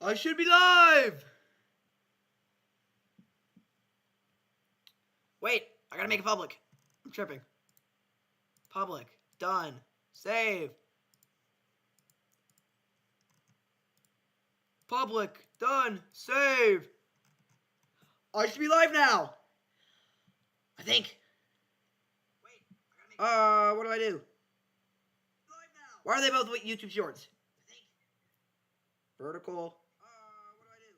I should be live! Wait, I gotta make it public. I'm tripping. Public. Done. Save. Public. Done. Save. I should be live now. I think. Wait, I gotta make what do I do? Live now. Why are they both YouTube Shorts? I think. Vertical. What do I do?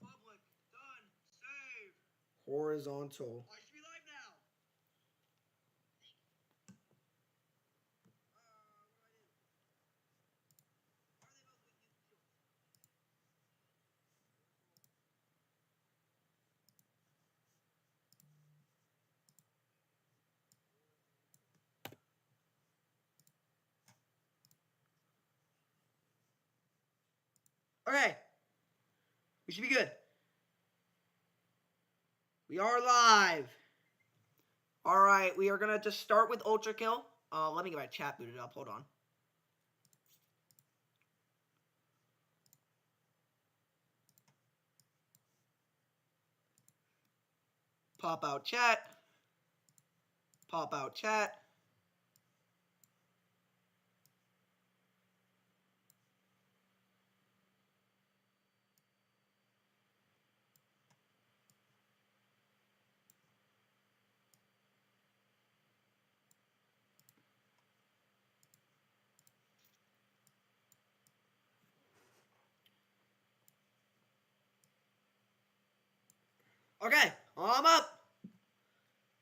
Public. Done. Save. Horizontal. I should be live now. Okay. We should be good. We are live. Alright, we are going to just start with Ultra Kill. Let me get my chat booted up. Hold on. Pop out chat. Pop out chat. Okay, I'm up.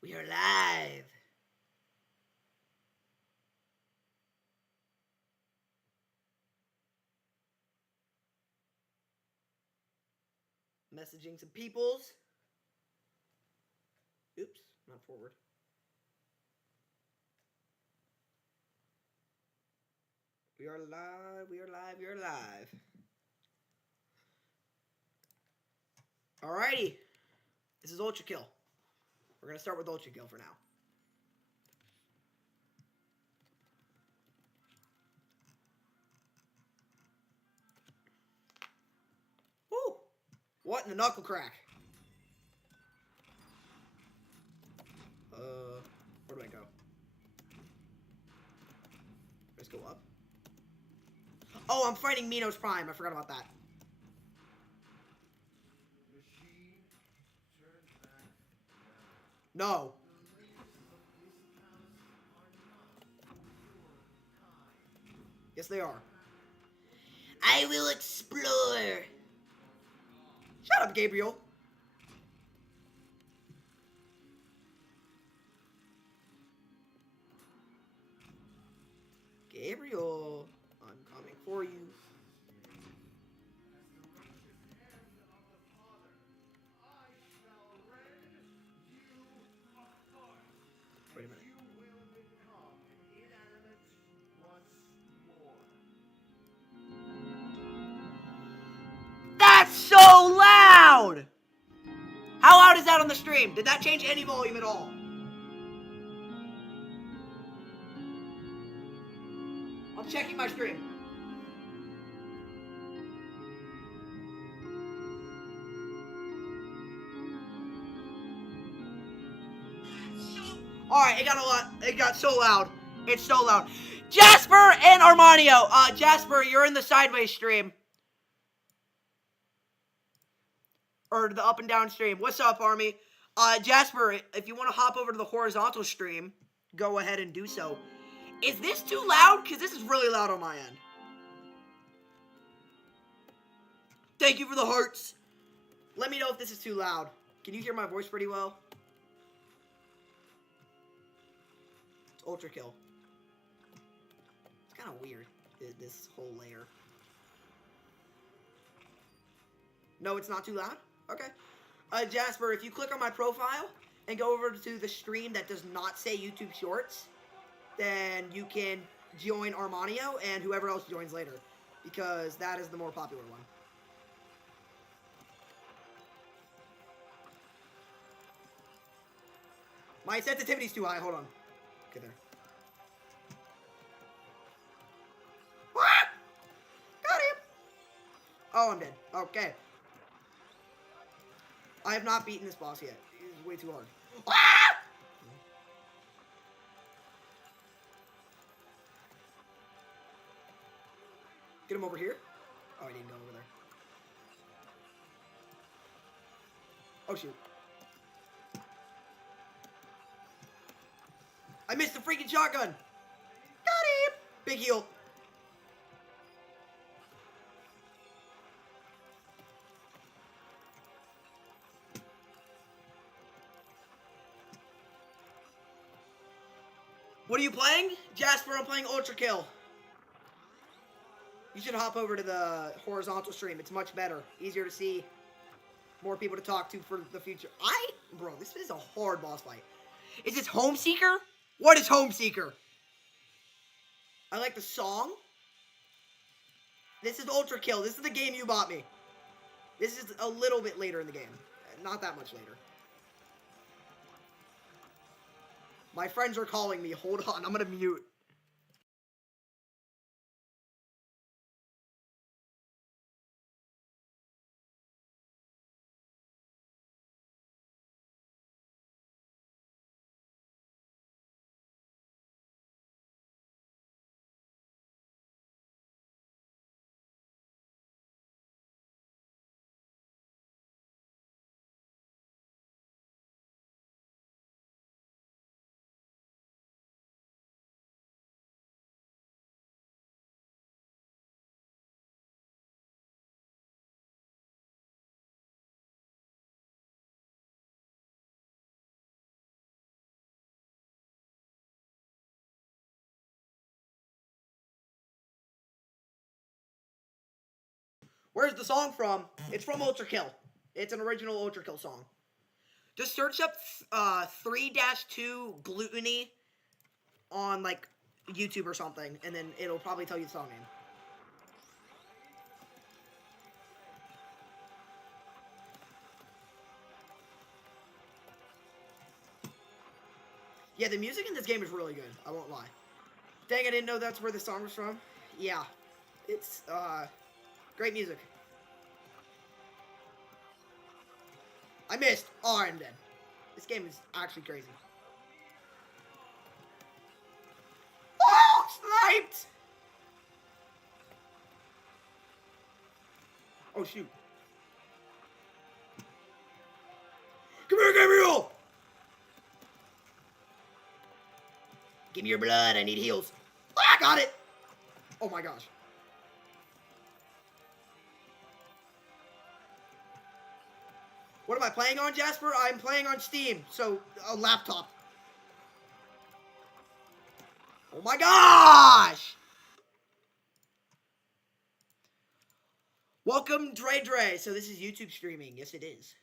We are live. Messaging some peoples. Oops, not forward. We are live, we are live, we are live. Alrighty. This is Ultra Kill. We're going to start with Ultra Kill for now. Woo! What in the knuckle crack? Where do I go? Let's go up. Oh, I'm fighting Minos Prime. I forgot about that. No. Yes, they are. I will explore. Shut up, Gabriel. Gabriel, I'm coming for you. Wait a minute. That's so loud! How loud is that on the stream? Did that change any volume at all? I'm checking my stream. Alright, it got so loud. It's so loud. Jasper and Armanio. Jasper, you're in the sideways stream. Or the up and down stream. What's up, Army? Jasper, if you want to hop over to the horizontal stream, go ahead and do so. Is this too loud? Because this is really loud on my end. Thank you for the hearts. Let me know if this is too loud. Can you hear my voice pretty well? It's Ultra Kill. It's kind of weird, this whole layer. No, it's not too loud? Okay. Jasper, if you click on my profile and go over to the stream that does not say YouTube Shorts, then you can join Armanio and whoever else joins later, because that is the more popular one. My sensitivity's too high. Hold on. Okay, there. What? Got him. Oh, I'm dead. Okay. I have not beaten this boss yet. It's way too hard. Ah! Get him over here. Oh, I didn't go over there. Oh, shoot. I missed the freaking shotgun. Got him. Big heal. What are you playing? Jasper, I'm playing Ultra Kill. You should hop over to the horizontal stream. It's much better. Easier to see. More people to talk to for the future. Bro, this is a hard boss fight. Is this Homeseeker? What is Homeseeker? I like the song. This is Ultra Kill. This is the game you bought me. This is a little bit later in the game. Not that much later. My friends are calling me. Hold on. I'm going to mute. Where's the song from? It's from Ultra Kill. It's an original Ultra Kill song. Just search up 3-2 Gluttony on, like, YouTube or something, and then it'll probably tell you the song name. Yeah, the music in this game is really good. I won't lie. Dang, I didn't know that's where the song was from. Yeah. It's, great music. I missed. Oh, I'm dead. This game is actually crazy. Oh, sniped! Oh, shoot. Come here, Gabriel! Give me your blood. I need heals. Ah, I got it! Oh, my gosh. What am I playing on, Jasper? I'm playing on Steam, so a laptop. Oh my gosh! Welcome, Dre. So this is YouTube streaming. Yes, it is.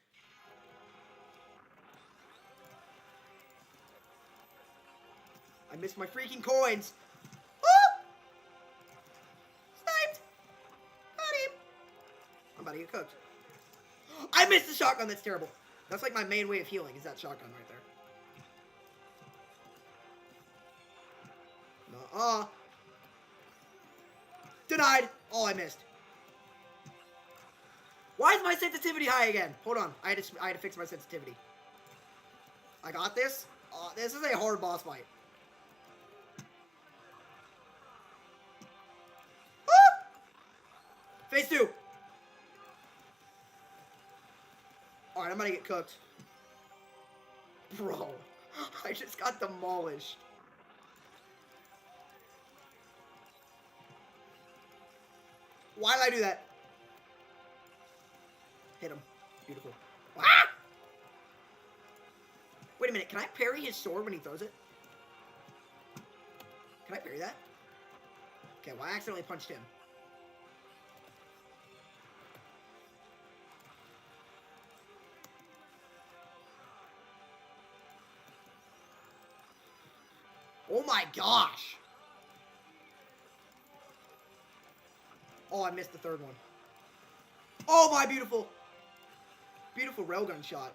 I missed my freaking coins. Oh! Sniped! Got him! I'm about to get cooked. I missed the shotgun. That's terrible. That's like my main way of healing, is that shotgun right there. Nuh-uh. Denied. Oh, I missed. Why is my sensitivity high again? Hold on. I had to fix my sensitivity. I got this. This is a hard boss fight. Ah! Phase 2. Alright, I'm gonna get cooked. Bro, I just got demolished. Why did I do that? Hit him. Beautiful. Ah! Wait a minute, can I parry his sword when he throws it? Can I parry that? Okay, well, I accidentally punched him. Oh my gosh! Oh, I missed the third one. Oh my beautiful, beautiful railgun shot.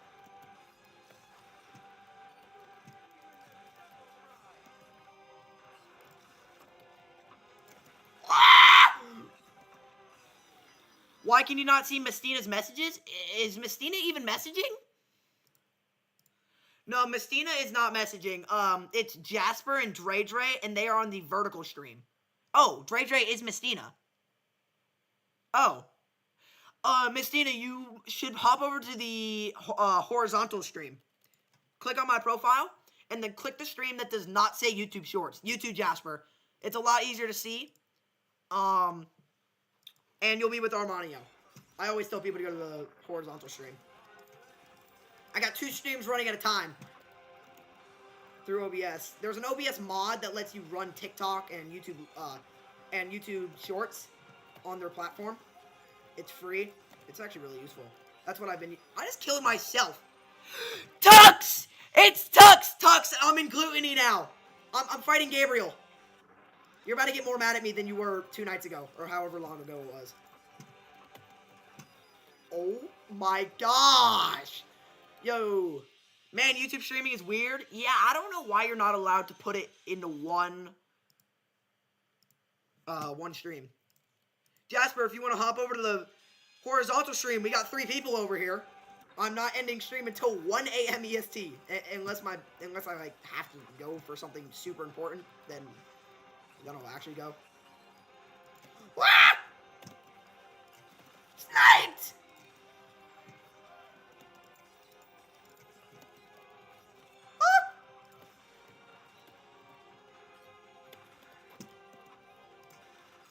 Why can you not see Mestina's messages? Is Mestina even messaging? No, Mestina is not messaging. It's Jasper and Dre, and they are on the vertical stream. Oh, Dre is Mestina. Oh. Mestina, you should hop over to the horizontal stream. Click on my profile, and then click the stream that does not say YouTube Shorts. YouTube Jasper. It's a lot easier to see. And you'll be with Armanio. I always tell people to go to the horizontal stream. I got 2 streams running at a time through OBS. There's an OBS mod that lets you run TikTok and YouTube Shorts on their platform. It's free. It's actually really useful. That's what I've been... I just killed myself. Tux! It's Tux! Tux, I'm in Gluttony now. I'm fighting Gabriel. You're about to get more mad at me than you were 2 nights ago, or however long ago it was. Oh my gosh! Yo. Man, YouTube streaming is weird. Yeah, I don't know why you're not allowed to put it into one stream. Jasper, if you want to hop over to the horizontal stream, we got 3 people over here. I'm not ending stream until 1 AM EST. Unless I like have to go for something super important, then I'll actually go. Ah! Sniped! Ah!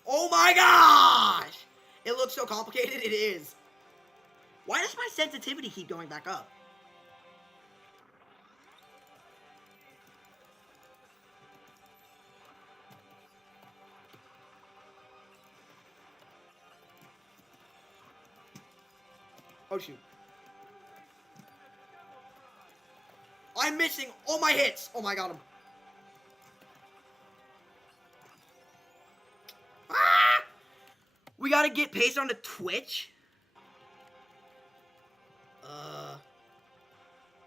Oh my gosh! It looks so complicated, it is. Why does my sensitivity keep going back up? Oh shoot. I'm missing all my hits. Oh my god. Ah! We gotta get paste onto Twitch.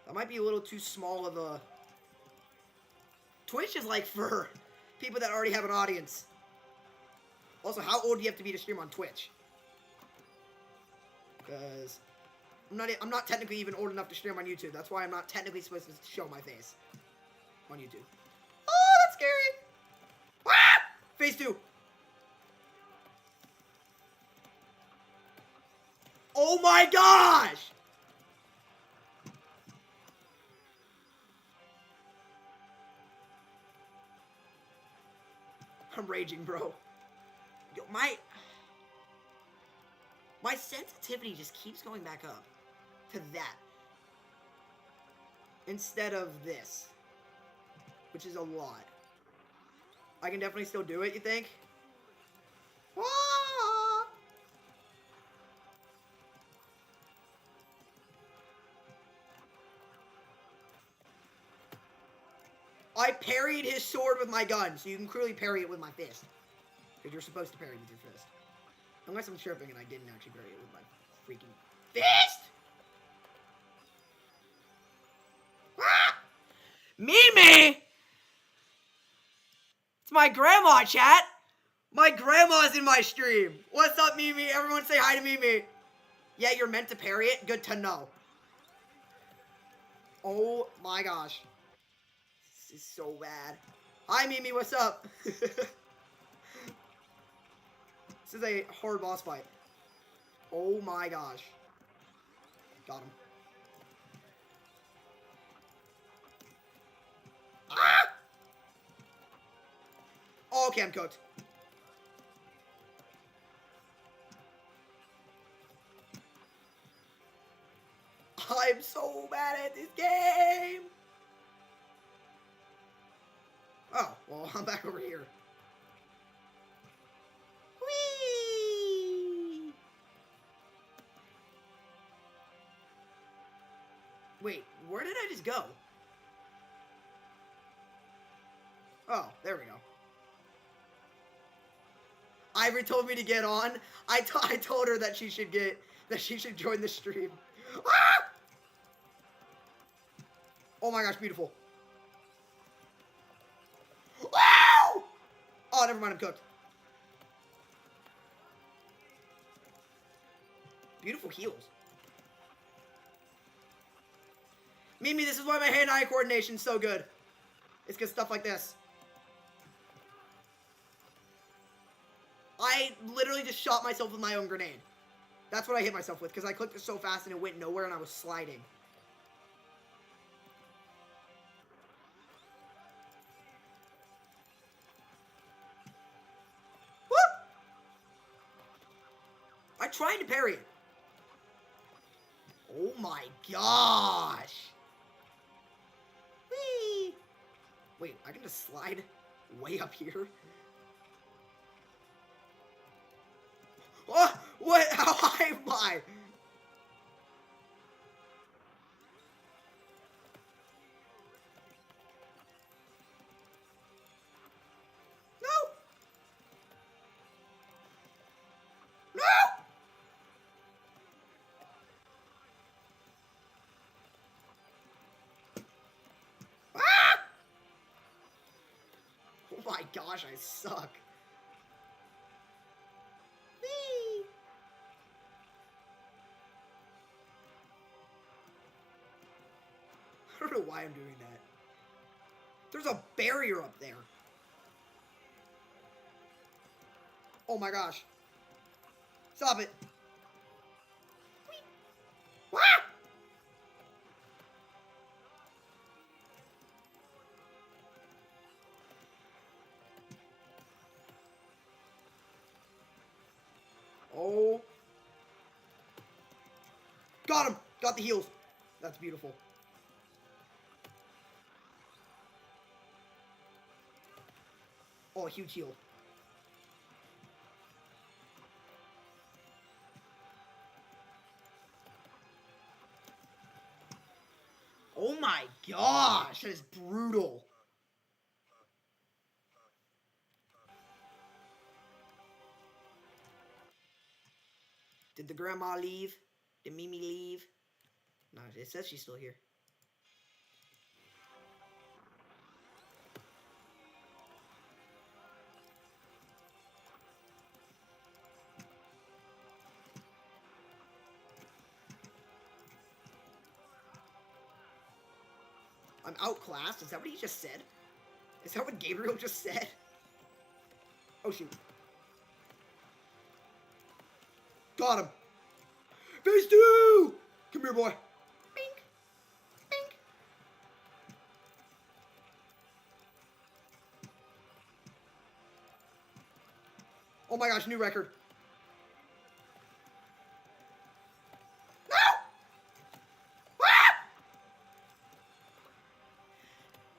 That might be a little too small of a... Twitch is like for people that already have an audience. Also, how old do you have to be to stream on Twitch? Because I'm not technically even old enough to stream on YouTube. That's why I'm not technically supposed to show my face on YouTube. Oh, that's scary. Ah! Phase 2. Oh my gosh! I'm raging, bro. Yo, my sensitivity just keeps going back up to that instead of this, which is a lot. I can definitely still do it, you think? Ah! I parried his sword with my gun, so you can clearly parry it with my fist. Because you're supposed to parry with your fist. Unless I'm chirping and I didn't actually parry it with my freaking fist! Ah! Mimi! It's my grandma, chat! My grandma's in my stream! What's up, Mimi? Everyone say hi to Mimi! Yeah, you're meant to parry it? Good to know. Oh my gosh. This is so bad. Hi, Mimi, what's up? This is a hard boss fight. Oh my gosh. Got him. Ah! Oh, okay, I'm cooked. I'm so bad at this game. Oh, well, I'm back over here. Whee! Wait, where did I just go? Oh, there we go. Ivory told me to get on. I told her that she should join the stream. Ah! Oh my gosh, beautiful. Wow! Oh, never mind, I'm cooked. Beautiful heals. Mimi, this is why my hand-eye coordination's so good. It's because stuff like this. I literally just shot myself with my own grenade. That's what I hit myself with, because I clicked it so fast and it went nowhere and I was sliding. Woo! I tried to parry it. Oh my gosh. Whee! Wait, I can just slide way up here? Oh, what? How high am I? No! No! Ah! Oh my gosh, I suck. Whee! I don't know why I'm doing that. There's a barrier up there. Oh my gosh. Stop it. Ah! Oh. Got him. Got the heals. That's beautiful. Oh, a huge heal. Oh my gosh, that is brutal. Did the grandma leave? Did Mimi leave? No, it says she's still here. I'm outclassed? Is that what he just said? Is that what Gabriel just said? Oh shoot. Got him. Phase 2! Come here, boy. Bink. Bink. Oh my gosh, new record. No! Ah!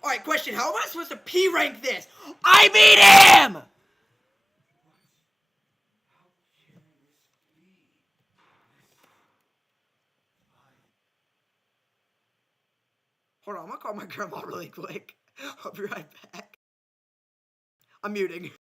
Alright, question. How am I supposed to P-rank this? I beat him! Hold on, I'm gonna call my grandma really quick. I'll be right back. I'm muting.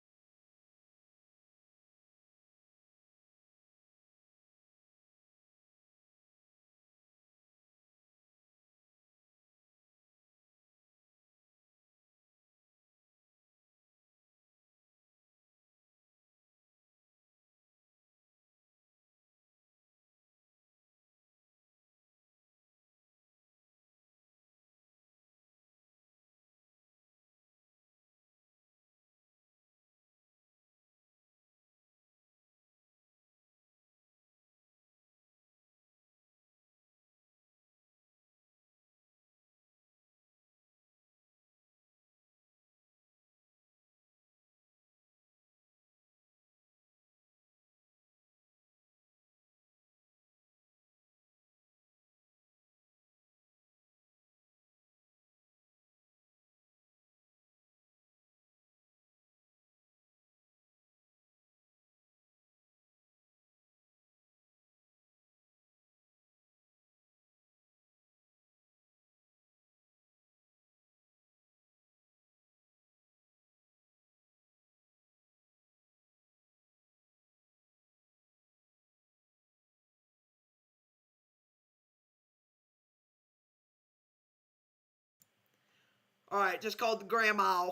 Alright, just called the grandma.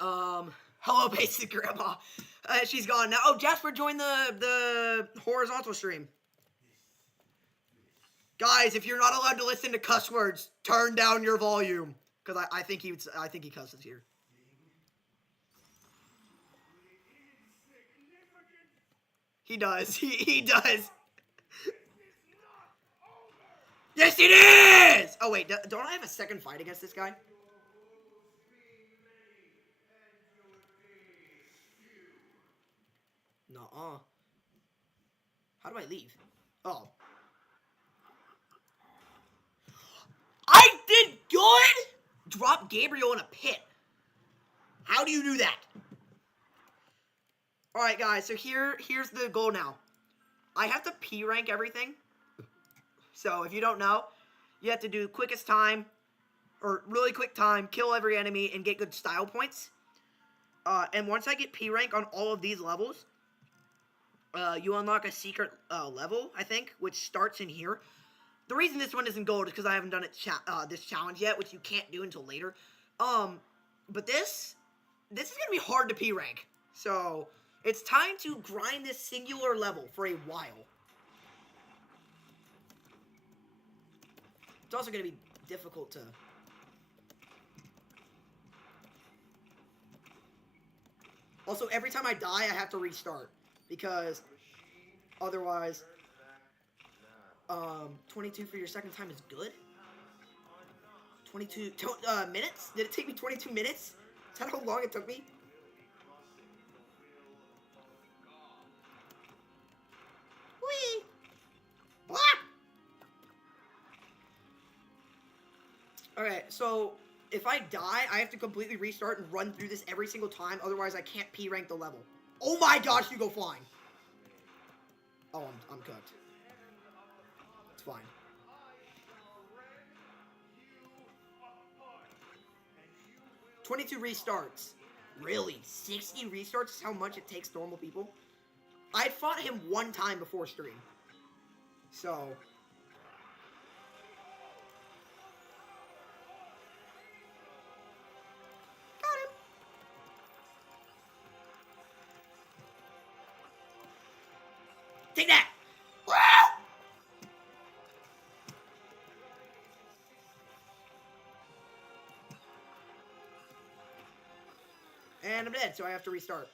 Hello, basic grandma. She's gone now. Oh, Jasper joined the horizontal stream. Guys, if you're not allowed to listen to cuss words, turn down your volume. Because I think he cusses here. He does. He does. Yes, it is! Oh, wait. Don't I have a second fight against this guy? Nuh-uh. How do I leave? Oh. I did good! Drop Gabriel in a pit. How do you do that? Alright, guys. So here's the goal now. I have to P rank everything. So, if you don't know, you have to do quickest time, or really quick time, kill every enemy, and get good style points. And once I get P rank on all of these levels, you unlock a secret level, I think, which starts in here. The reason this one isn't gold is because I haven't done this challenge yet, which you can't do until later. But this is going to be hard to P rank. So, it's time to grind this singular level for a while. It's also going to be difficult to... Also, every time I die, I have to restart. Because otherwise... 22 for your second time is good? 22 minutes? Did it take me 22 minutes? Is that how long it took me? Whee! Ah! Alright, so if I die, I have to completely restart and run through this every single time. Otherwise, I can't P rank the level. Oh my gosh, you go flying. Oh, I'm cooked. It's fine. $22 restarts. Really? 60 restarts is how much it takes normal people? I fought him one time before stream. So... Take that! Wow! And I'm dead, so I have to restart.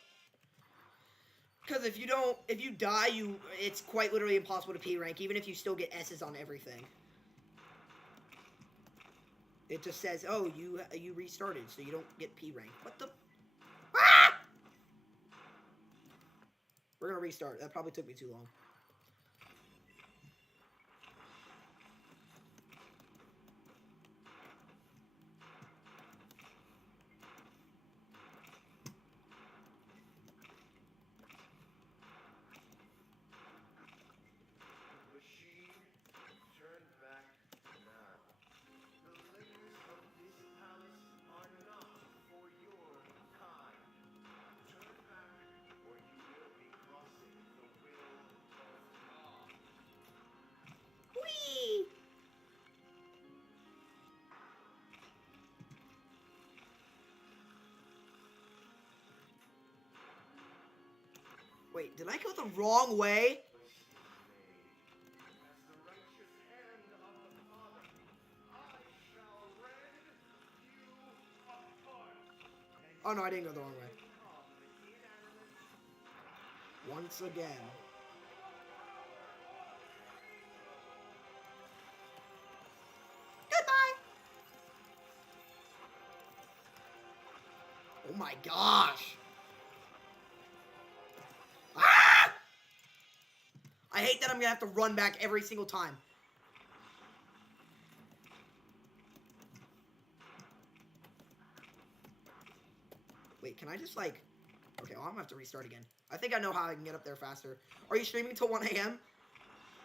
Because if you die, it's quite literally impossible to P rank, even if you still get S's on everything. It just says, oh, you restarted, so you don't get P rank. What the? Ah! We're gonna restart. That probably took me too long. Wait, did I go the wrong way? Oh no, I didn't go the wrong way. Once again. Goodbye! Oh my gosh! Ah! I hate that I'm gonna have to run back every single time. Wait, can I just like... Okay, well, I'm gonna have to restart again. I think I know how I can get up there faster. Are you streaming till 1 AM?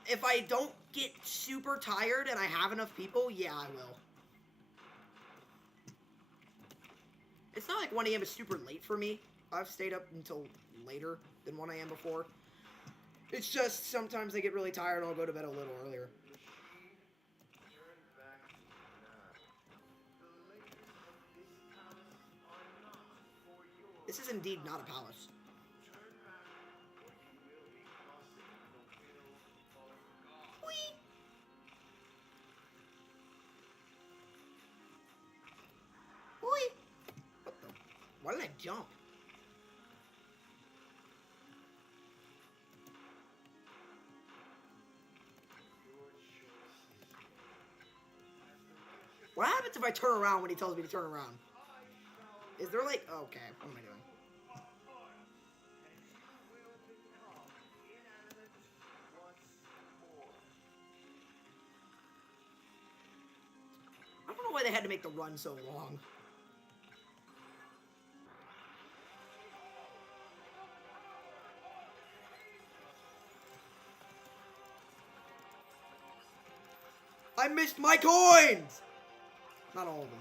If I don't get super tired and I have enough people, yeah, I will. It's not like 1 AM is super late for me. I've stayed up until later than 1 AM before. It's just sometimes I get really tired and I'll go to bed a little earlier. This is indeed not a palace. Why did I jump? What happens if I turn around when he tells me to turn around? Is there like... Oh, okay, what am I doing? I don't know why they had to make the run so long. I missed my coins! Not all of them.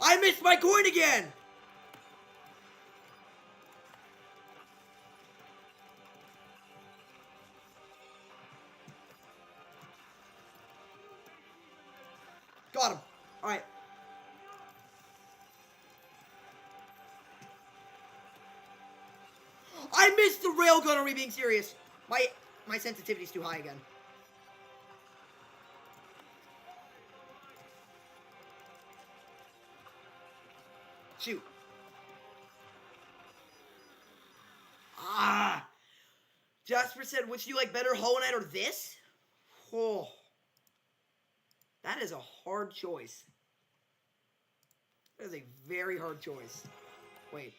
I missed my coin again! Got him. Alright. I missed the railgun. Are we being serious? My sensitivity's too high again. Shoot. Ah. Jasper said, which do you like better, Hollow Knight or this? Oh. That is a hard choice. That is a very hard choice. Wait.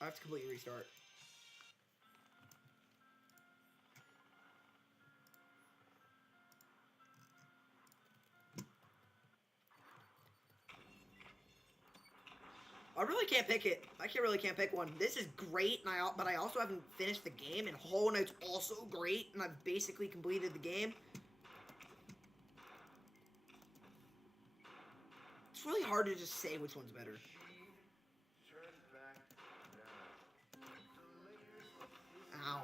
I have to completely restart. I really can't pick it. I really can't pick one. This is great, but I also haven't finished the game, and Hollow Knight's also great, and I've basically completed the game. It's really hard to just say which one's better. Ow.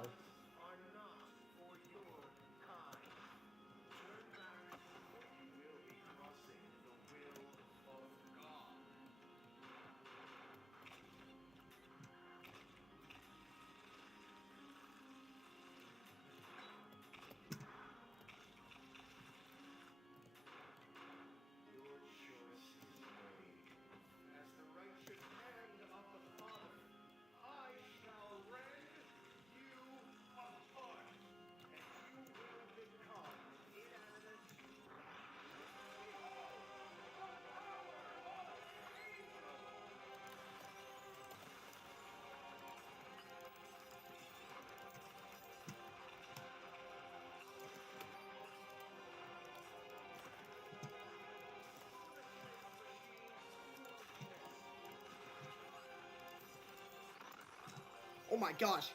Oh my gosh.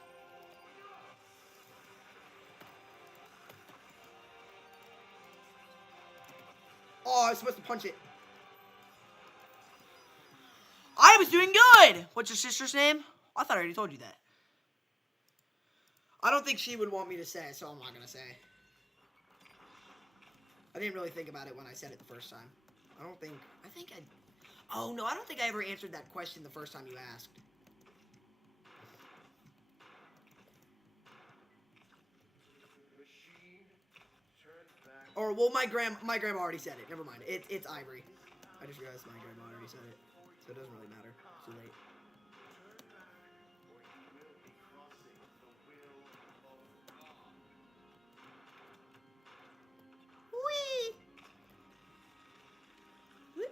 Oh, I was supposed to punch it. I was doing good! What's your sister's name? I thought I already told you that. I don't think she would want me to say, so I'm not gonna say. I didn't really think about it when I said it the first time. Oh no, I don't think I ever answered that question the first time you asked. Or, well, my grandma already said it. Never mind. It's Ivory. I just realized my grandma already said it. So it doesn't really matter. It's too late. Whee!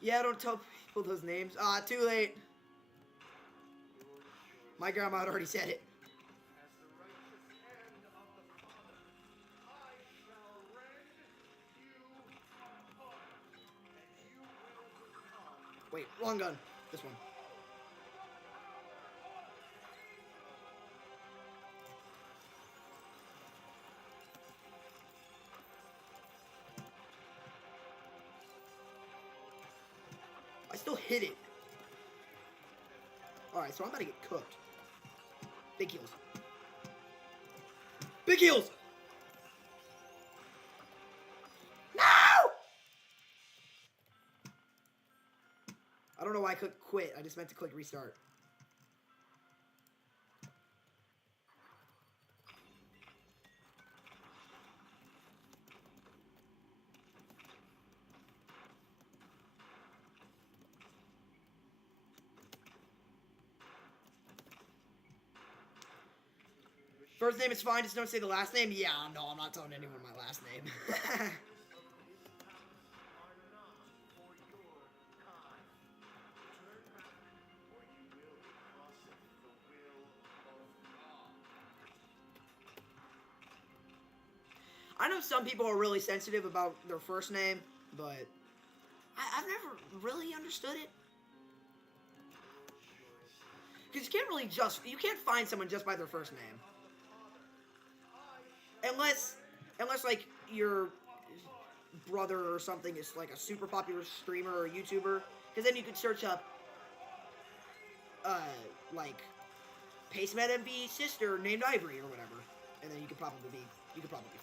Yeah, don't tell people those names. Ah, too late. My grandma had already said it. Wait, wrong gun. This one. I still hit it. Alright, so I'm about to get cooked. Big heals. Big heals! No! don't know why I clicked quit. I just meant to click restart. First name is fine, just don't say the last name. Yeah, no, I'm not telling anyone my last name. I know some people are really sensitive about their first name, but I've never really understood it. Because you can't find someone just by their first name. Unless like, your brother or something is, like, a super popular streamer or YouTuber. Because then you could search up, like, Pacemat MV's sister named Ivory or whatever. And then you could probably find it.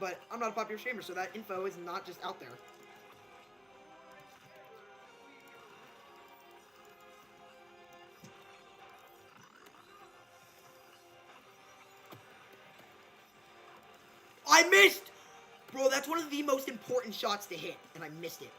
But I'm not a popular streamer, so that info is not just out there. I missed! Bro, that's one of the most important shots to hit, and I missed it.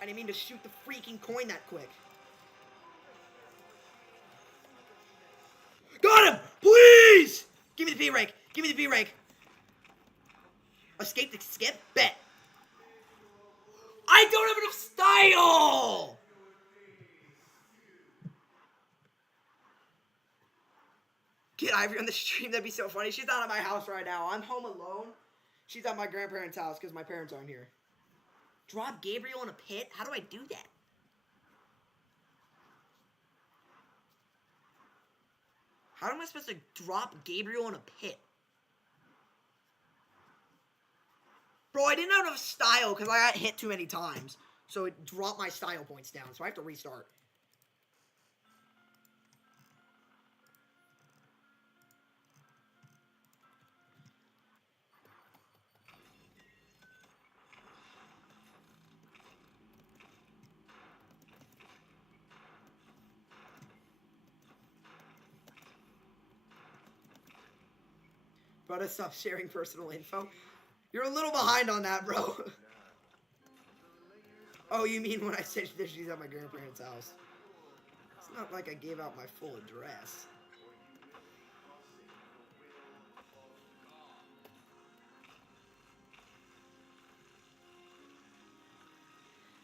I didn't mean to shoot the freaking coin that quick. Got him! Please! Give me the P rank. Give me the P rank. Escape the skip? Bet. I don't have enough style! Get Ivory on the stream. That'd be so funny. She's not at my house right now. I'm home alone. She's at my grandparents' house because my parents aren't here. Drop Gabriel in a pit? How do I do that? How am I supposed to drop Gabriel in a pit? Bro, I didn't have enough style because I got hit too many times. So it dropped my style points down. So I have to restart. Bro, stop sharing personal info. You're a little behind on that, bro. Oh, you mean when I said she's at my grandparents' house? It's not like I gave out my full address.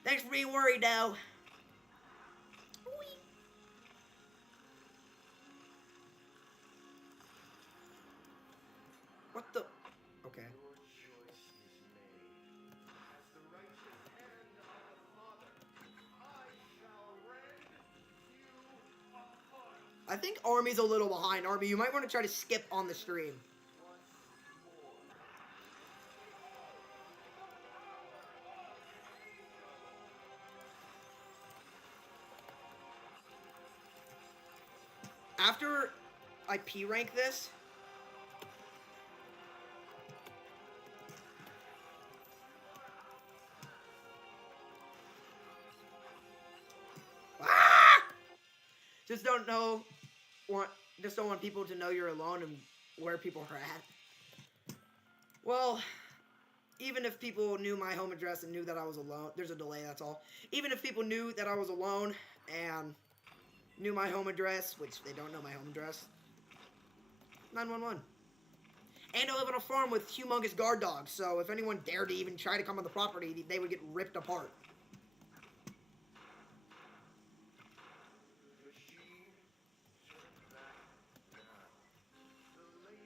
Thanks for being worried, though. What the? Okay. I think Army's a little behind. Army, you might want to try to skip on the stream. After I P rank this, just don't want people to know you're alone and where people are at. Well, even if people knew my home address and knew that I was alone, there's a delay, that's all. Even if people knew that I was alone and knew my home address, which they don't know my home address, 911. And I live on a farm with humongous guard dogs, so if anyone dared to even try to come on the property, they would get ripped apart.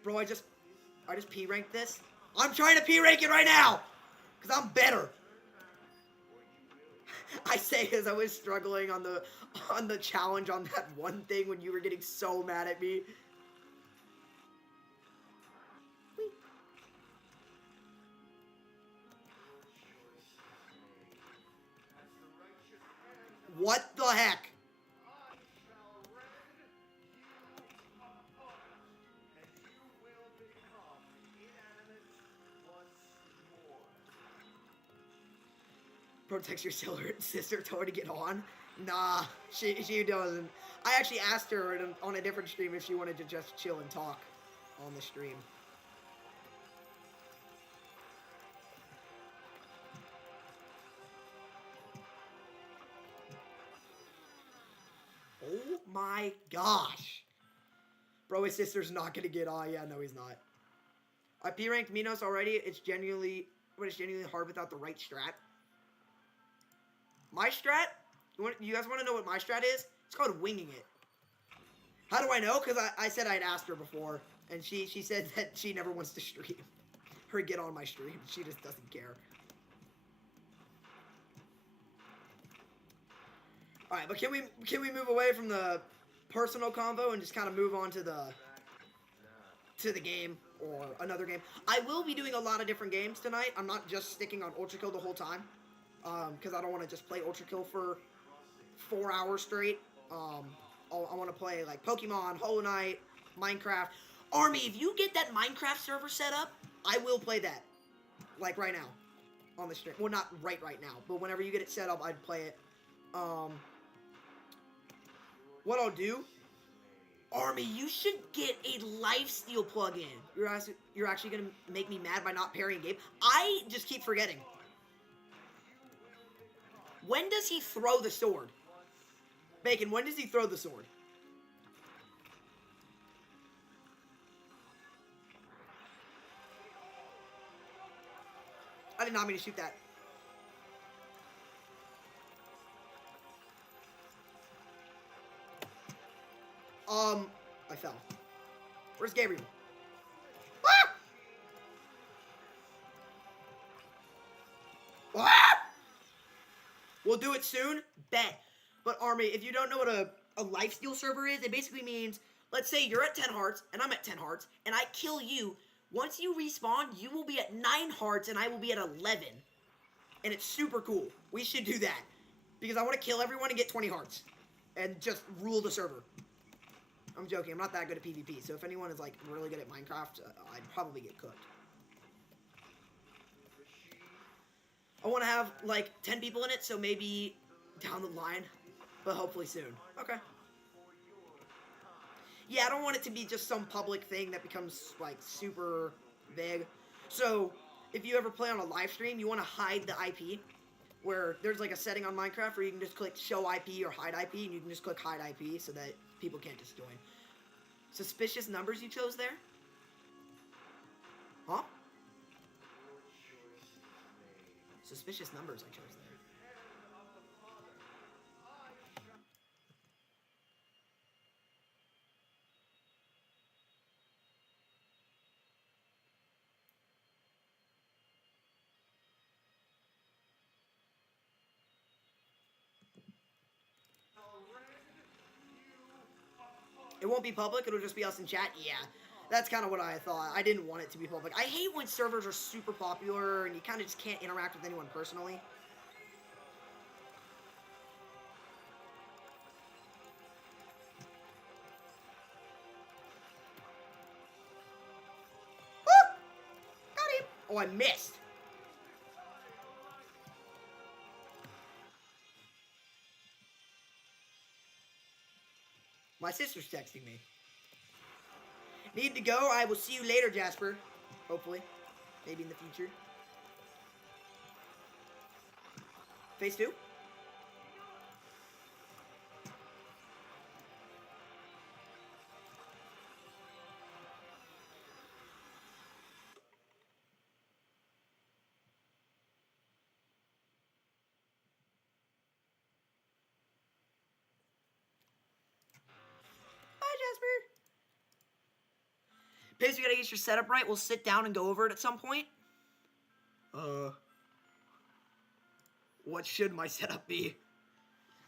Bro, I just P-ranked this. I'm trying to P-rank it right now! Because I'm better. I say as I was struggling on the challenge on that one thing when you were getting so mad at me. What the heck? Protects your sister told to get on. Nah, she doesn't. I actually asked her on a different stream if she wanted to just chill and talk on the stream. Oh my gosh. Bro, his sister's not gonna get on. Yeah, no, he's not. I P-ranked Minos already. It's genuinely hard without the right strat. My strat? You guys want to know what my strat is? It's called winging it. How do I know? Because I said I'd asked her before, and she said that she never wants to stream or get on my stream. She just doesn't care. All right, but can we move away from the personal convo and just kind of move on to the game or another game? I will be doing a lot of different games tonight. I'm not just sticking on Ultra Kill the whole time, because I don't want to just play Ultra Kill for 4 hours straight. I want to play like Pokemon, Hollow Knight, Minecraft. Army, if you get that Minecraft server set up, I will play that. Like right now. On the stream. Well, not right now. But whenever you get it set up, I'd play it. What I'll do... Army, you should get a lifesteal plugin. You're actually going to make me mad by not parrying game. I just keep forgetting. When does he throw the sword? Bacon, when does he throw the sword? I did not mean to shoot that. I fell. Where's Gabriel? Ah! Ah! We'll do it soon. Bet. But Army, if you don't know what a lifesteal server is, it basically means, let's say you're at 10 hearts, and I'm at 10 hearts, and I kill you. Once you respawn, you will be at 9 hearts, and I will be at 11. And it's super cool. We should do that. Because I want to kill everyone and get 20 hearts. And just rule the server. I'm joking, I'm not that good at PvP, so if anyone is, like, really good at Minecraft, I'd probably get cooked. I want to have, like, 10 people in it, so maybe down the line, but hopefully soon. Okay. Yeah, I don't want it to be just some public thing that becomes, like, super big. So, if you ever play on a live stream, you want to hide the IP, where there's, like, a setting on Minecraft where you can just click show IP or hide IP, and you can just click hide IP so that people can't just join. Suspicious numbers you chose there? Huh? Suspicious numbers I chose there. It won't be public, it'll just be us in chat? Yeah, that's kind of what I thought. I didn't want it to be public. I hate when servers are super popular and you kind of just can't interact with anyone personally. Woo! Got him! Oh, I missed. My sister's texting me. Need to go. I will see you later, Jasper. Hopefully. Maybe in the future. Phase 2? Pace, you gotta get your setup right. We'll sit down and go over it at some point. What should my setup be?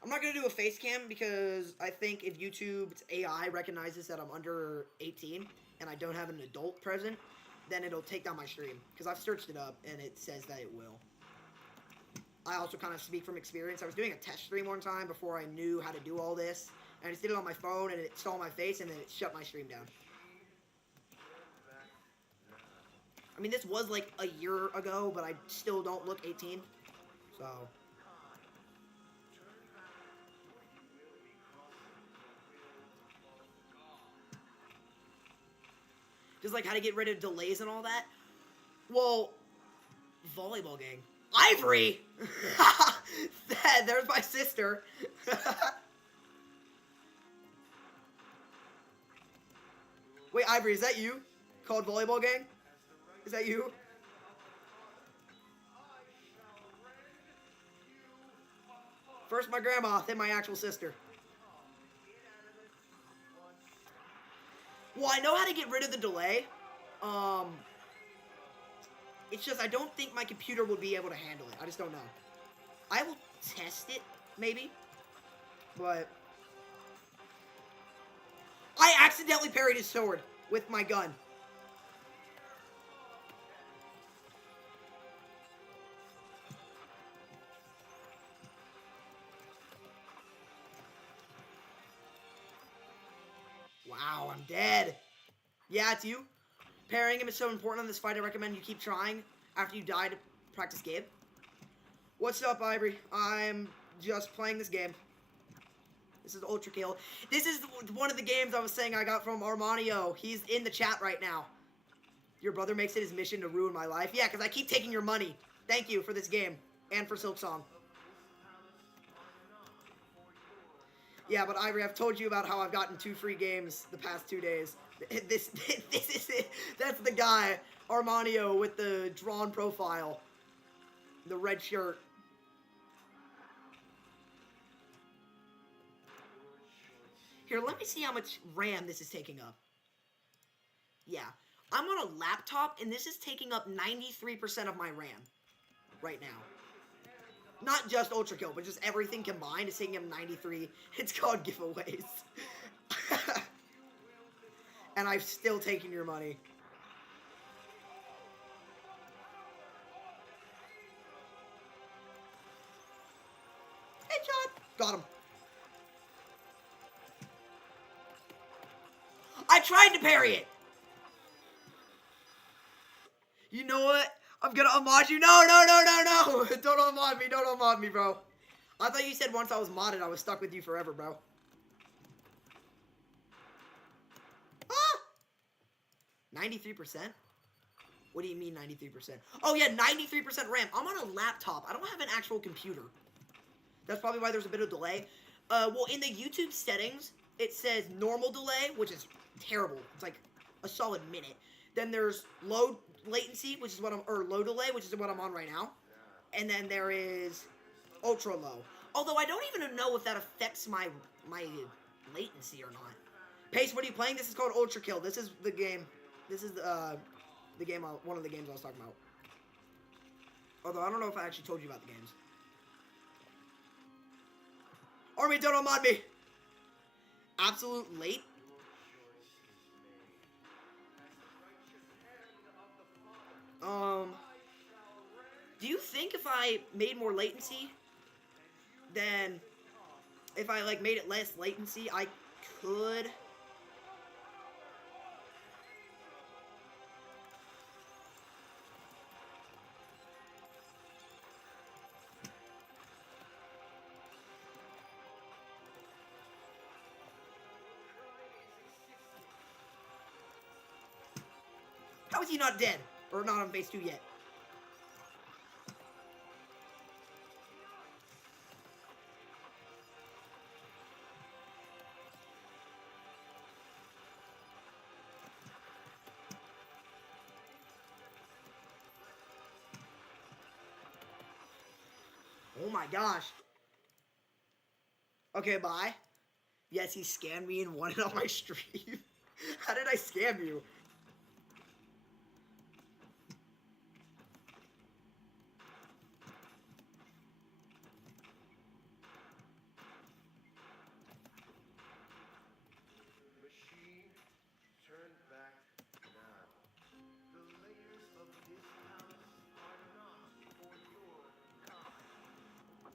I'm not gonna do a face cam because I think if YouTube's AI recognizes that I'm under 18 and I don't have an adult present, then it'll take down my stream. Because I've searched it up and it says that it will. I also kind of speak from experience. I was doing a test stream one time before I knew how to do all this. And I just did it on my phone, and it saw my face, and then it shut my stream down. I mean, this was like a year ago, but I still don't look 18. So... just like how to get rid of delays and all that. Well, volleyball gang. Ivory! There's my sister. Wait, Ivory, is that you? Called volleyball gang? Is that you? First my grandma, then my actual sister. Well, I know how to get rid of the delay. It's just I don't think my computer would be able to handle it. I just don't know. I will test it, maybe. But... I accidentally parried his sword with my gun. Wow, I'm dead. Yeah, it's you. Parrying him is so important in this fight. I recommend you keep trying after you die to practice game. What's up, Ivory? I'm just playing this game. This is Ultra Kill. This is one of the games I was saying I got from Armanio. He's in the chat right now. Your brother makes it his mission to ruin my life. Yeah, because I keep taking your money. Thank you for this game. And for Silk Song. Yeah, but Ivory, I've told you about how I've gotten 2 free games the past 2 days. This is it. That's the guy, Armanio, with the drawn profile. The red shirt. Here, let me see how much RAM this is taking up. Yeah. I'm on a laptop, and this is taking up 93% of my RAM right now. Not just Ultra Kill, but just everything combined is taking up 93. It's called giveaways. And I've still taken your money. Headshot! Got him. I tried to parry it! You know what? I'm gonna unmod you. No! Don't unmod me. Don't unmod me, bro. I thought you said once I was modded, I was stuck with you forever, bro. Ah! 93%? What do you mean 93%? Oh, yeah, 93% RAM. I'm on a laptop. I don't have an actual computer. That's probably why there's a bit of delay. Well, in the YouTube settings, it says normal delay, which is terrible. It's like a solid minute. Then there's low latency, which is what low delay, which is what I'm on right now. And then there is ultra low. Although I don't even know if that affects my latency or not. Pace, what are you playing? This is called Ultra Kill. This is the game. This is the game. One of the games I was talking about. Although I don't know if I actually told you about the games. Army, don't unmod me. Absolute late. Do you think if I made more latency, then if I like made it less latency, I could? How is he not dead? Or not on base 2 yet? Oh my gosh. Okay, bye. Yes, he scammed me and won it on my stream. How did I scam you?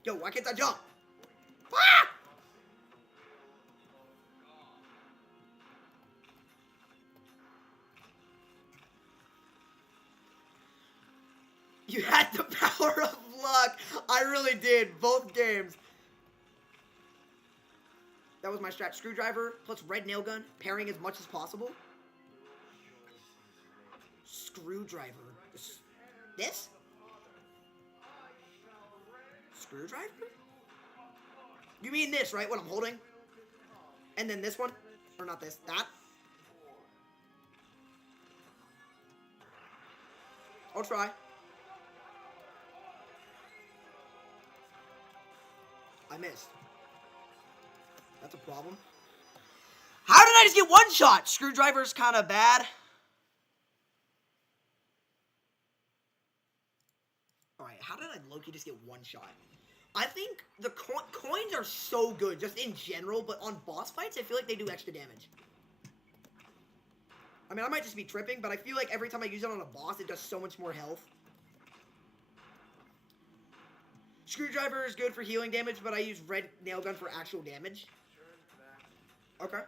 Yo, why can't I jump? Ah! You had the power of luck. I really did. Both games. That was my strat. Screwdriver plus red nail gun. Pairing as much as possible. Screwdriver. This? Screwdriver? You mean this, right? What I'm holding? And then this one? Or not this. That? I'll try. I missed. That's a problem. How did I just get one shot? Screwdriver's kind of bad. Alright, how did I low-key just get one shot? I think the coins are so good, just in general, but on boss fights, I feel like they do extra damage. I mean, I might just be tripping, but I feel like every time I use it on a boss, it does so much more health. Screwdriver is good for healing damage, but I use red nail gun for actual damage. Okay.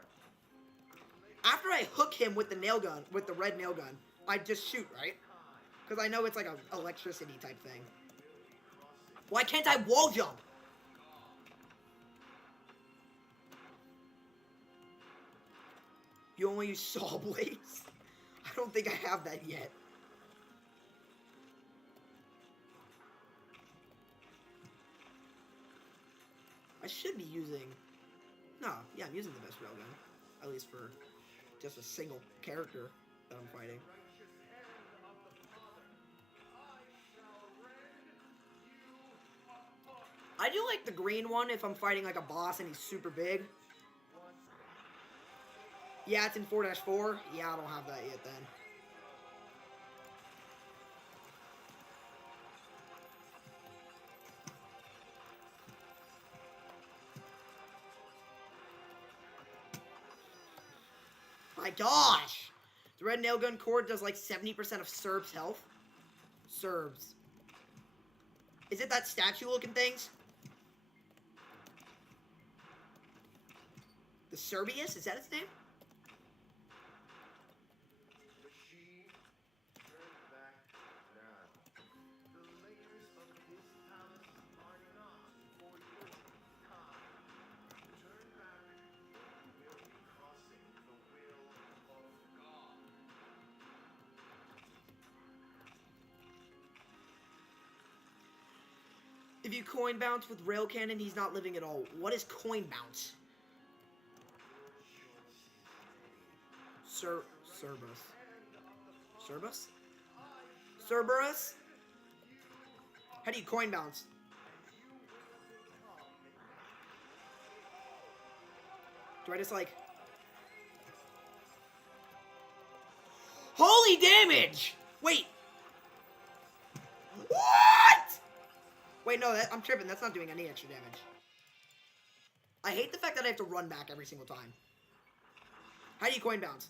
After I hook him with the nail gun, with the red nail gun, I just shoot, right? Because I know it's like an electricity type thing. Why can't I wall jump? You only use saw blades? I don't think I have that yet. I should be using... No, yeah, I'm using the best railgun. At least for just a single character that I'm fighting. I do like the green one if I'm fighting like a boss and he's super big. Yeah, it's in 4-4. Yeah, I don't have that yet then. My gosh! The red nail gun cord does like 70% of Serb's health. Serbs. Is it that statue looking things? The Serbius? Is that its name? If you coin bounce with rail cannon, he's not living at all. What is coin bounce? Cerberus. Cerberus? Cerberus? How do you coin bounce? Do I just like... Holy damage! Wait. What? Wait, no, I'm tripping. That's not doing any extra damage. I hate the fact that I have to run back every single time. How do you coin bounce?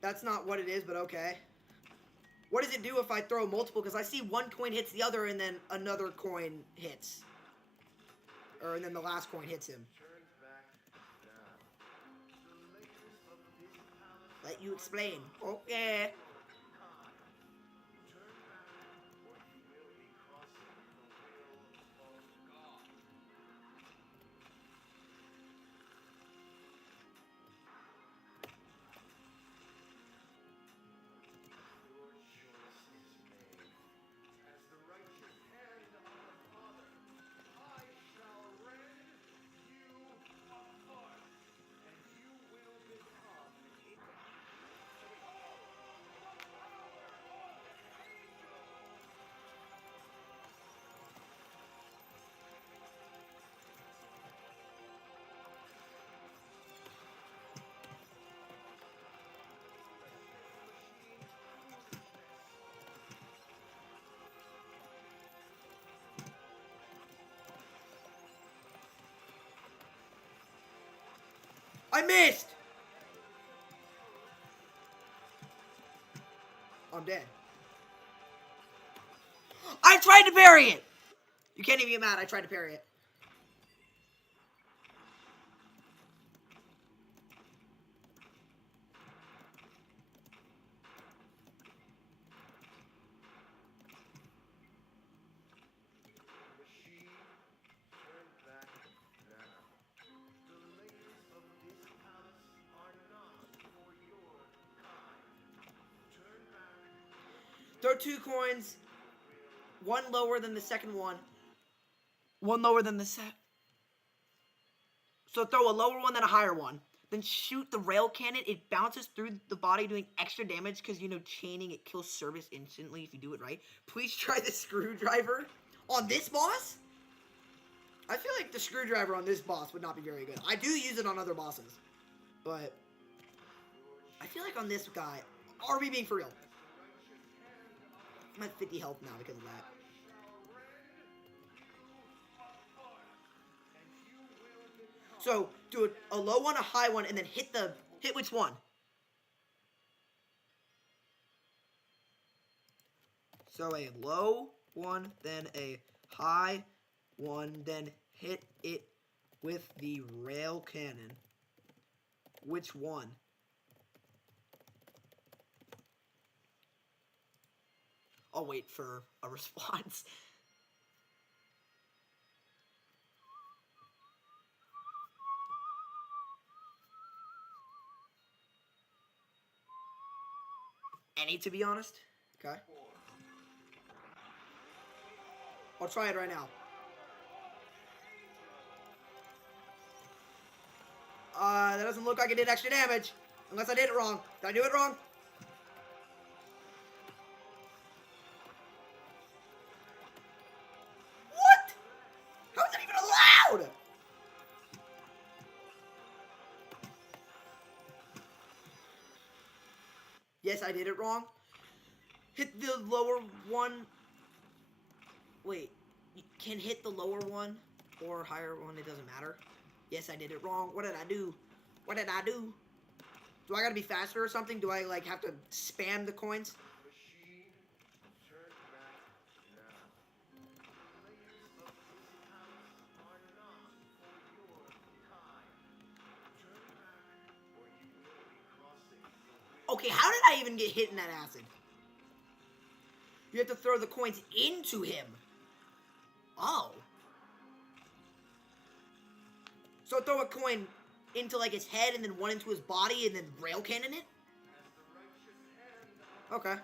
That's not what it is, but okay. What does it do if I throw multiple? Because I see one coin hits the other and then another coin hits. And then the last coin hits him. Let you explain. Okay. I missed! I'm dead. I tried to parry it! You can't even get mad. I tried to parry it. Throw 2 coins. One lower than the second one. One lower than the set. So throw a lower one than a higher one. Then shoot the rail cannon. It bounces through the body doing extra damage because, you know, chaining, it kills service instantly if you do it right. Please try the screwdriver on this boss. I feel like the screwdriver on this boss would not be very good. I do use it on other bosses. But I feel like on this guy, are we being for real? I'm at 50 health now because of that. So do a low one, a high one, and then hit which one? So a low one, then a high one, then hit it with the rail cannon. Which one? I'll wait for a response. Any, to be honest. Okay. I'll try it right now. That doesn't look like it did extra damage. Unless I did it wrong. Did I do it wrong? What? How is that even allowed? Yes, I did it wrong. Hit the lower one. Wait, you can hit the lower one or higher one, it doesn't matter. Yes, I did it wrong. What did I do? What did I do? Do I gotta be faster or something? Do I, like, have to spam the coins? Okay, how did I even get hit in that acid? You have to throw the coins into him. Oh. So throw a coin into, like, his head and then one into his body and then rail cannon it? Okay.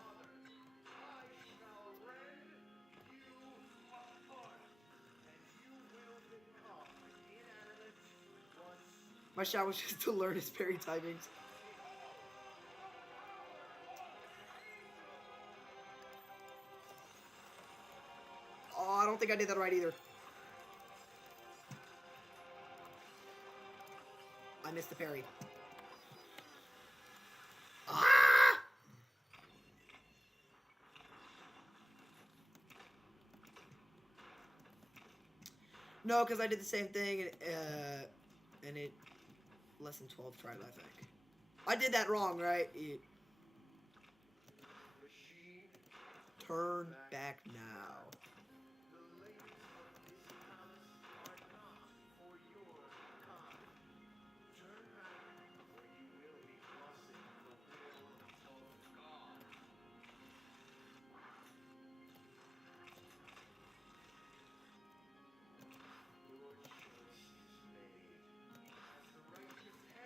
My shot was just to learn his parry timings. Oh, I don't think I did that right either. I missed the parry. Ah! No, because I did the same thing, and it less than 12 tries, I think. I did that wrong, right? Turn back now.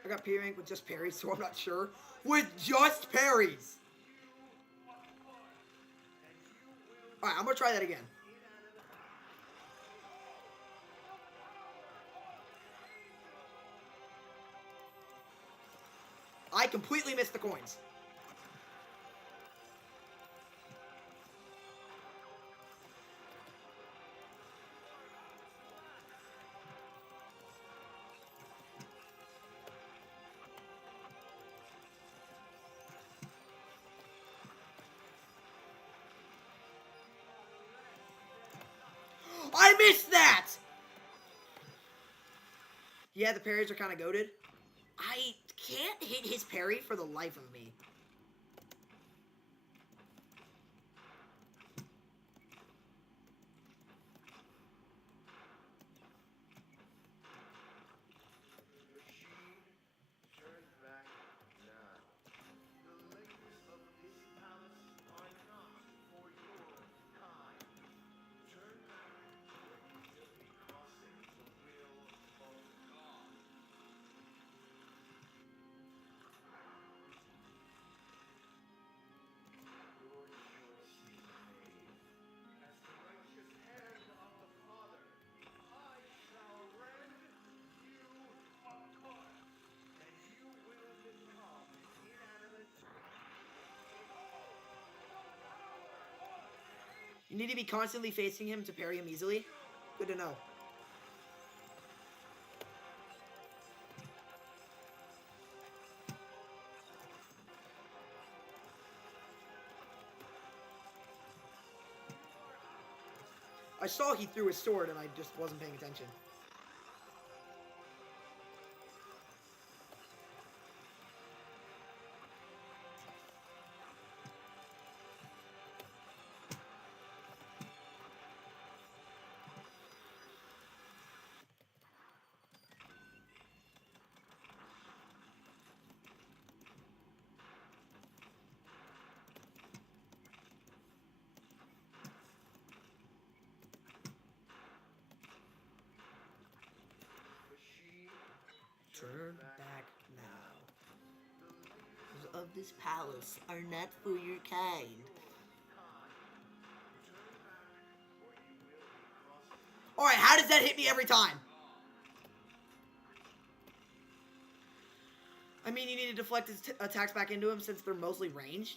I got P-Rank with just parries, so I'm not sure. With just parries! Alright, I'm gonna try that again. I completely missed the coins. I missed that! Yeah, the parries are kind of goated. I can't hit his parry for the life of me. You need to be constantly facing him to parry him easily. Good to know. I saw he threw his sword and I just wasn't paying attention. Turn back now. Of this palace are not for your kind. Alright, how does that hit me every time? I mean, you need to deflect his attacks back into him since they're mostly ranged.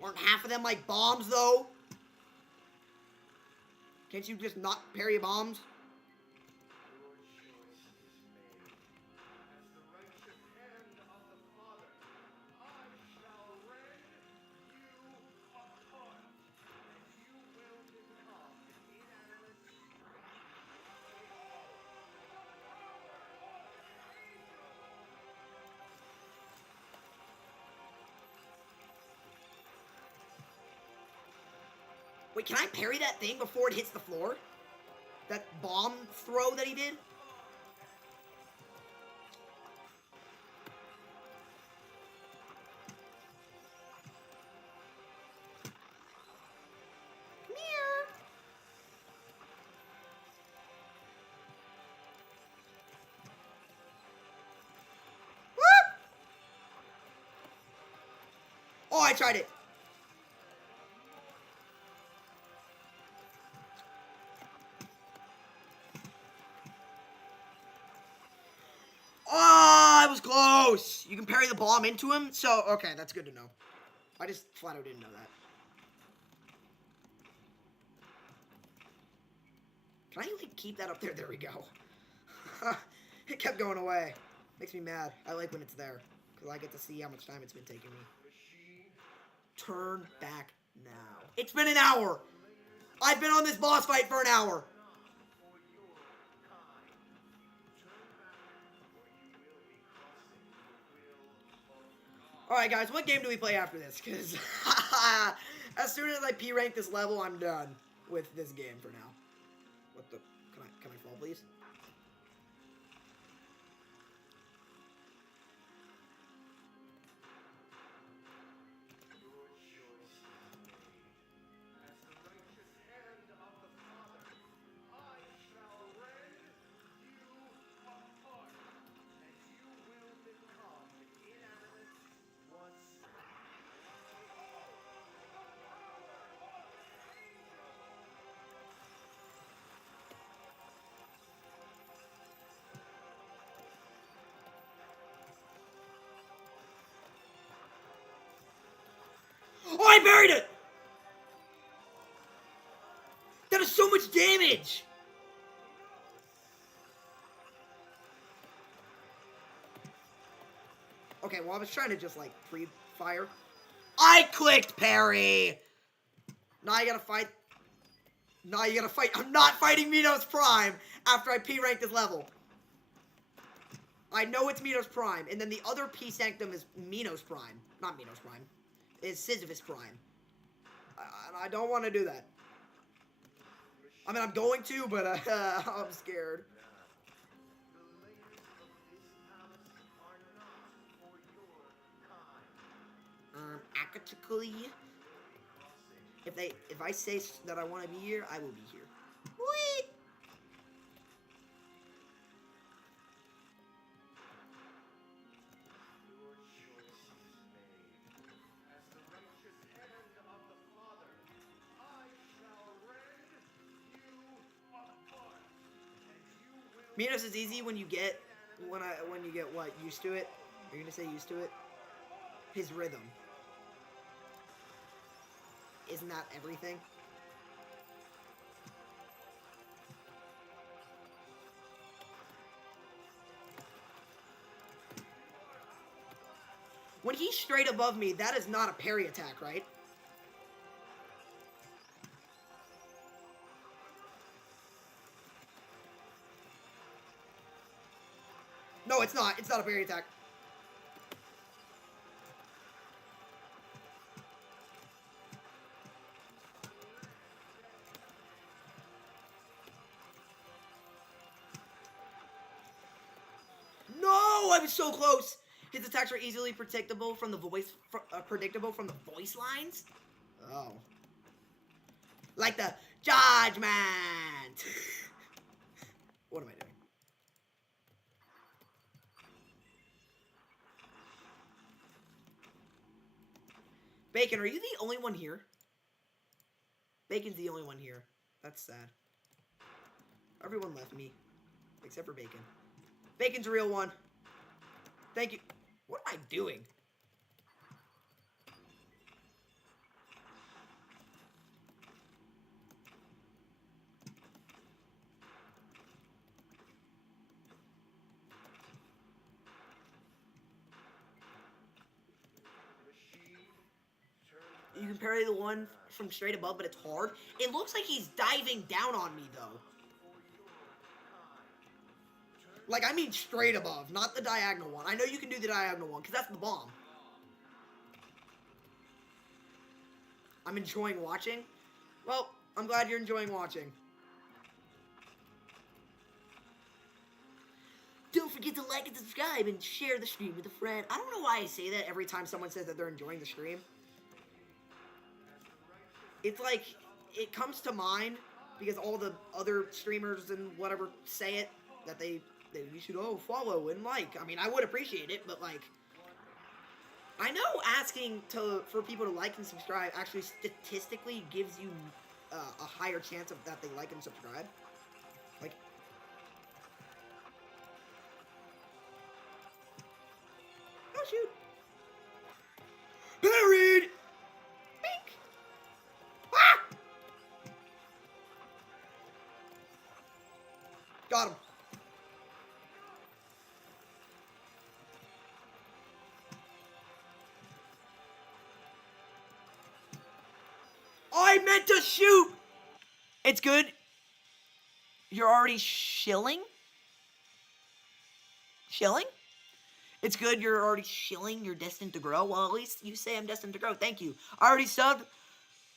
Aren't half of them like bombs, though? Can't you just not parry bombs? Wait, can I parry that thing before it hits the floor? That bomb throw that he did? Come here. Whoop! Oh, I tried it. Oh, I was close. You can parry the bomb into him. So, okay, that's good to know. I just flat out didn't know that. Can I, like, keep that up there? There we go. It kept going away. Makes me mad. I like when it's there. Because I get to see how much time it's been taking me. Turn back now. It's been an hour. I've been on this boss fight for an hour. Alright guys, what game do we play after this? Because as soon as I P-rank this level, I'm done with this game for now. What the? Can I fall, please? Oh, I buried it! That is so much damage! Okay, well, I was trying to just, like, pre-fire. I clicked parry! Now you gotta fight. Now you gotta fight. I'm not fighting Minos Prime after I P-rank this level. I know it's Minos Prime, and then the other P-Sanctum is Minos Prime. Not Minos Prime. It's Sisyphus Prime. I don't want to do that. I mean, I'm going to, but I'm scared. Actually, if I say that I want to be here, I will be here. Whee! Minos is easy when you get what, used to it? You're gonna say used to it? His rhythm. isn't that everything? When he's straight above me, that is not a parry attack, right? No, it's not. It's not a parry attack. No, I was so close. His attacks are easily predictable from the voice lines. Oh, like the judgment. What am I doing? Bacon, are you the only one here? Bacon's the only one here. That's sad. Everyone left me, except for Bacon. Bacon's a real one. Thank you. What am I doing? You can parry the one from straight above, but it's hard. It looks like he's diving down on me, though. Like, I mean straight above, not the diagonal one. I know you can do the diagonal one, because that's the bomb. I'm enjoying watching. Well, I'm glad you're enjoying watching. Don't forget to like and subscribe and share the stream with a friend. I don't know why I say that every time someone says that they're enjoying the stream. It's like, it comes to mind because all the other streamers and whatever say it, that you should follow and like. I mean, I would appreciate it, but like, I know asking for people to like and subscribe actually statistically gives you a higher chance of that they like and subscribe. Like, oh shoot, buried. Bink. Ah! Got him. I meant to shoot! It's good. You're already shilling? Shilling? It's good you're already shilling. You're destined to grow. Well, at least you say I'm destined to grow. Thank you. I already subbed,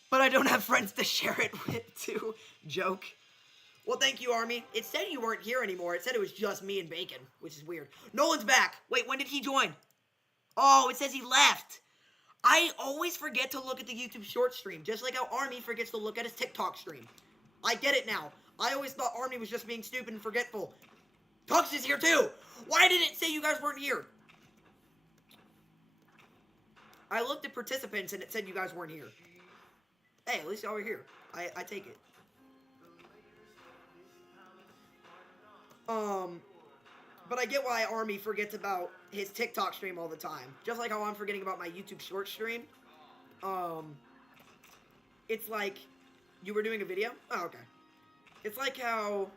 but I don't have friends to share it with, too. Joke. Well, thank you, Army. It said you weren't here anymore. It said it was just me and Bacon, which is weird. Nolan's back. Wait, when did he join? Oh, it says he left. I always forget to look at the YouTube short stream, just like how Army forgets to look at his TikTok stream. I get it now. I always thought Army was just being stupid and forgetful. Tux is here too! Why did it say you guys weren't here? I looked at participants and it said you guys weren't here. Hey, at least y'all were here. I take it. But I get why Army forgets about his TikTok stream all the time. Just like how I'm forgetting about my YouTube short stream. It's like, you were doing a video? Oh, okay. It's like how,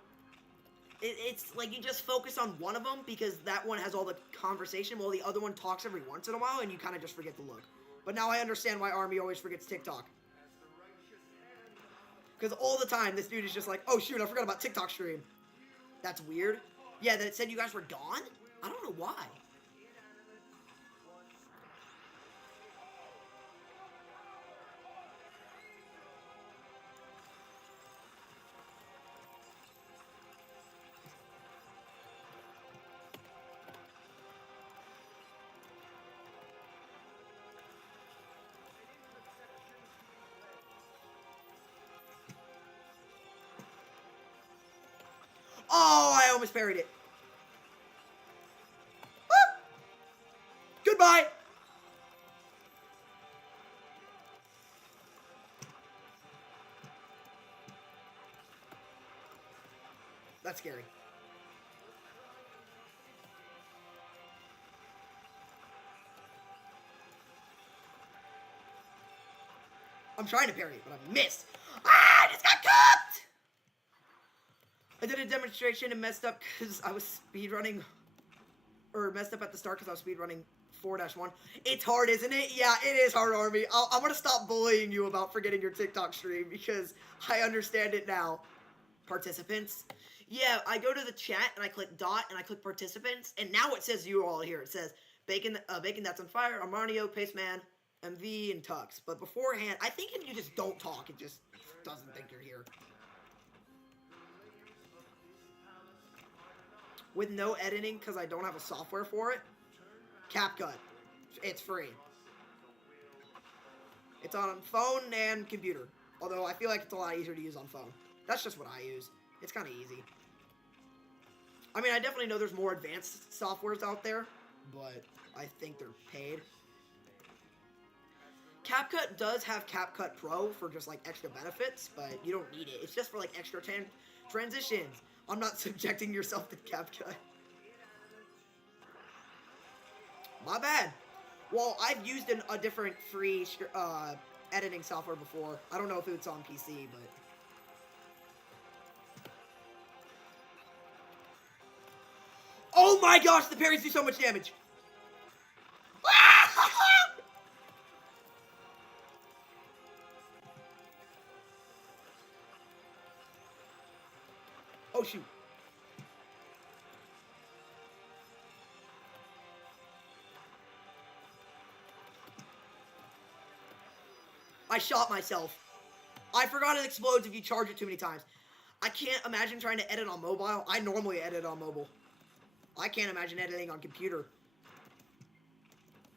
it's like you just focus on one of them because that one has all the conversation while the other one talks every once in a while and you kind of just forget to look. But now I understand why Army always forgets TikTok. Because all the time, this dude is just like, oh shoot, I forgot about TikTok stream. That's weird. Yeah, that it said you guys were gone? I don't know why. Oh, I almost parried it. Ah! Goodbye. That's scary. I'm trying to parry, but I missed. Ah, I just got cooked! I did a demonstration and messed up because I was speedrunning, or messed up at the start because I was speedrunning 4-1. It's hard, isn't it? Yeah, it is hard, Army. I'm going to stop bullying you about forgetting your TikTok stream because I understand it now. Participants. Yeah, I go to the chat and I click dot and I click participants, and now it says you all here. It says Bacon That's on Fire, Armanio, Paceman, MV, and Tux. But beforehand, I think if you just don't talk, it just doesn't think you're here. With no editing because I don't have a software for it. CapCut. It's free. It's on phone and computer. Although I feel like it's a lot easier to use on phone. That's just what I use. It's kind of easy. I mean, I definitely know there's more advanced softwares out there, but I think they're paid. CapCut does have CapCut Pro for just like extra benefits, but you don't need it. It's just for like extra transitions. I'm not subjecting yourself to CapCut. My bad. Well, I've used a different free editing software before. I don't know if it's on PC, but... Oh my gosh, the parries do so much damage! Oh shoot. I shot myself. I forgot it explodes if you charge it too many times. I can't imagine trying to edit on mobile. I normally edit on mobile. I can't imagine editing on computer.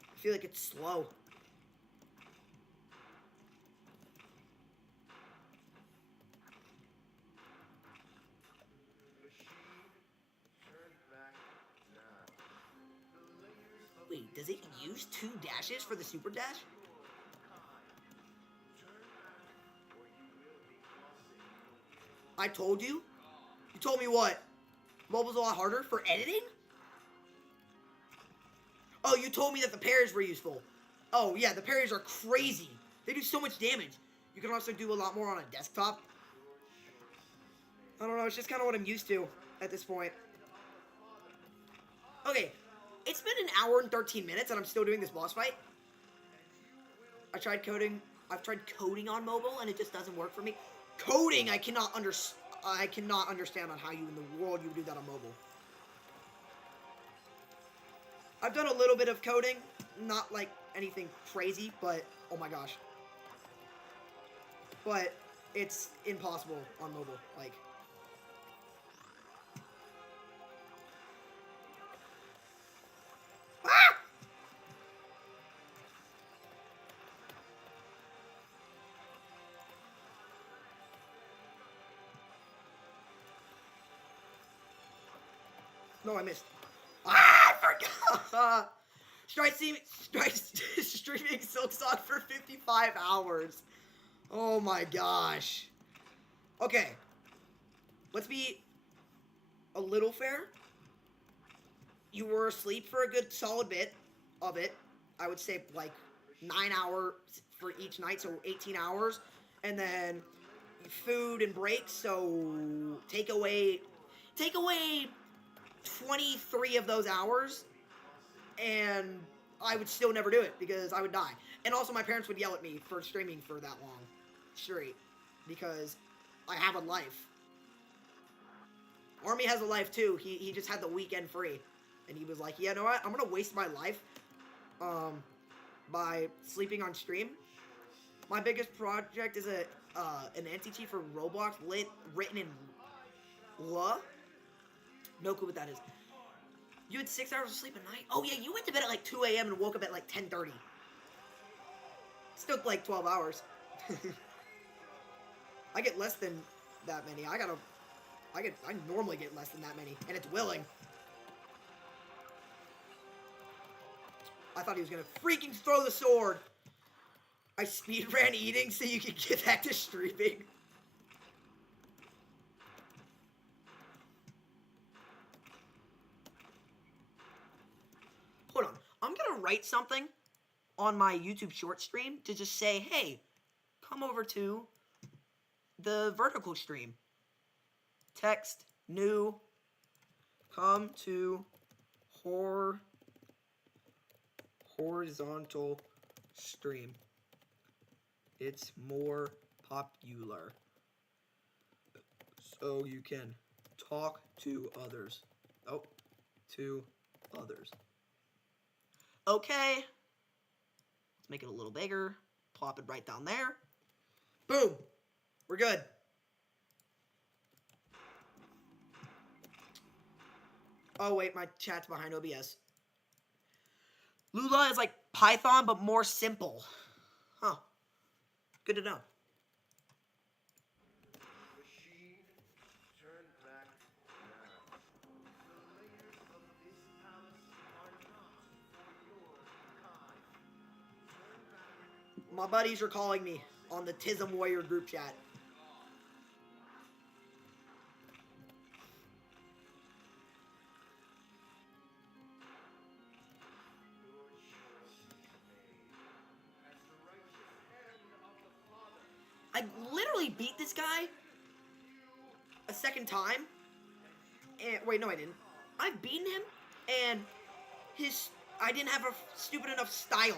I feel like it's slow. Wait, does it use 2 dashes for the super dash? I told you? You told me what? Mobile's a lot harder for editing? Oh, you told me that the parries were useful. Oh, yeah, the parries are crazy. They do so much damage. You can also do a lot more on a desktop. I don't know, it's just kind of what I'm used to at this point. Okay, it's been an hour and 13 minutes and I'm still doing this boss fight. I've tried coding on mobile and it just doesn't work for me. Coding, I cannot understand on how you in the world you would do that on mobile. I've done a little bit of coding, not like anything crazy, but oh my gosh. But it's impossible on mobile, like. Ah! No, I missed. Ah, I forgot! Streaming Silksong for 55 hours. Oh my gosh. Okay. Let's be a little fair. You were asleep for a good solid bit of it. I would say like 9 hours for each night, so 18 hours. And then food and breaks, so take away 23 of those hours, and I would still never do it because I would die. And also my parents would yell at me for streaming for that long straight because I have a life. Army has a life too. He just had the weekend free. And he was like, yeah, you know what? I'm going to waste my life by sleeping on stream. My biggest project is an anti-cheat for Roblox written in Lua. No clue what that is. You had 6 hours of sleep a night? Oh, yeah, you went to bed at like 2 a.m. and woke up at like 10:30. Still like 12 hours. I get less than that many. I normally get less than that many, and it's willing. I thought he was gonna freaking throw the sword. I speed ran eating so you could get back to streaming. Hold on. I'm gonna write something on my YouTube short stream to just say, hey, come over to the vertical stream. Text, new, come to horizontal stream. It's more popular. So you can talk to others. Oh, to others. Okay. Let's make it a little bigger. Plop it right down there. Boom. We're good. Oh, wait, my chat's behind OBS. Lula is like Python, but more simple. Huh. Good to know. My buddies are calling me on the Tism Warrior group chat. I literally beat this guy a second time. And wait, no, I didn't. I've beaten him, and I didn't have a stupid enough style.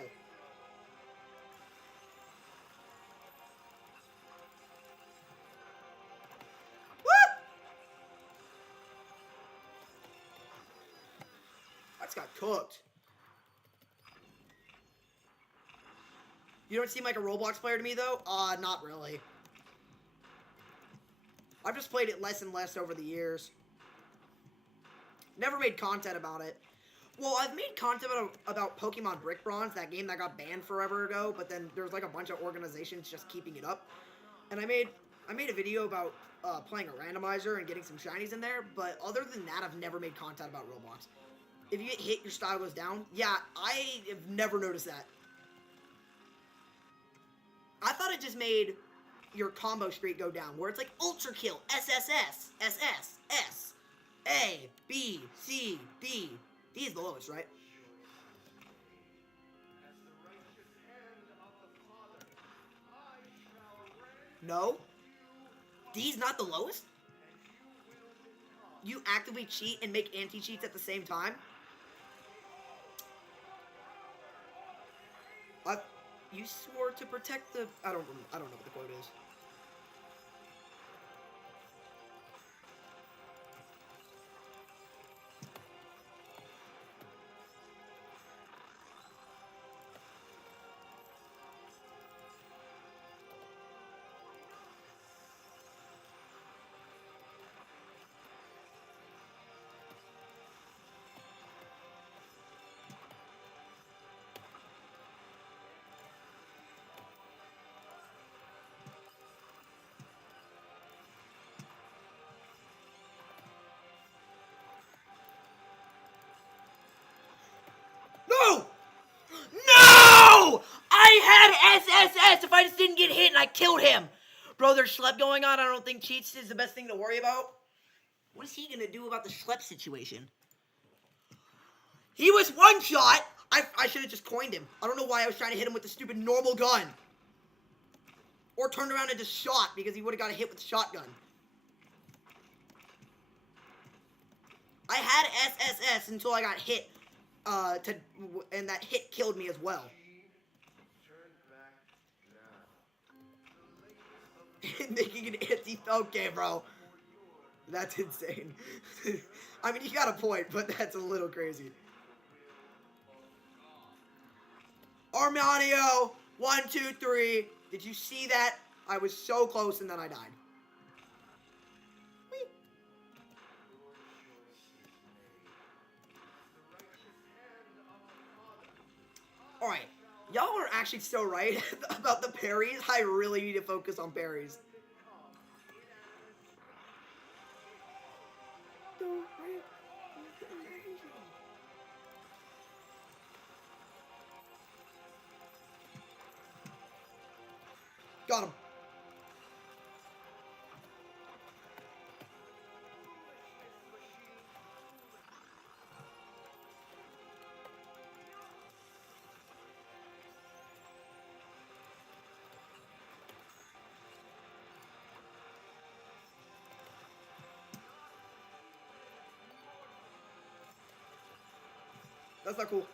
What? That's got cooked. You don't seem like a Roblox player to me, though? Not really. I've just played it less and less over the years. Never made content about it. Well, I've made content about Pokemon Brick Bronze, that game that got banned forever ago, but then there's like a bunch of organizations just keeping it up. And I made a video about playing a randomizer and getting some shinies in there, but other than that, I've never made content about Roblox. If you get hit, your style goes down. Yeah, I have never noticed that. I thought it just made your combo streak go down, where it's like Ultra Kill, SSS, SS, S, A, B, C, D. D is the lowest, right? No? D's not the lowest? You actively cheat and make anti-cheats at the same time? You swore to protect the... I don't know what the quote is. No! No! I had SSS if I just didn't get hit and I killed him. Bro, there's schlep going on. I don't think cheats is the best thing to worry about. What is he going to do about the schlep situation? He was one shot. I should have just coined him. I don't know why I was trying to hit him with the stupid normal gun. Or turned around and just shot because he would have got a hit with the shotgun. I had SSS until I got hit. And that hit killed me as well. Making an anti... Okay, bro. That's insane. I mean, you got a point, but that's a little crazy. Armanio, 1, 2, 3. Did you see that? I was so close and then I died. Whee. Alright, y'all are actually so right about the parries. I really need to focus on parries. Got him. That's not cool.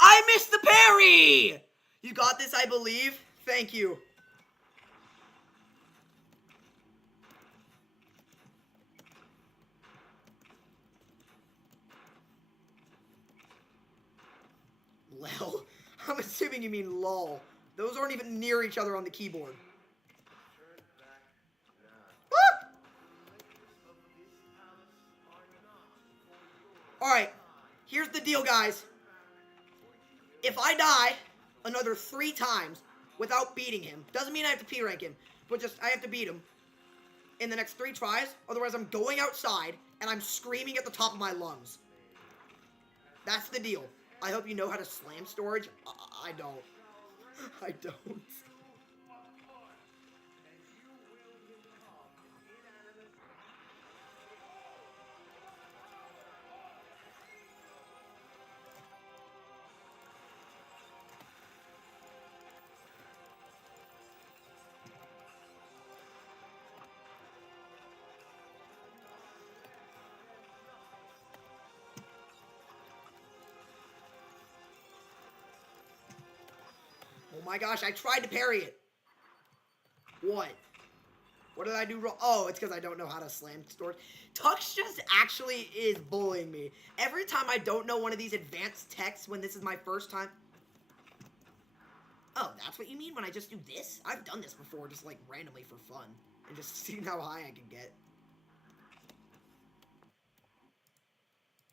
I missed the parry! You got this, I believe. Thank you. Lol. I'm assuming you mean lol. Those aren't even near each other on the keyboard. Ah! Alright, here's the deal, guys. If I die another 3 times without beating him, doesn't mean I have to P rank him, but just I have to beat him in the next 3 tries. Otherwise, I'm going outside and I'm screaming at the top of my lungs. That's the deal. I hope you know how to slam storage. I don't. I don't. Oh my gosh, I tried to parry it. What? What did I do wrong? Oh, it's because I don't know how to slam storage. Tux just actually is bullying me. Every time I don't know one of these advanced techs when this is my first time. Oh, that's what you mean when I just do this? I've done this before, just like randomly for fun. And just seeing how high I can get.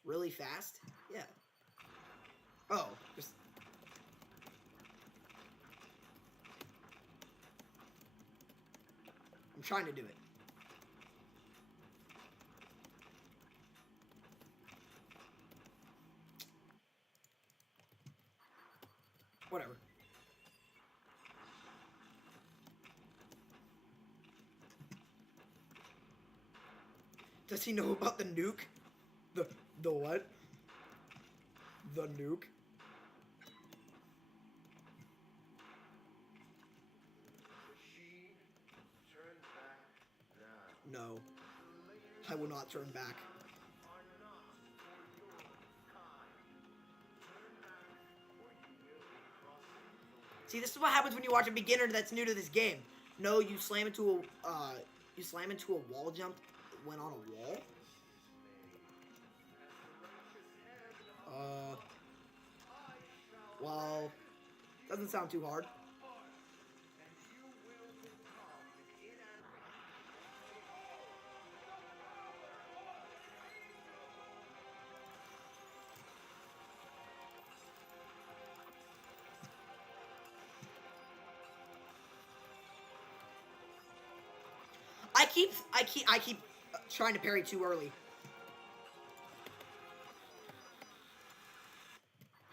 Really fast? Yeah. Oh, just... I'm trying to do it. Whatever. Does he know about the nuke? The what? The nuke? No. I will not turn back. See, this is what happens when you watch a beginner that's new to this game. No, you slam into a wall jump when on a wall. Well, doesn't sound too hard. I keep trying to parry too early.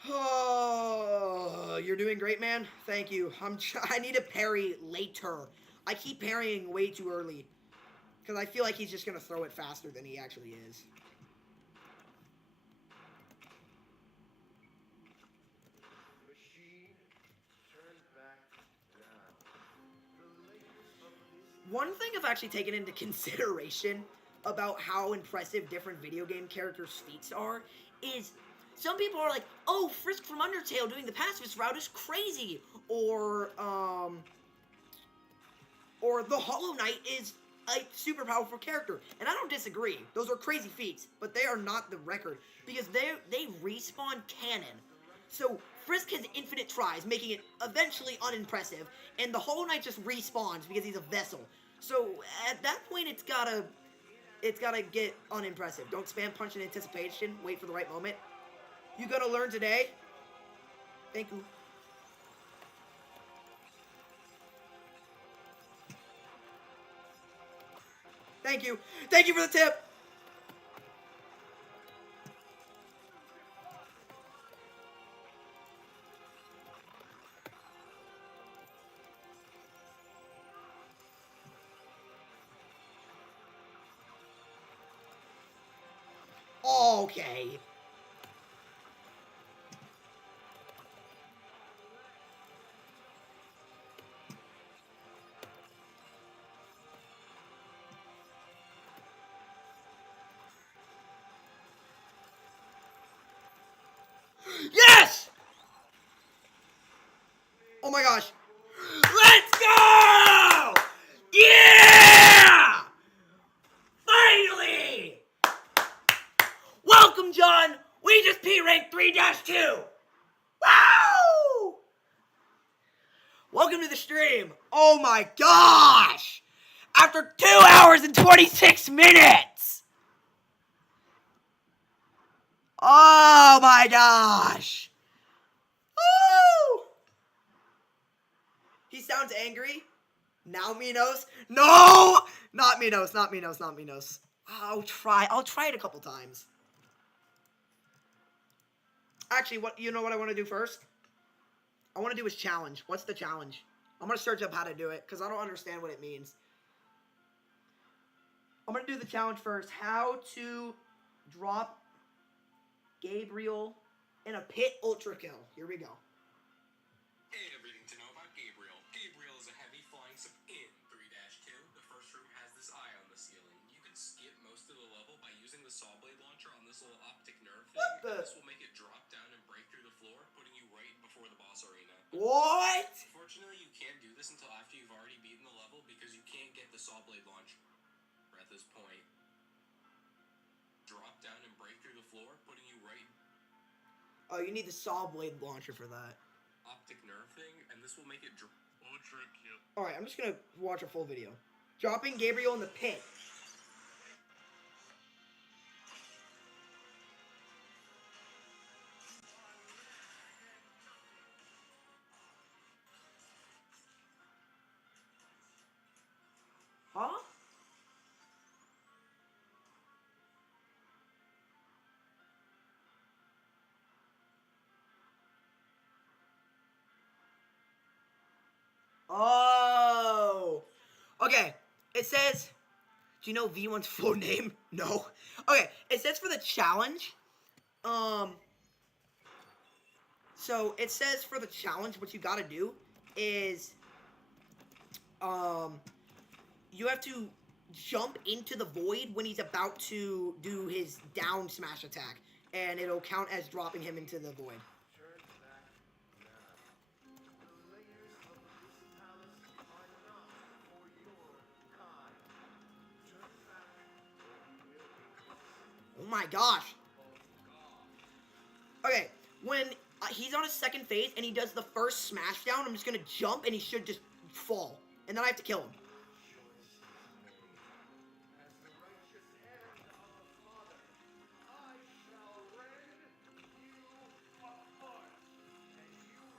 Oh, you're doing great, man. Thank you. I need to parry later. I keep parrying way too early because I feel like he's just gonna throw it faster than he actually is. One thing I've actually taken into consideration about how impressive different video game characters' feats are is some people are like, oh, Frisk from Undertale doing the pacifist route is crazy, or the Hollow Knight is a super powerful character, and I don't disagree. Those are crazy feats, but they are not the record because they respawn canon. So Frisk has infinite tries, making it eventually unimpressive, and the Hollow Knight just respawns because he's a vessel. So at that point, it's gotta get unimpressive. Don't spam punch in anticipation. Wait for the right moment. You gonna learn today? Thank you. Thank you. Thank you for the tip. Okay. my gosh. Let's go! Yeah! Finally! Welcome, John. We just P-ranked 3-2. Woo! Welcome to the stream. Oh my gosh! After 2 hours and 26 minutes! Oh my gosh! Woo! He sounds angry. Now Minos? No! Not Minos, not Minos, not Minos. I'll try it a couple times. Actually, you know what I want to do first? I want to do his challenge. What's the challenge? I'm going to search up how to do it, because I don't understand what it means. I'm going to do the challenge first. How to drop Gabriel in a pit ultra kill. Here we go. Hey, everything to know about Gabriel. Gabriel is a heavy flying sub in 3-2. The first room has this eye on the ceiling. You can skip most of the level by using the saw blade launcher on this little optic nerve thing. This will make it drop down and break through the floor, putting you right before the boss arena. What? Fortunately, you can't do this until after you've already beaten the level because you can't get the saw blade launcher at this point. Drop down and break through the floor, putting you right... Oh, you need the saw blade launcher for that. Optic nerve thing, and this will make it ultra kill. Alright, I'm just gonna watch a full video. Dropping Gabriel in the pit. Huh? Oh. Okay. It says, do you know V1's full name? No. Okay. It says for the challenge, so it says for the challenge, what you gotta do is, you have to jump into the void when he's about to do his down smash attack, and it'll count as dropping him into the void. Oh my gosh. Okay, when he's on his second phase and he does the first smash down, I'm just gonna jump and he should just fall. And then I have to kill him.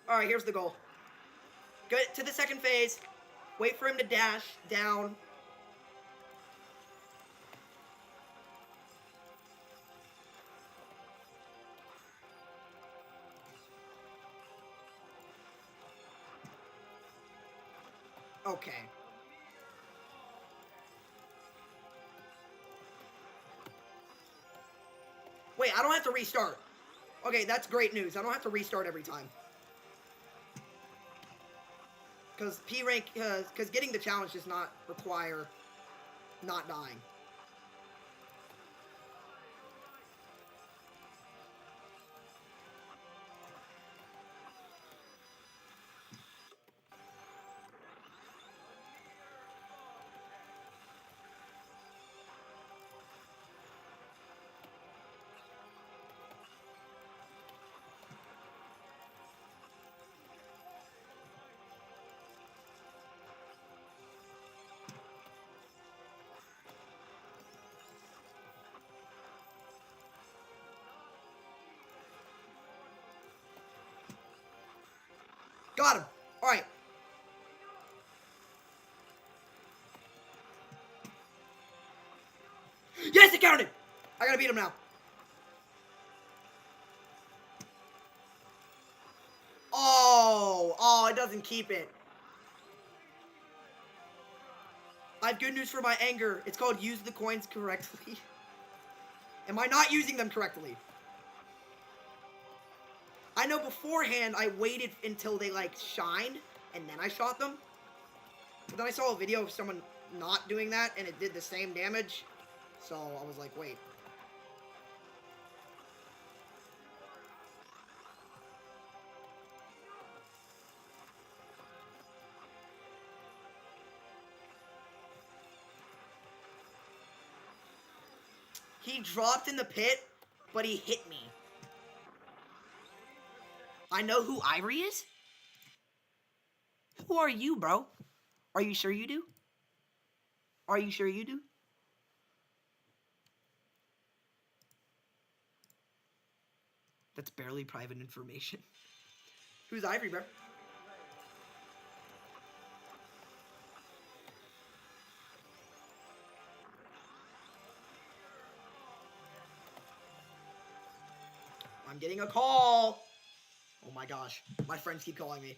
Alright, here's the goal. Go to the second phase. Wait for him to dash down. Okay. Wait, I don't have to restart. Okay, that's great news. I don't have to restart every time. Because P-rank, because getting the challenge does not require not dying. Got him. All right. Yes, it counted. I gotta beat him now. Oh, it doesn't keep it. I have good news for my anger. It's called use the coins correctly. Am I not using them correctly? I know beforehand I waited until they like shined and then I shot them. But then I saw a video of someone not doing that and it did the same damage. So I was like, wait. He dropped in the pit, but he hit me. I know who Ivory is? Who are you, bro? Are you sure you do? Are you sure you do? That's barely private information. Who's Ivory, bro? I'm getting a call. Oh my gosh. My friends keep calling me.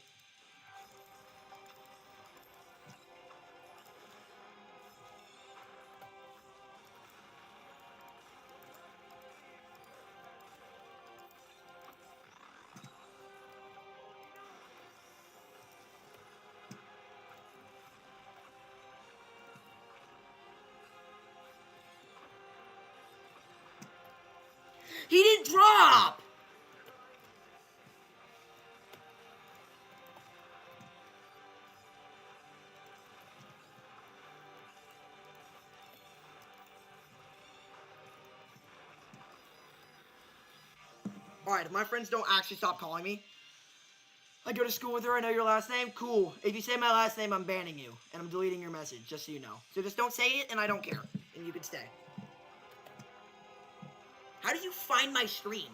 He didn't drop! Alright, if my friends don't actually stop calling me, I go to school with her, I know your last name, cool. If you say my last name, I'm banning you, and I'm deleting your message, just so you know. So just don't say it, and I don't care, and you can stay. How do you find my stream?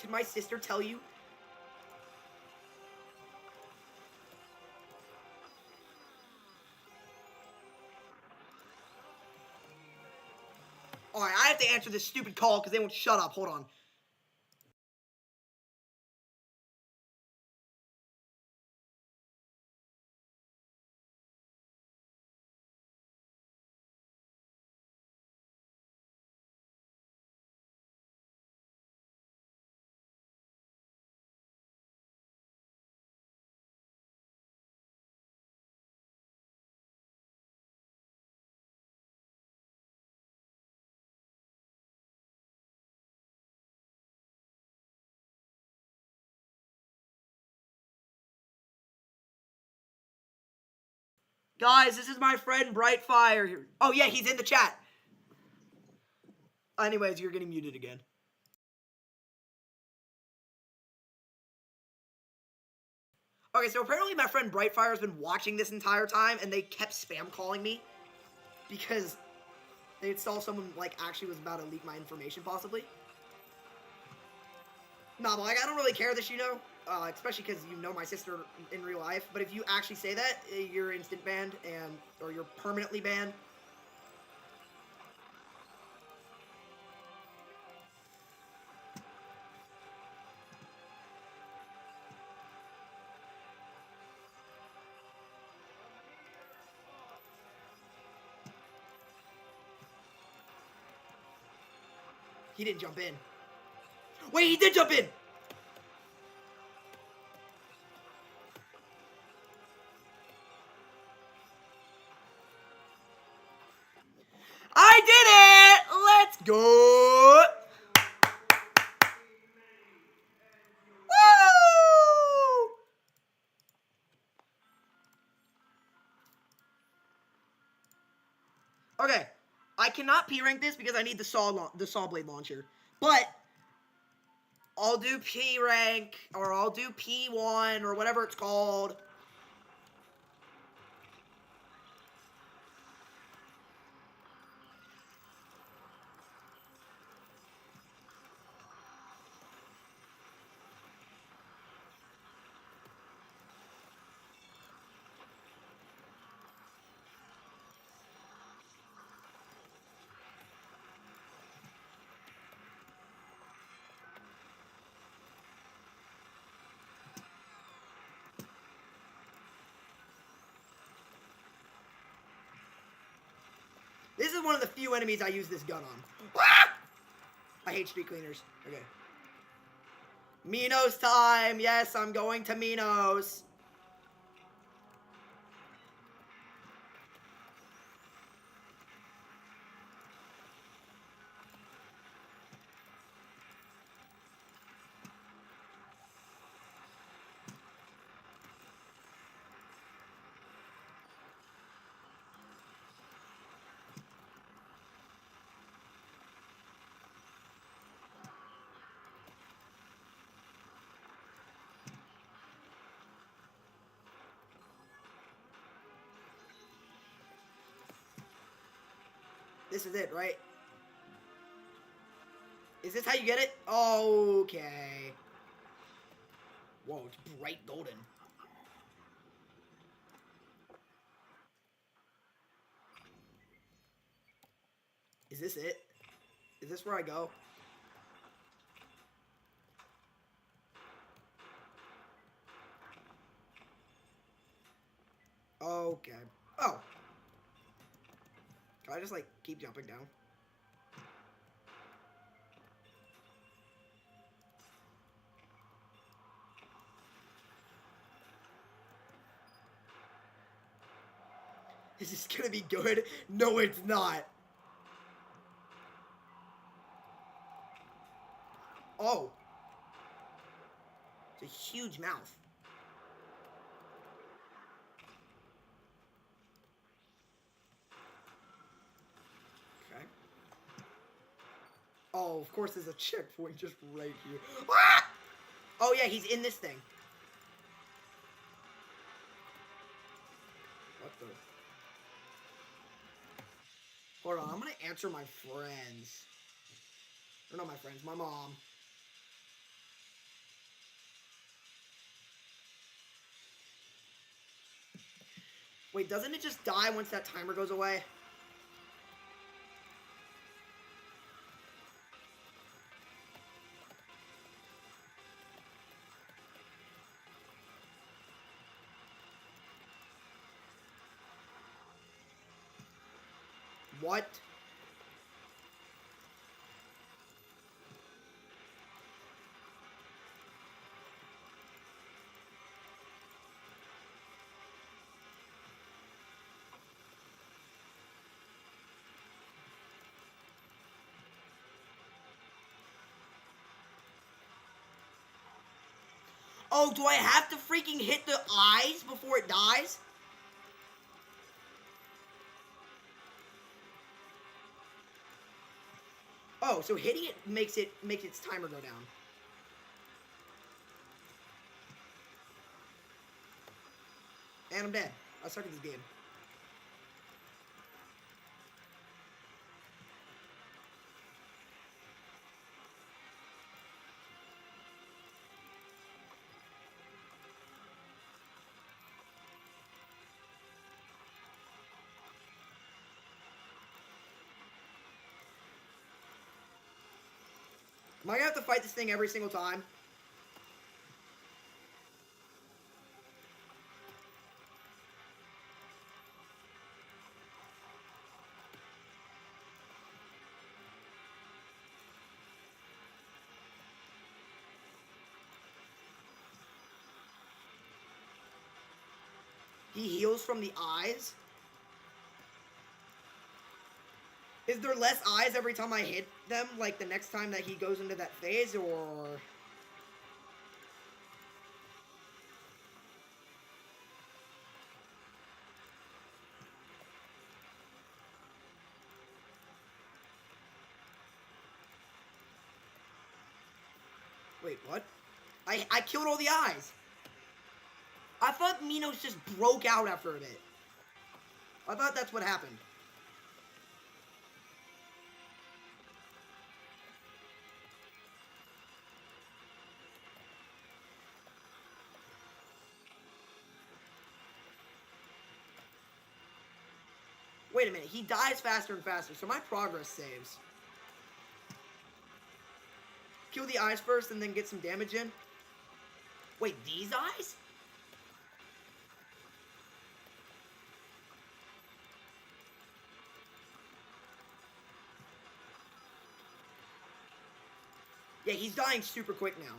Did my sister tell you? Alright, I have to answer this stupid call because they won't shut up. Hold on. Guys, this is my friend Brightfire. Oh yeah, he's in the chat. Anyways, you're getting muted again. Okay, so apparently my friend Brightfire has been watching this entire time, and they kept spam calling me because they saw someone like actually was about to leak my information, possibly. No, but like I don't really care that you know, especially because you know my sister in real life. But if you actually say that, you're instant banned or you're permanently banned. He didn't jump in. Wait, he did jump in! I did it! Let's go! Woo! Okay, I cannot P rank this because I need the saw blade launcher, but I'll do P rank or I'll do P1 or whatever it's called. This is one of the few enemies I use this gun on. Ah! I hate street cleaners. Okay. Minos time. Yes, I'm going to Minos. This is it, right? Is this how you get it? Okay. Whoa, it's bright golden. Is this it? Is this where I go? Okay. Oh. Can I just, like, keep jumping down? Is this gonna be good? No, it's not. Oh. It's a huge mouth. Okay. Oh, of course there's a checkpoint just right here. Ah! Oh, yeah, he's in this thing. What the? Hold on, I'm gonna answer my friends. Or not my friends, my mom. Wait, doesn't it just die once that timer goes away? What? Oh, do I have to freaking hit the eyes before it dies? Oh, so hitting it makes its timer go down. And I'm dead. I suck at this game. Am I gonna have to fight this thing every single time? He heals from the eyes? Is there less eyes every time I hit them, like the next time that he goes into that phase, or... Wait, what? I killed all the eyes! I thought Minos just broke out after a bit. I thought that's what happened. Wait a minute, he dies faster and faster, so my progress saves. Kill the eyes first and then get some damage in. Wait, these eyes? Yeah, he's dying super quick now.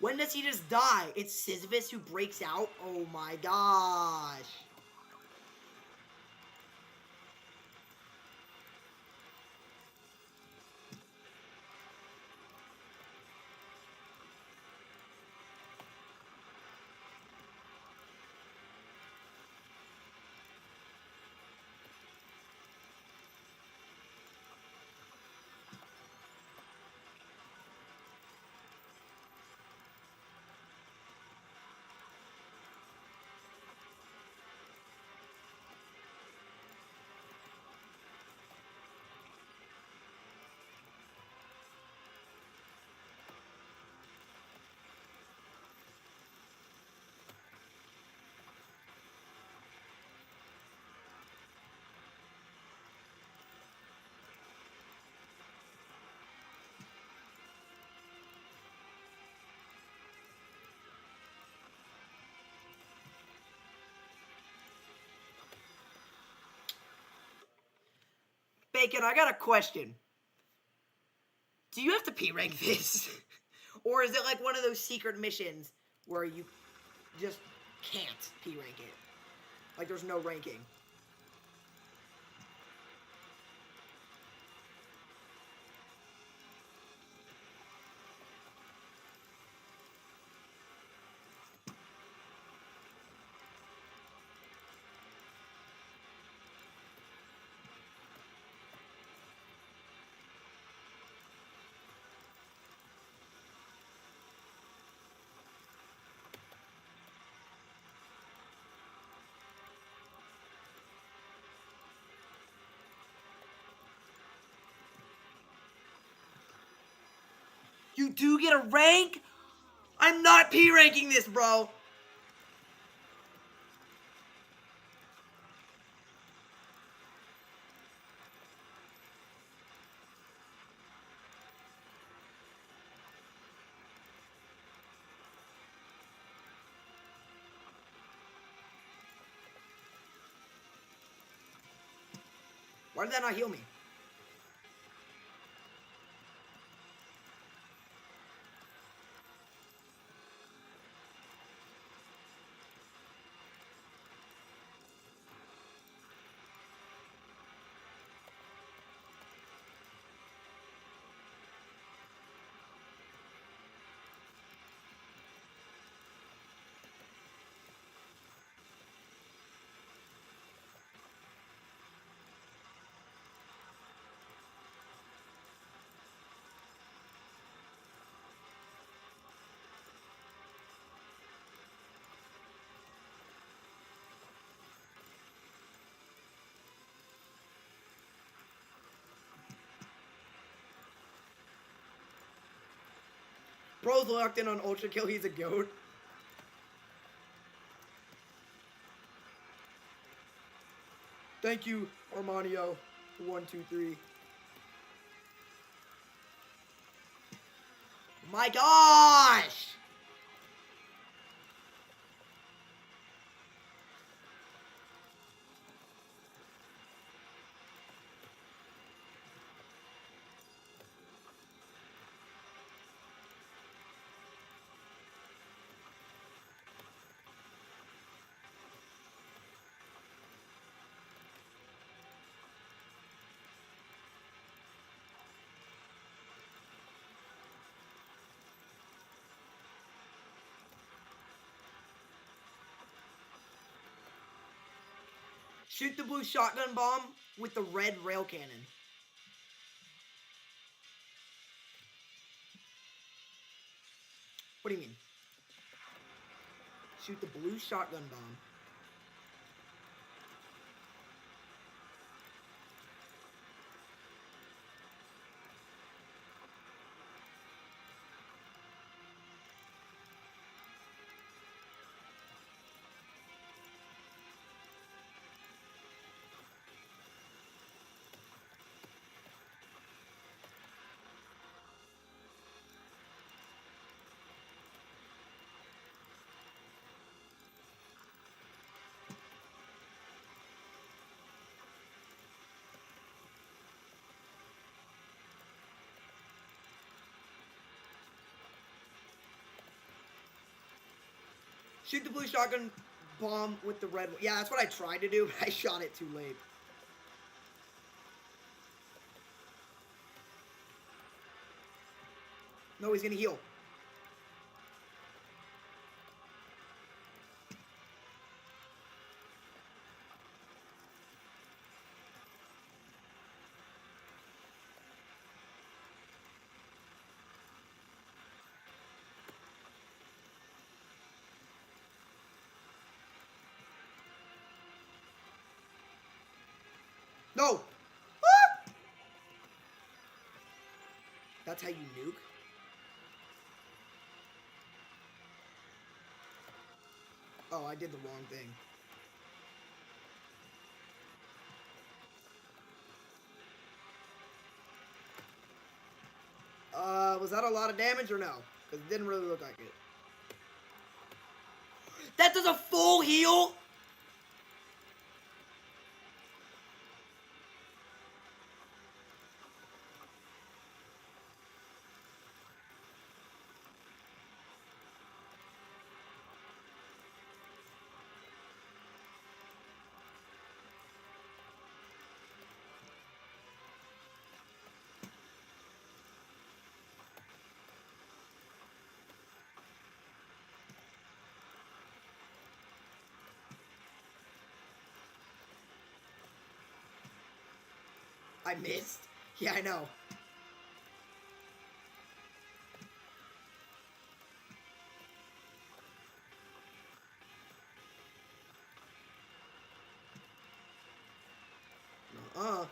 When does he just die? It's Sisyphus who breaks out? Oh my gosh. Bacon, I got a question. Do you have to P-rank this? Or is it like one of those secret missions where you just can't P-rank it? Like there's no ranking. You do get a rank? I'm not P-ranking this, bro. Why did that not heal me? Bro's locked in on Ultra Kill, he's a goat. Thank you, Armanio. 1, 2, 3. My gosh! Shoot the blue shotgun bomb with the red rail cannon. What do you mean? Shoot the blue shotgun bomb. Shoot the blue shotgun bomb with the red one. Yeah, that's what I tried to do, but I shot it too late. No, he's gonna heal. No! Ah! That's how you nuke? Oh, I did the wrong thing. Was that a lot of damage or no? Because it didn't really look like it. That does a full heal? I missed? Yeah, I know. Uh-uh.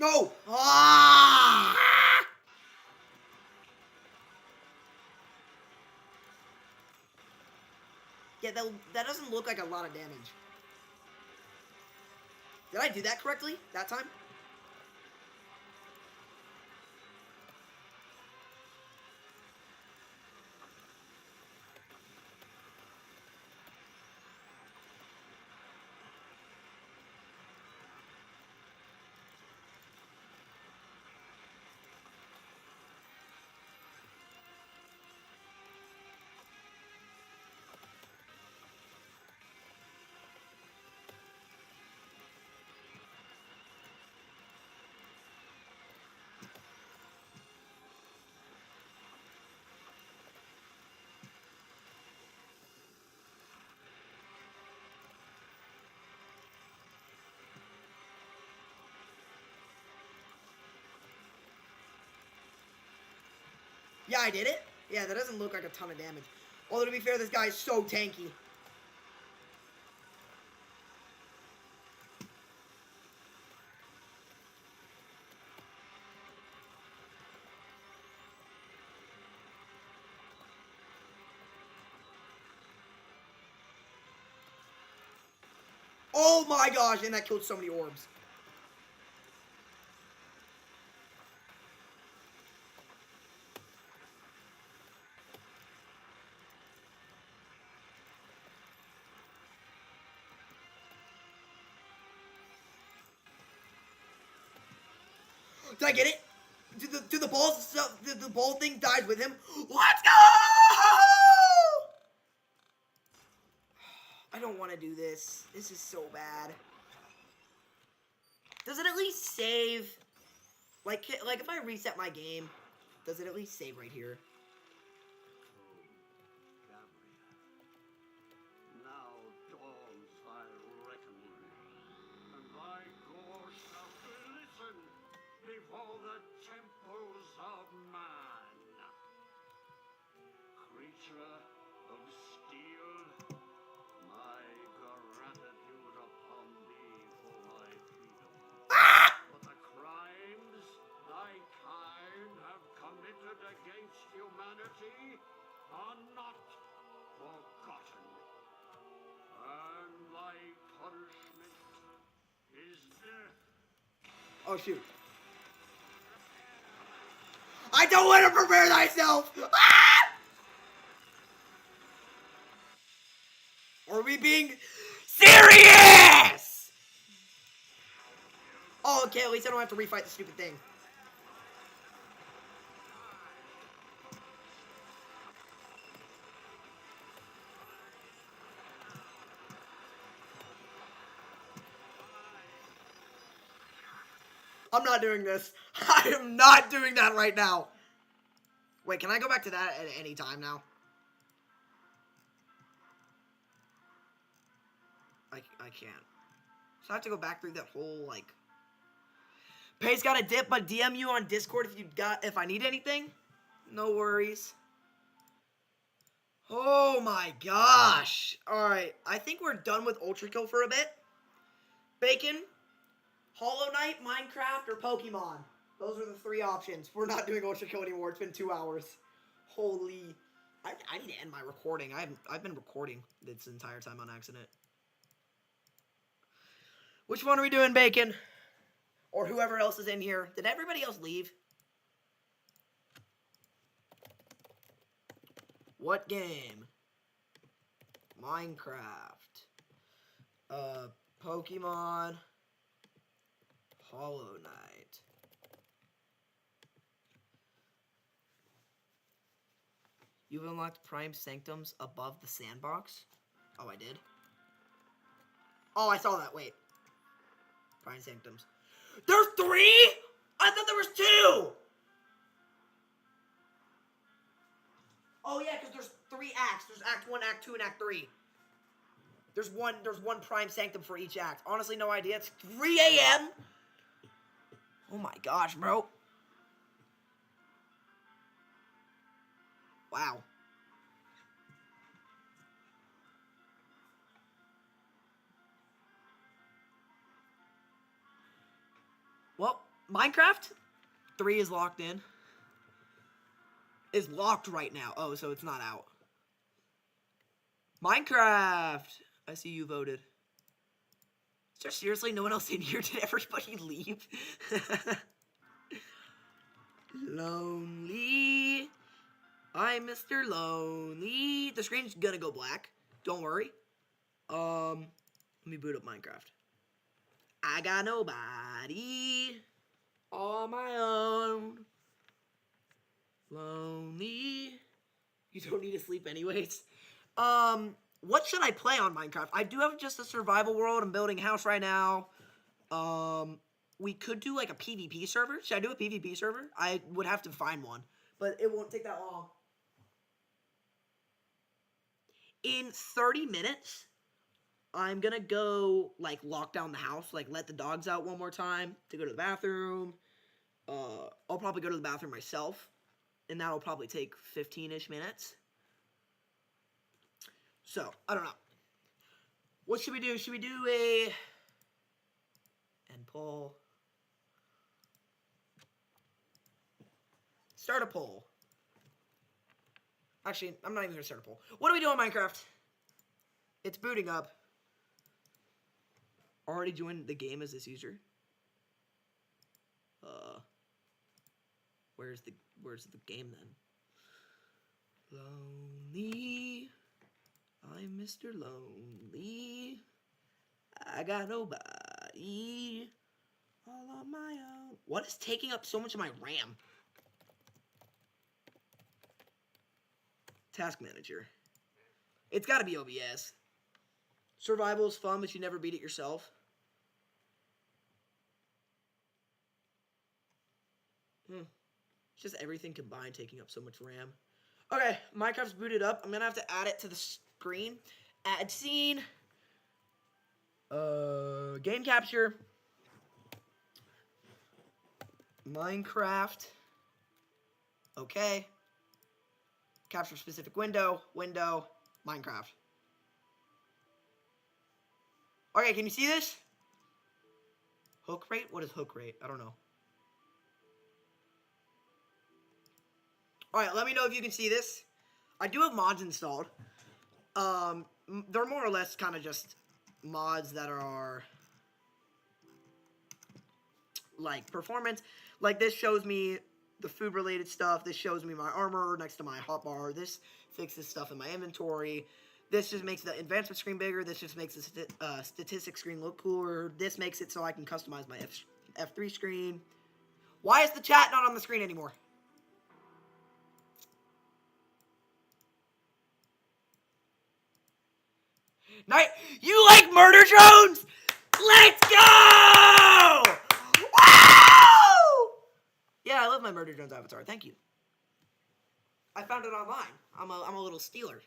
No! Ah! Yeah, that doesn't look like a lot of damage. Did I do that correctly that time? Yeah, I did it. Yeah, that doesn't look like a ton of damage. Although, to be fair, this guy is so tanky. Oh my gosh, and that killed so many orbs. Did I get it? Did the ball the ball thing died with him? Let's go! I don't want to do this. This is so bad. Does it at least save? Like if I reset my game, does it at least save right here? Now dawns thy reckoning, and thy gore shall glisten before the temples of man. Creature of steel, my gratitude upon thee for thy freedom. But the crimes thy kind have committed against humanity are not forgotten. And thy punishment is death. Oh shoot! I don't want to prepare thyself! Ah! Are we being serious? Oh, okay, at least I don't have to refight the stupid thing. I'm not doing this. I am not doing that right now. Wait, can I go back to that at any time now? I can't. So I have to go back through that whole, like... Pace got a dip, but DM you on Discord if I need anything. No worries. Oh my gosh. Alright, I think we're done with Ultra Kill for a bit. Bacon, Hollow Knight, Minecraft, or Pokemon. Those are the 3 options. We're not doing Ultra Kill anymore. It's been 2 hours. Holy... I need to end my recording. I've been recording this entire time on accident. Which one are we doing, Bacon? Or whoever else is in here. Did everybody else leave? What game? Minecraft. Pokemon. Hollow Knight. You've unlocked Prime Sanctums above the sandbox? Oh, I did? Oh, I saw that. Wait. Prime Sanctums. There's 3?! I thought there was 2! Oh, yeah, because there's 3 acts. There's Act 1, Act 2, and Act 3. There's one Prime Sanctum for each act. Honestly, no idea. It's 3 a.m.? Oh my gosh, bro. Wow. Well, Minecraft 3 is locked in. Is locked right now. Oh, so it's not out. Minecraft. I see you voted. Is there seriously no one else in here? Did everybody leave? Lonely. I'm Mr. Lonely. The screen's gonna go black. Don't worry. Let me boot up Minecraft. I got nobody. All on my own. Lonely. You don't need to sleep anyways. What should I play on Minecraft? I do have just a survival world. I'm building a house right now. We could do like a PvP server. Should I do a PvP server? I would have to find one, but it won't take that long. In 30 minutes, I'm gonna go, like, lock down the house, like, let the dogs out one more time to go to the bathroom. I'll probably go to the bathroom myself, and that'll probably take 15-ish minutes. So, I don't know. What should we do? Should we do a... and poll? Start a poll. Actually, I'm not even gonna start a poll. What do we do on Minecraft? It's booting up. Already joined the game as this user. Where's the game then? Lonely. I'm Mr. Lonely. I got nobody. All on my own. What is taking up so much of my RAM? Task Manager. It's gotta be OBS. Survival is fun, but you never beat it yourself. It's just everything combined taking up so much RAM. Okay, Minecraft's booted up. I'm gonna have to add it to the screen. Add scene. Game capture. Minecraft. Okay. Capture specific window. Window. Minecraft. Okay, can you see this? Hook rate? What is hook rate? I don't know. Alright, let me know if you can see this. I do have mods installed. They're more or less kind of just mods that are like performance. Like this shows me the food-related stuff. This shows me my armor next to my hotbar. This fixes stuff in my inventory. This just makes the advancement screen bigger. This just makes the statistics screen look cooler. This makes it so I can customize my F3 screen. Why is the chat not on the screen anymore? Night, you like murder drones? Let's go! Woo! Yeah, I love my murder drones avatar. Thank you. I found it online. I'm a little stealer.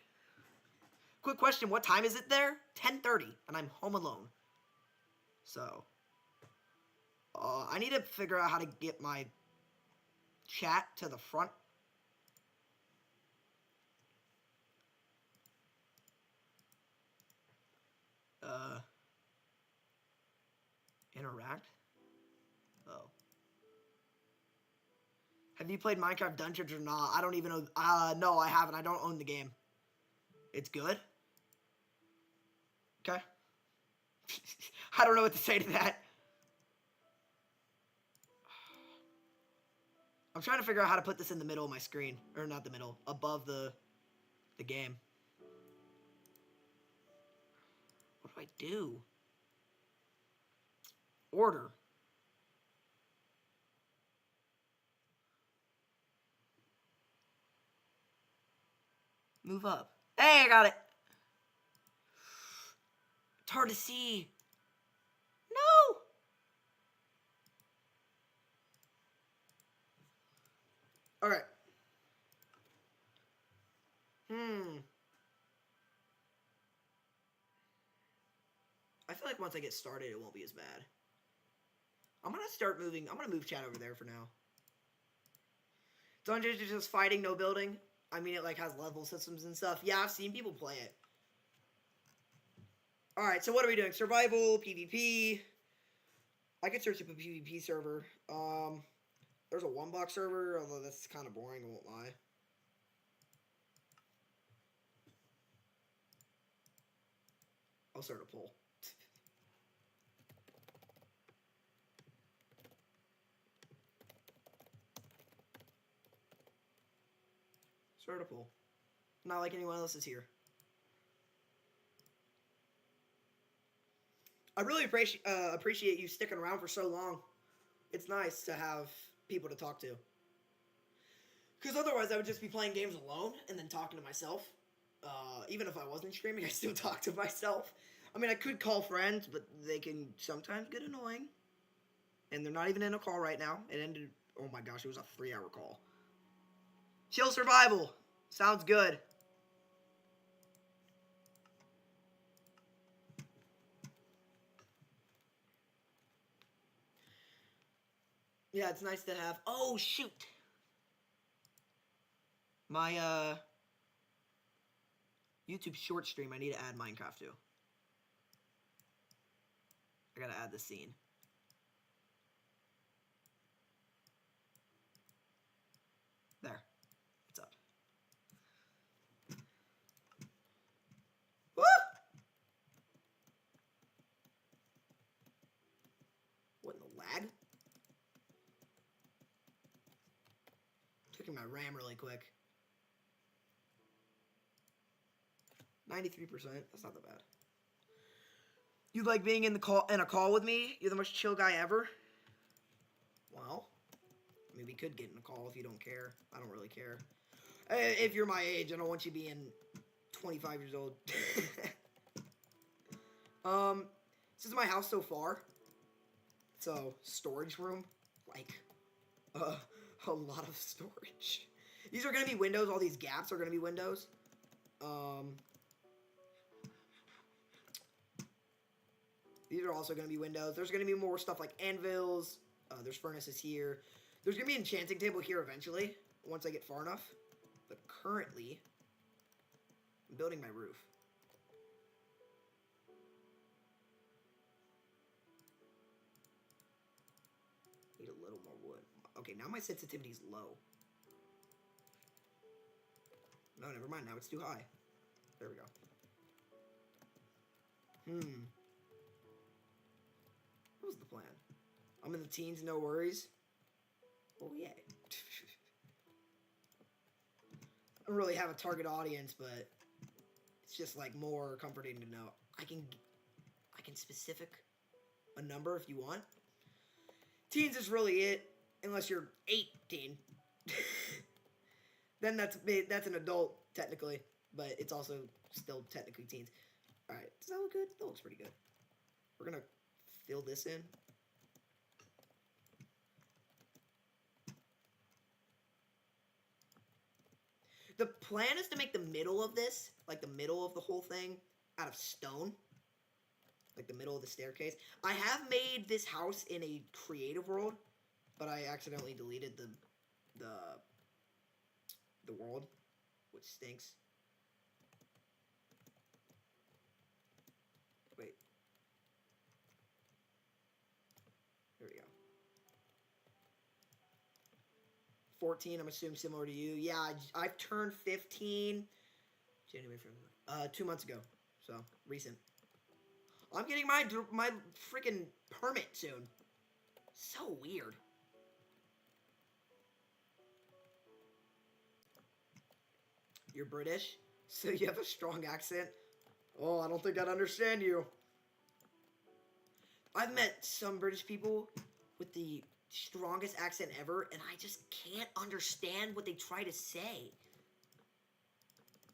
Quick question, what time is it there? 10:30, and I'm home alone. So, I need to figure out how to get my chat to the front. Interact? Oh. Have you played Minecraft Dungeons or not? I don't even know. No, I haven't. I don't own the game. It's good? Okay. I don't know what to say to that. I'm trying to figure out how to put this in the middle of my screen. Or not the middle. Above the game. What do I do? Order. Move up. Hey, I got it. It's hard to see. No. All right. I feel like once I get started, it won't be as bad. I'm going to start moving. I'm going to move chat over there for now. Dungeons is just fighting, no building. I mean, it like has level systems and stuff. Yeah, I've seen people play it. Alright, so what are we doing? Survival, PvP. I could search up a PvP server. There's a one-block server, although that's kind of boring, I won't lie. I'll start a poll. Start a poll. Not like anyone else is here. I really appreciate you sticking around for so long. It's nice to have people to talk to. Because otherwise I would just be playing games alone and then talking to myself. Even if I wasn't streaming, I still talk to myself. I mean, I could call friends, but they can sometimes get annoying. And they're not even in a call right now. It ended, oh my gosh, it was a 3-hour call. Chill survival. Sounds good. Yeah, it's nice to have... Oh, shoot. My, YouTube short stream I need to add Minecraft to. I gotta add the scene. There. It's up. Woo! What in the lag? Checking my RAM really quick. 93%. That's not that bad. You like being in a call with me? You're the most chill guy ever? Well, I mean, we could get in a call if you don't care. I don't really care. If you're my age, I don't want you being 25 years old. This is my house so far. So, storage room. Like, a lot of storage. These are going to be windows. All these gaps are going to be windows. These are also going to be windows. There's going to be more stuff like anvils. There's furnaces here. There's going to be an enchanting table here eventually, once I get far enough. But currently, I'm building my roof. Need a little more wood. Okay, now my sensitivity is low. No, never mind. Now it's too high. There we go. What was the plan? I'm in the teens, no worries. Oh, yeah. I don't really have a target audience, but it's just like more comforting to know I can specific a number if you want. Teens is really it, unless you're 18. Then that's an adult technically, but it's also still technically teens. All right, does that look good? That looks pretty good. We're gonna fill this in. The plan is to make the middle of this, like the middle of the whole thing, out of stone. Like the middle of the staircase. I have made this house in a creative world, but I accidentally deleted the world, which stinks. Wait. There we go. 14, I'm assuming similar to you. Yeah, I've turned 15 January, February, 2 months ago. So, recent. I'm getting my freaking permit soon. So weird. You're British? So you have a strong accent? Oh, I don't think I'd understand you. I've met some British people with the strongest accent ever, and I just can't understand what they try to say.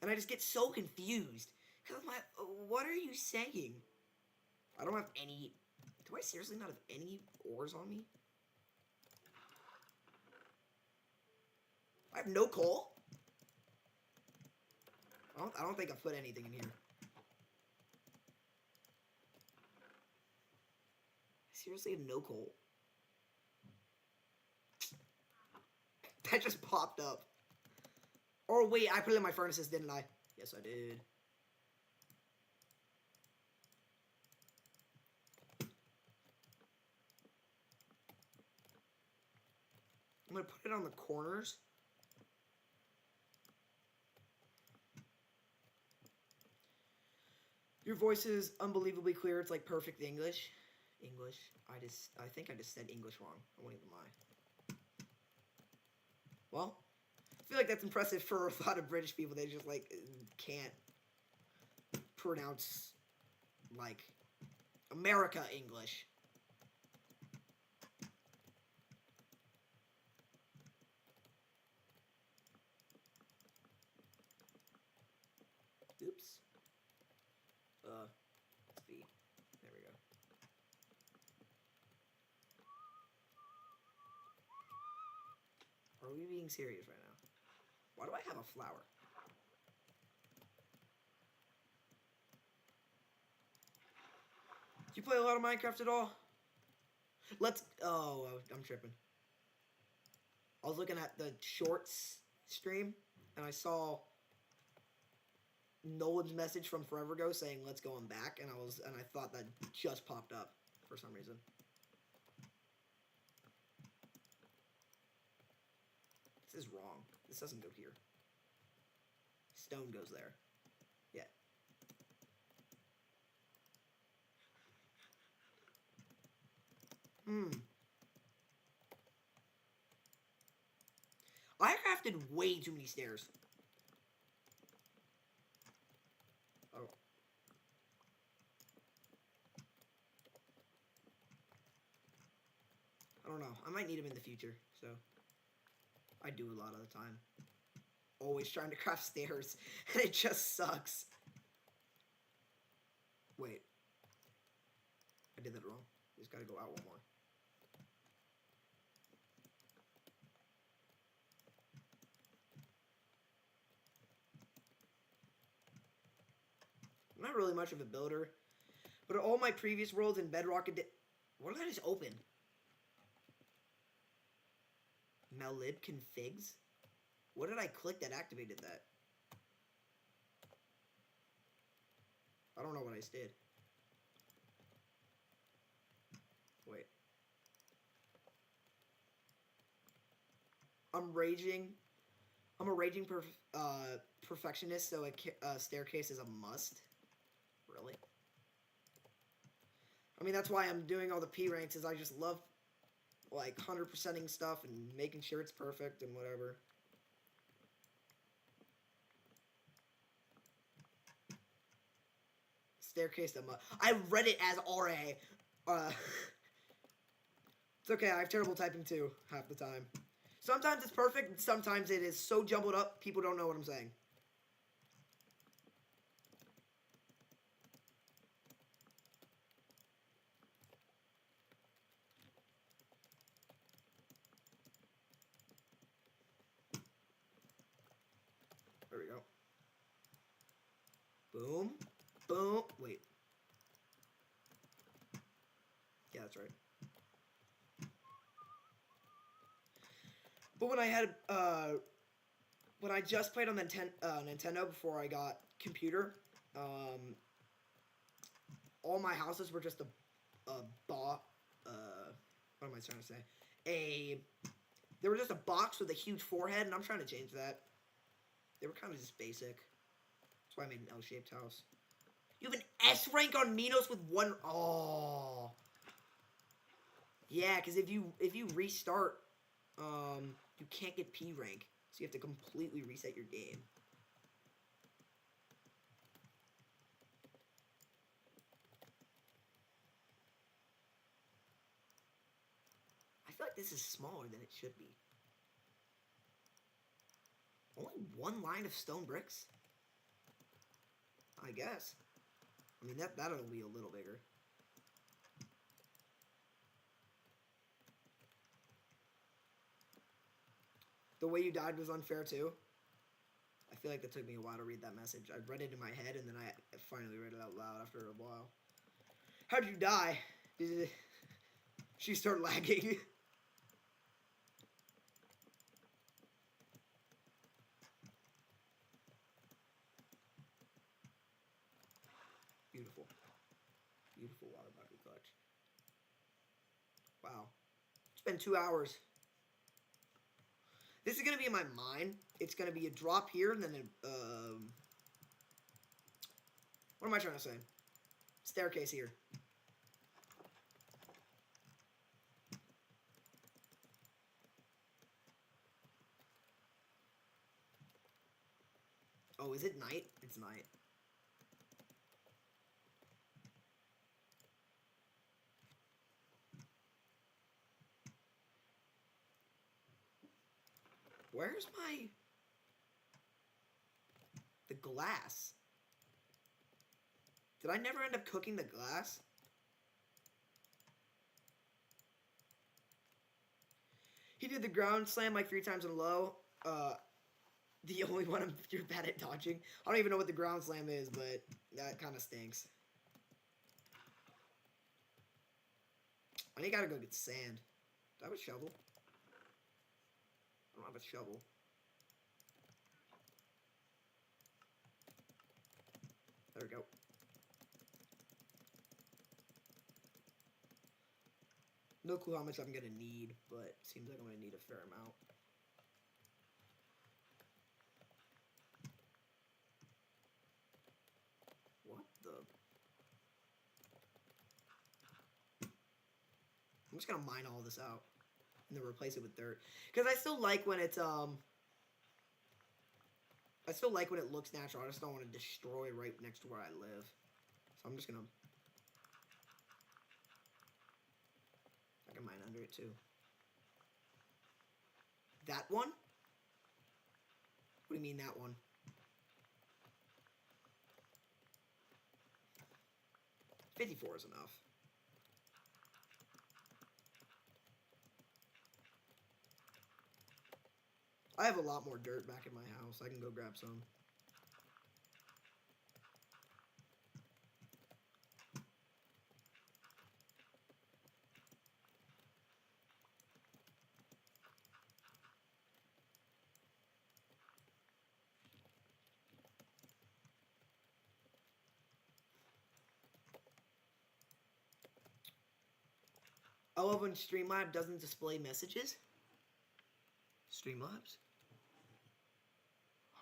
And I just get so confused. Because I'm like, what are you saying? I don't have any... Do I seriously not have any ores on me? I have no coal? I don't think I've put anything in here. I seriously have no coal. That just popped up. Or wait, I put it in my furnaces, didn't I? Yes, I did. I'm going to put it on the corners. Your voice is unbelievably clear. It's like perfect English. I think I just said English wrong. I won't even lie. Well, I feel like that's impressive for a lot of British people. They just like can't pronounce like America English. Oops. V. There we go. Are we being serious right now? Why do I have a flower? Do you play a lot of Minecraft at all? Oh, I'm tripping. I was looking at the shorts stream, and I saw Nolan's message from forever ago saying let's go on back, and I thought that just popped up for some reason. This is wrong. This doesn't go here. Stone goes there. Yeah. I crafted way too many stairs. Oh. I don't know. I might need them in the future, so I do a lot of the time. Always trying to craft stairs, and it just sucks. Wait. I did that wrong. Just gotta go out one more. I'm not really much of a builder, but all my previous worlds in Bedrock, what did I just open? Malib configs? What did I click that activated that? I don't know what I just did. Wait. I'm raging. I'm a raging perfectionist, so a staircase is a must. Really? I mean, that's why I'm doing all the P ranks, is I just love like 100%ing stuff and making sure it's perfect and whatever. Staircase them up. I read it as RA. It's okay, I have terrible typing too, half the time. Sometimes it's perfect, sometimes it is so jumbled up, people don't know what I'm saying. There we go. Boom. Boom. Wait. Yeah, that's right. But when I just played on the Nintendo before I got computer, all my houses were just what am I trying to say? They were just a box with a huge forehead, and I'm trying to change that. They were kind of just basic. That's why I made an L-shaped house. You have an S rank on Minos with one. Oh. Yeah, because if you restart, you can't get P rank, so you have to completely reset your game. I feel like this is smaller than it should be. Only one line of stone bricks? I guess. I mean, that'll be a little bigger. The way you died was unfair, too. I feel like it took me a while to read that message. I read it in my head, and then I finally read it out loud after a while. How did you die? Did she start lagging? Beautiful. Beautiful water bucket clutch. Wow. It's been 2 hours. This is going to be in my mind. It's going to be a drop here, and then what am I trying to say? Staircase here. Oh, is it night? It's night. Where's the glass? Did I never end up cooking the glass? He did the ground slam like 3 times in a row. The only one you're bad at dodging. I don't even know what the ground slam is, but that kind of stinks. I think I gotta go get sand. Do I have a shovel? I don't have a shovel. There we go. No clue how much I'm gonna need, but seems like I'm gonna need a fair amount. What the? I'm just gonna mine all this out and then replace it with dirt. Because I still like when it's I still like when it looks natural. I just don't want to destroy right next to where I live. So I'm just gonna. I can mine under it too. That one? What do you mean that one? $54 is enough. I have a lot more dirt back in my house. I can go grab some. I love when Streamlabs doesn't display messages. Streamlabs?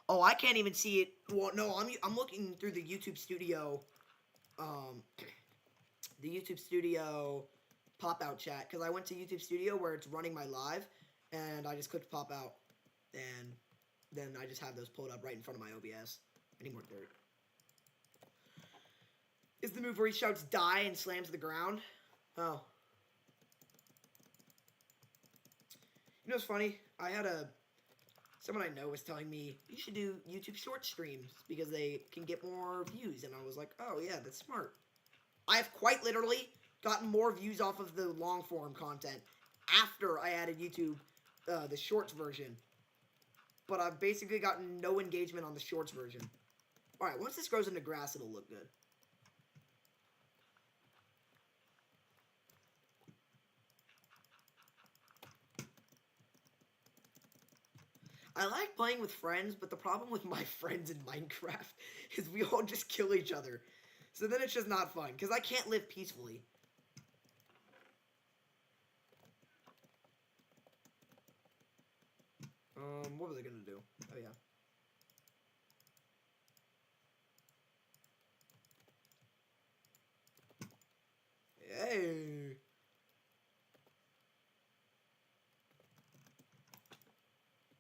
Oh, I can't even see it. Well, no, I'm looking through the YouTube Studio, the YouTube Studio pop-out chat, because I went to YouTube Studio where it's running my live, and I just clicked pop-out, and then I just have those pulled up right in front of my OBS. Any more dirt? Is the move where he shouts die and slams the ground? Oh. You know what's funny? I had someone I know was telling me, you should do YouTube short streams because they can get more views. And I was like, oh yeah, that's smart. I have quite literally gotten more views off of the long form content after I added YouTube, the shorts version. But I've basically gotten no engagement on the shorts version. Alright, once this grows into grass, it'll look good. I like playing with friends, but the problem with my friends in Minecraft is we all just kill each other. So then it's just not fun, because I can't live peacefully. What was I gonna do? Oh, yeah. Hey!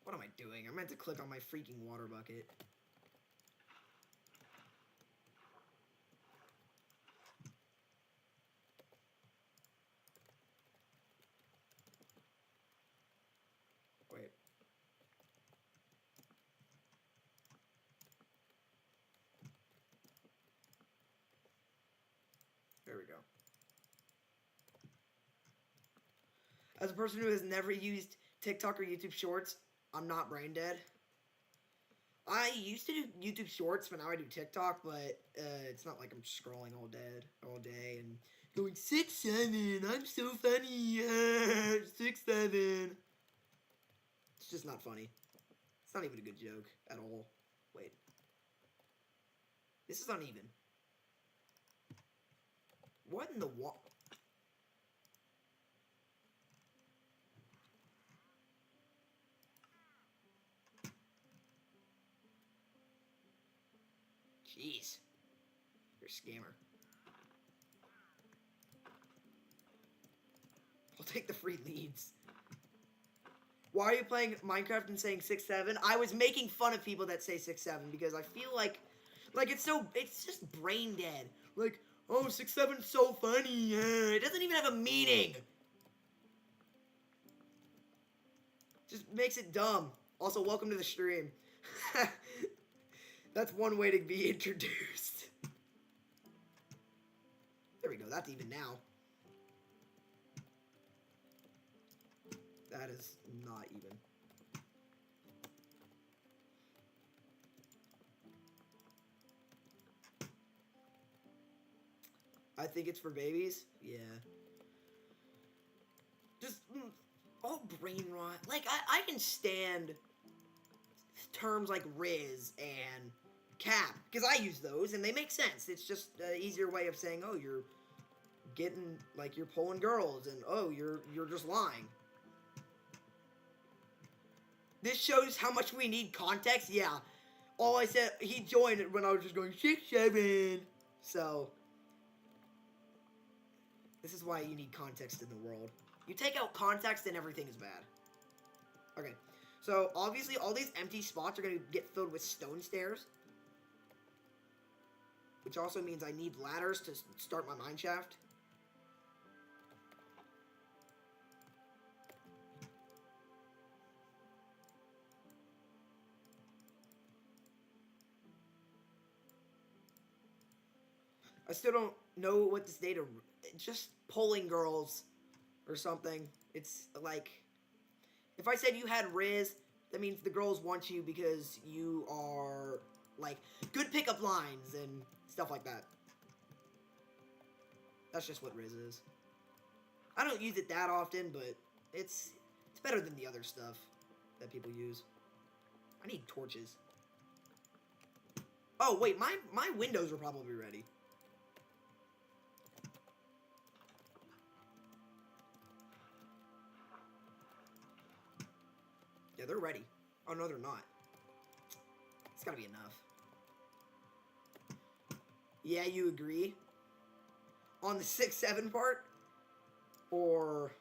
What am I doing? I meant to click on my freaking water bucket. Wait. There we go. As a person who has never used TikTok or YouTube Shorts, I'm not brain dead. I used to do YouTube Shorts, but now I do TikTok, but it's not like I'm scrolling all day and going 6'7", I'm so funny, 6'7". It's just not funny. It's not even a good joke at all. Wait. This is uneven. What in the what? Jeez. You're a scammer. I'll take the free leads. Why are you playing Minecraft and saying 6'7"? I was making fun of people that say 6'7" because I feel like it's just brain dead. Like, oh, 6'7's so funny. It doesn't even have a meaning. Just makes it dumb. Also, welcome to the stream. That's one way to be introduced. There we go. That's even now. That is not even. I think it's for babies. Yeah. Just all brain rot. Like I can stand terms like Riz and Cap because I use those and they make sense. It's just an easier way of saying, oh, you're getting like you're pulling girls, and oh, you're just lying. This shows how much we need context. Yeah. All I said, he joined it when I was just going 6'7". So this is why you need context in the world. You take out context and everything is bad. Okay. So obviously all these empty spots are going to get filled with stone stairs. Which also means I need ladders to start my mine shaft. I still don't know what this data... Just polling girls or something. It's like... If I said you had Riz, that means the girls want you because you are, like, good pickup lines and stuff like that. That's just what Riz is. I don't use it that often, but it's better than the other stuff that people use. I need torches. Oh, wait, my windows are probably ready. Yeah, they're ready. Oh, no, they're not. It's gotta be enough. Yeah, you agree? On the 6'7" part? Or...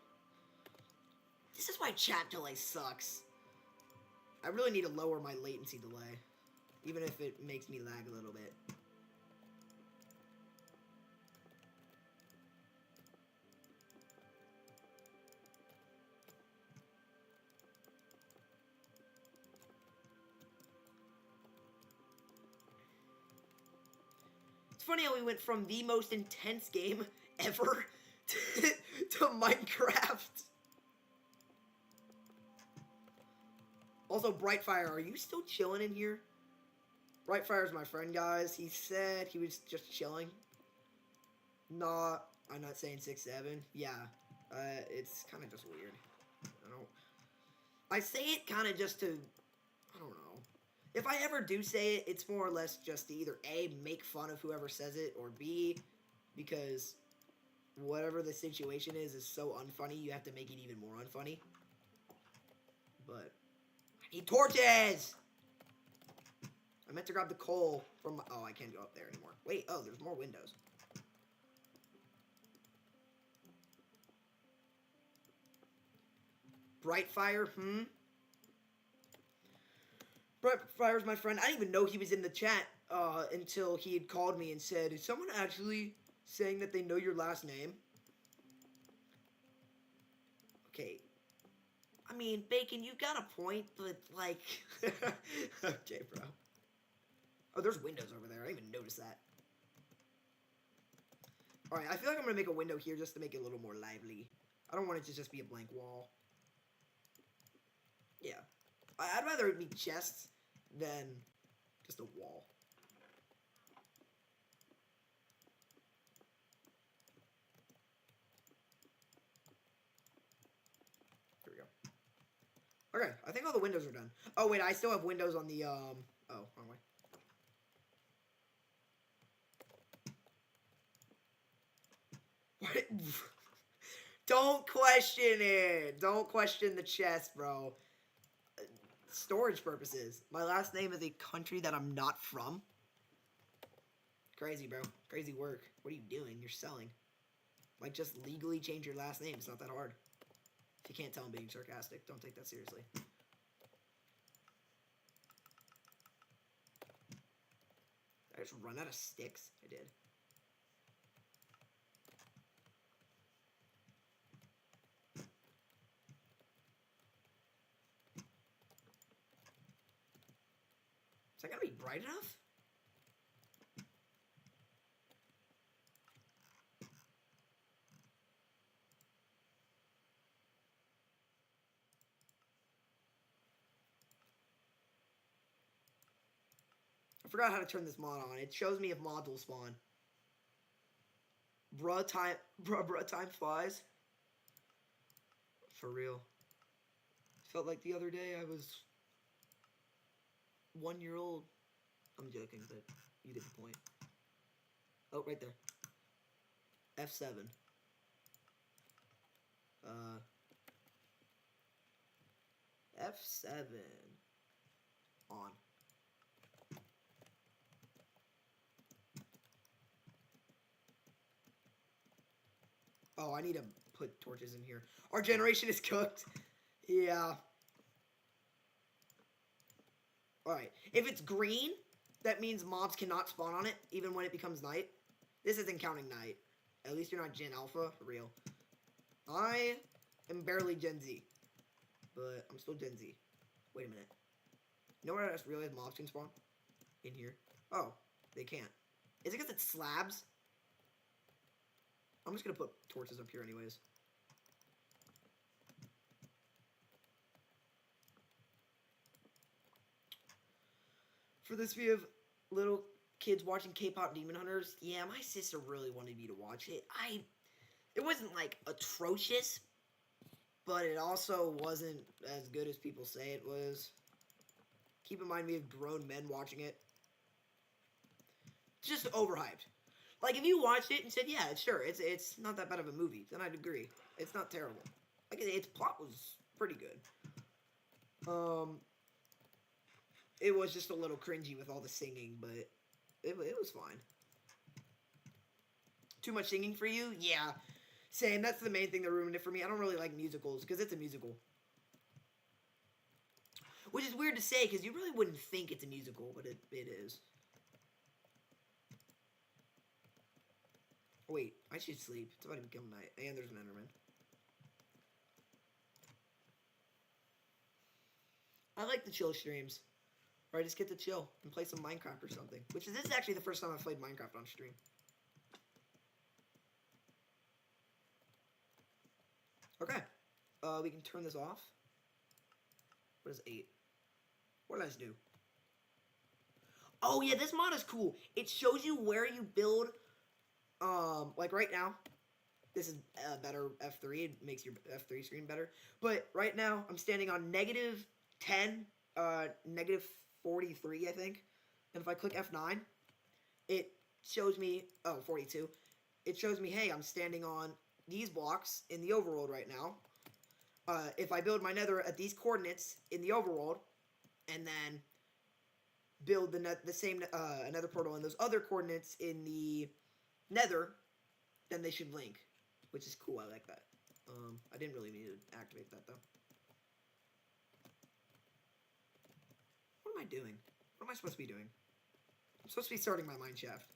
This is why chat delay sucks. I really need to lower my latency delay. Even if it makes me lag a little bit. It's funny how we went from the most intense game ever to Minecraft. Also, Brightfire, are you still chilling in here? Brightfire's my friend, guys. He said he was just chilling. Nah, I'm not saying 6'7". Yeah, it's kind of just weird. I say it kind of just to, I don't know. If I ever do say it, it's more or less just to either A, make fun of whoever says it, or B, because whatever the situation is so unfunny, you have to make it even more unfunny. But I need torches! I meant to grab the coal from my... Oh, I can't go up there anymore. Wait, oh, there's more windows. Brightfire, Brightfire's my friend. I didn't even know he was in the chat until he had called me and said, is someone actually saying that they know your last name? Okay. I mean, Bacon, you got a point, but, like... Okay, bro. Oh, there's windows over there. I didn't even notice that. Alright, I feel like I'm going to make a window here just to make it a little more lively. I don't want it to just be a blank wall. Yeah. I'd rather it be chests than just a wall. Here we go. Okay, I think all the windows are done. Oh, wait, I still have windows on the, Oh, wrong way. What? Don't question it. Don't question the chest, bro. Storage purposes. My last name is a country that I'm not from. Crazy, bro. Crazy work. What are you doing? You're selling. Like, just legally change your last name. It's not that hard. If you can't tell I'm being sarcastic, don't take that seriously. Did I just run out of sticks? I did. Is that gonna be bright enough? I forgot how to turn this mod on. It shows me if mods will spawn. Bruh time flies. For real. Felt like the other day I was 1 year old. I'm joking, but you get the point. Oh, right there. F7. F7. On. Oh, I need to put torches in here. Our generation is cooked. Yeah. Alright. If it's green, that means mobs cannot spawn on it, even when it becomes night. This isn't counting night. At least you're not Gen Alpha, for real. I am barely Gen Z. But I'm still Gen Z. Wait a minute. You know what I just realized mobs can spawn? In here. Oh, they can't. Is it because it's slabs? I'm just gonna put torches up here anyways. For this view of little kids watching K-pop Demon Hunters, yeah, my sister really wanted me to watch it. It wasn't, like, atrocious, but it also wasn't as good as people say it was. Keep in mind we have grown men watching it. It's just overhyped. Like, if you watched it and said, yeah, sure, it's not that bad of a movie, then I'd agree. It's not terrible. Like, its plot was pretty good. It was just a little cringy with all the singing, but it was fine. Too much singing for you? Yeah. Same. That's the main thing that ruined it for me. I don't really like musicals because it's a musical. Which is weird to say because you really wouldn't think it's a musical, but it is. Wait, I should sleep. It's about to become night. And there's an Enderman. I like the chill streams. Or I just get to chill and play some Minecraft or something. Which is, this is actually the first time I've played Minecraft on stream. Okay. We can turn this off. What is 8? What did I just do? Oh yeah, this mod is cool. It shows you where you build. Like right now, this is a better F3. It makes your F3 screen better. But right now, I'm standing on -10, -43, I think. And if I click F9, it shows me, 42. It shows me, hey, I'm standing on these blocks in the overworld right now. If I build my nether at these coordinates in the overworld, and then build the same nether portal in those other coordinates in the nether, then they should link, which is cool. I like that. I didn't really need to activate that though. What am I doing? What am I supposed to be doing? I'm supposed to be starting my mine shaft.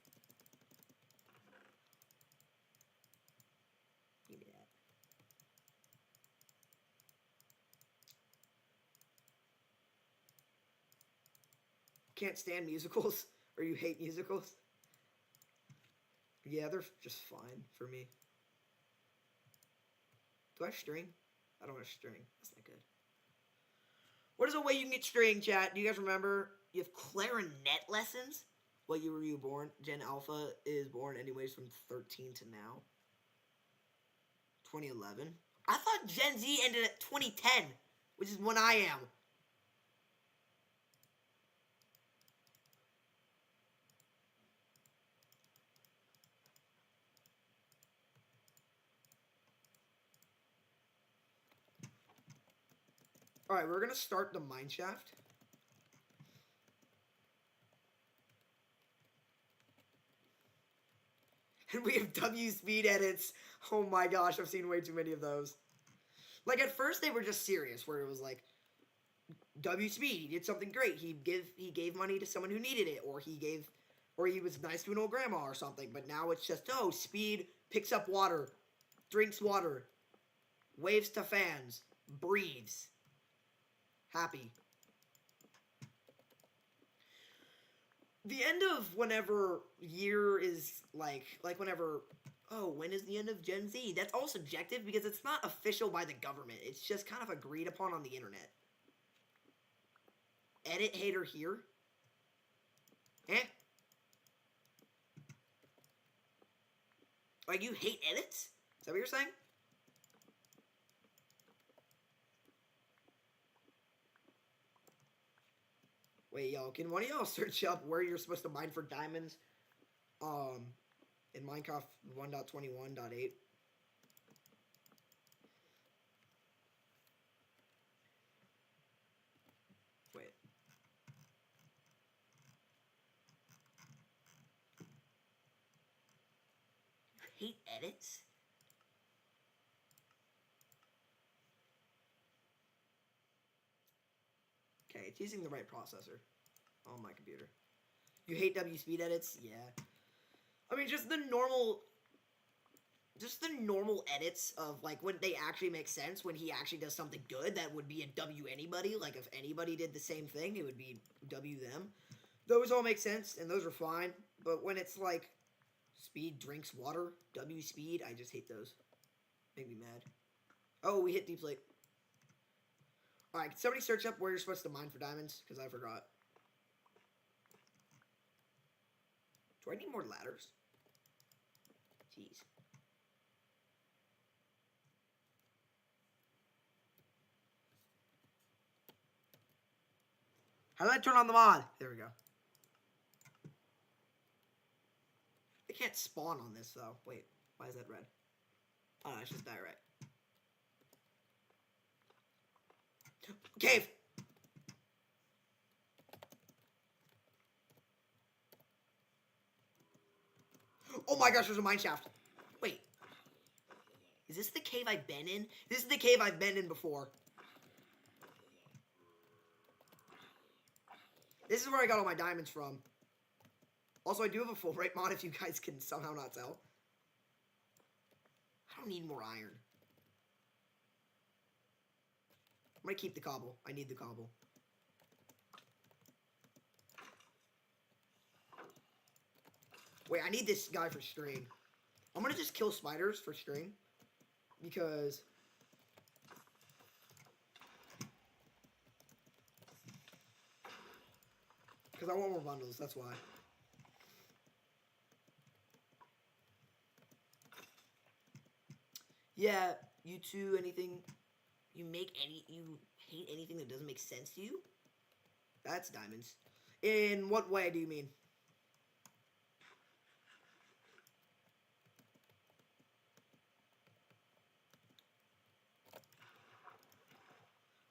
Give me that. Can't stand musicals, or you hate musicals? Yeah, they're just fine for me. Do I have string? I don't have string. That's not good. What is a way you can get string, chat? Do you guys remember? You have clarinet lessons? What year were you born? Gen Alpha is born anyways from 13 to now. 2011. I thought Gen Z ended at 2010, which is when I am. Alright, we're going to start the mine shaft. And we have W speed edits. Oh my gosh, I've seen way too many of those. Like, at first they were just serious, where it was like, W speed, he did something great. He gave money to someone who needed it, or he was nice to an old grandma or something. But now it's just, oh, speed picks up water, drinks water, waves to fans, breathes. Happy. The end of whenever year is like whenever, oh, when is the end of Gen Z? That's all subjective because it's not official by the government. It's just kind of agreed upon on the internet. Edit hater here. Eh? Like, you hate edits? Is that what you're saying? Wait, y'all, can one of y'all search up where you're supposed to mine for diamonds? In Minecraft 1.21.8. Wait. You hate edits? Okay, it's using the right processor on my computer. You hate W speed edits? Yeah. I mean, just the normal edits of, like, when they actually make sense, when he actually does something good, that would be a W anybody. Like, if anybody did the same thing, it would be W them. Those all make sense, and those are fine. But when it's, like, speed drinks water, W speed, I just hate those. Make me mad. Oh, we hit deep slate. Alright, can somebody search up where you're supposed to mine for diamonds? Because I forgot. Do I need more ladders? Jeez. How do I turn on the mod? There we go. I can't spawn on this, though. Wait, why is that red? Oh, it's just diorite. Cave! Oh my gosh, there's a mine shaft. Wait. this the cave I've been in? This is the cave I've been in before. This is where I got all my diamonds from. Also, I do have a full rate mod if you guys can somehow not tell. I don't need more iron. I'm gonna keep the cobble. I need the cobble. Wait, I need this guy for string. I'm gonna just kill spiders for string. Because... I want more bundles, that's why. Yeah, you two, anything... You hate anything that doesn't make sense to you? That's diamonds. In what way do you mean?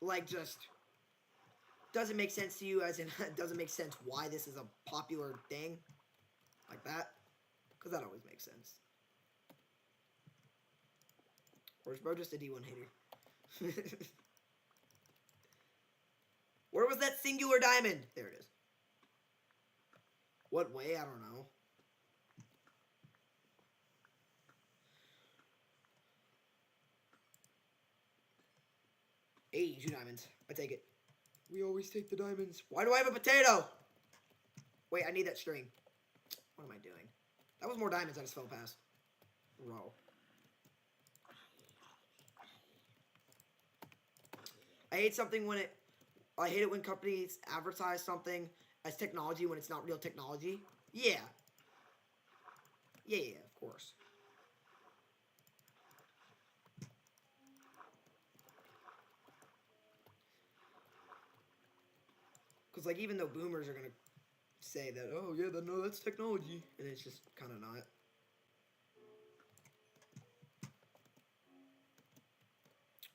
Like, just... Doesn't make sense to you, as in, it doesn't make sense why this is a popular thing? Like that? Because that always makes sense. Or is bro just a D1 hater? Where was that singular diamond? There it is. What way? I don't know. Hey, 2 diamonds. I take it. We always take the diamonds. Why do I have a potato? Wait, I need that string. What am I doing? That was more diamonds I just fell past. Bro. I hate something when I hate it when companies advertise something as technology when it's not real technology. Yeah. Yeah, of course. Because, like, even though boomers are going to say that, oh, yeah, no, that's technology. And it's just kind of not.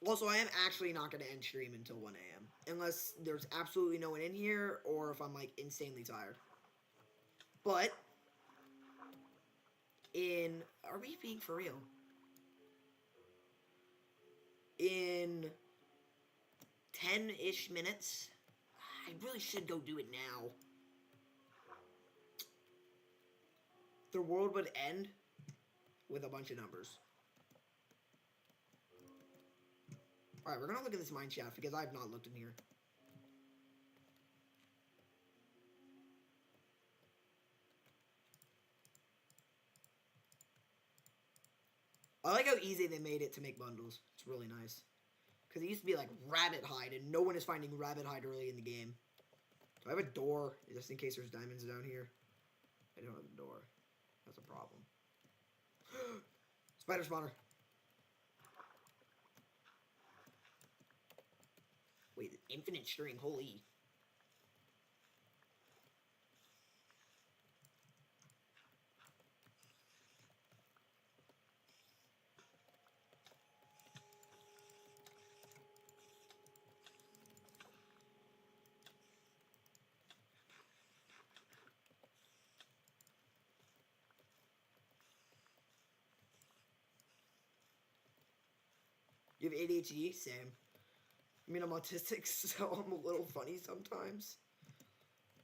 Also, I am actually not going to end stream until 1 a.m. Unless there's absolutely no one in here, or if I'm, like, insanely tired. But, are we being for real? In 10-ish minutes, I really should go do it now. The world would end with a bunch of numbers. Alright, we're gonna look at this mine shaft because I have not looked in here. I like how easy they made it to make bundles. It's really nice. Because it used to be like rabbit hide, and no one is finding rabbit hide early in the game. Do I have a door, just in case there's diamonds down here? I don't have a door. That's a problem. Spider spawner. Wait, infinite string, holy. You have ADHD? Same. I mean, I'm autistic, so I'm a little funny sometimes.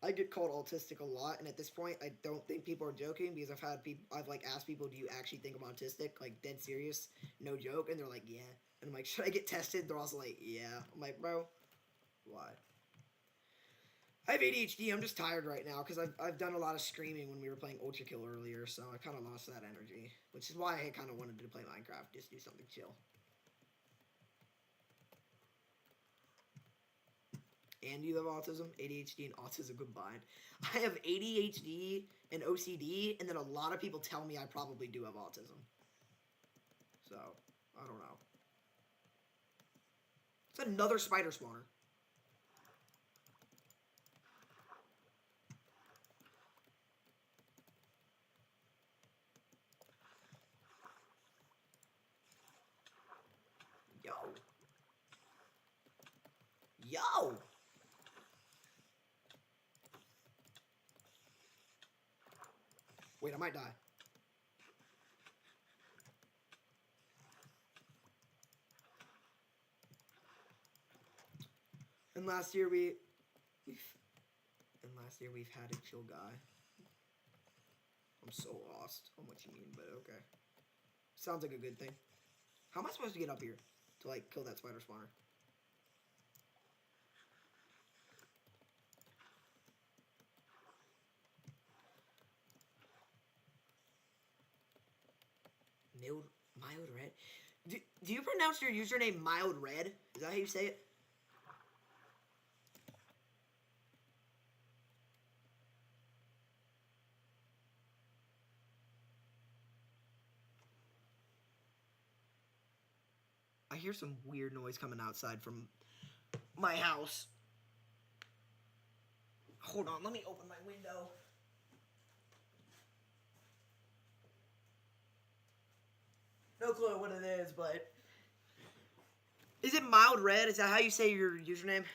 I get called autistic a lot, and at this point, I don't think people are joking, because I've like asked people, do you actually think I'm autistic? Like, dead serious, no joke, and they're like, yeah. And I'm like, should I get tested? They're also like, yeah. I'm like, bro, why? I have ADHD, I'm just tired right now, because I've done a lot of screaming when we were playing Ultra Kill earlier, so I kind of lost that energy. Which is why I kind of wanted to play Minecraft, just do something chill. And you have autism, ADHD, and autism combined. I have ADHD and OCD, and then a lot of people tell me I probably do have autism. So, I don't know. It's another spider spawner. Yo. Yo! Wait, I might die. And last year we've had a chill guy. I'm so lost on what you mean, but okay. Sounds like a good thing. How am I supposed to get up here to like kill that spider spawner? Mild Red? Do you pronounce your username Mild Red? Is that how you say it? I hear some weird noise coming outside from my house. Hold on, let me open my window. No clue what it is, but... Is it Mild Red? Is that how you say your username?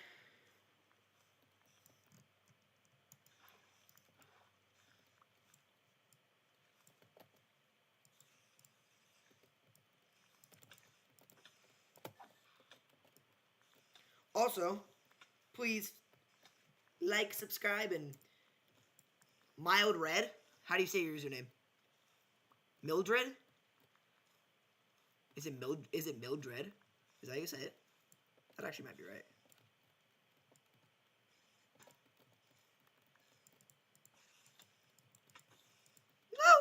Also, please like, subscribe, and Mild Red. How do you say your username? Mildred? Is it Mildred? Is that how you say it? That actually might be right. No!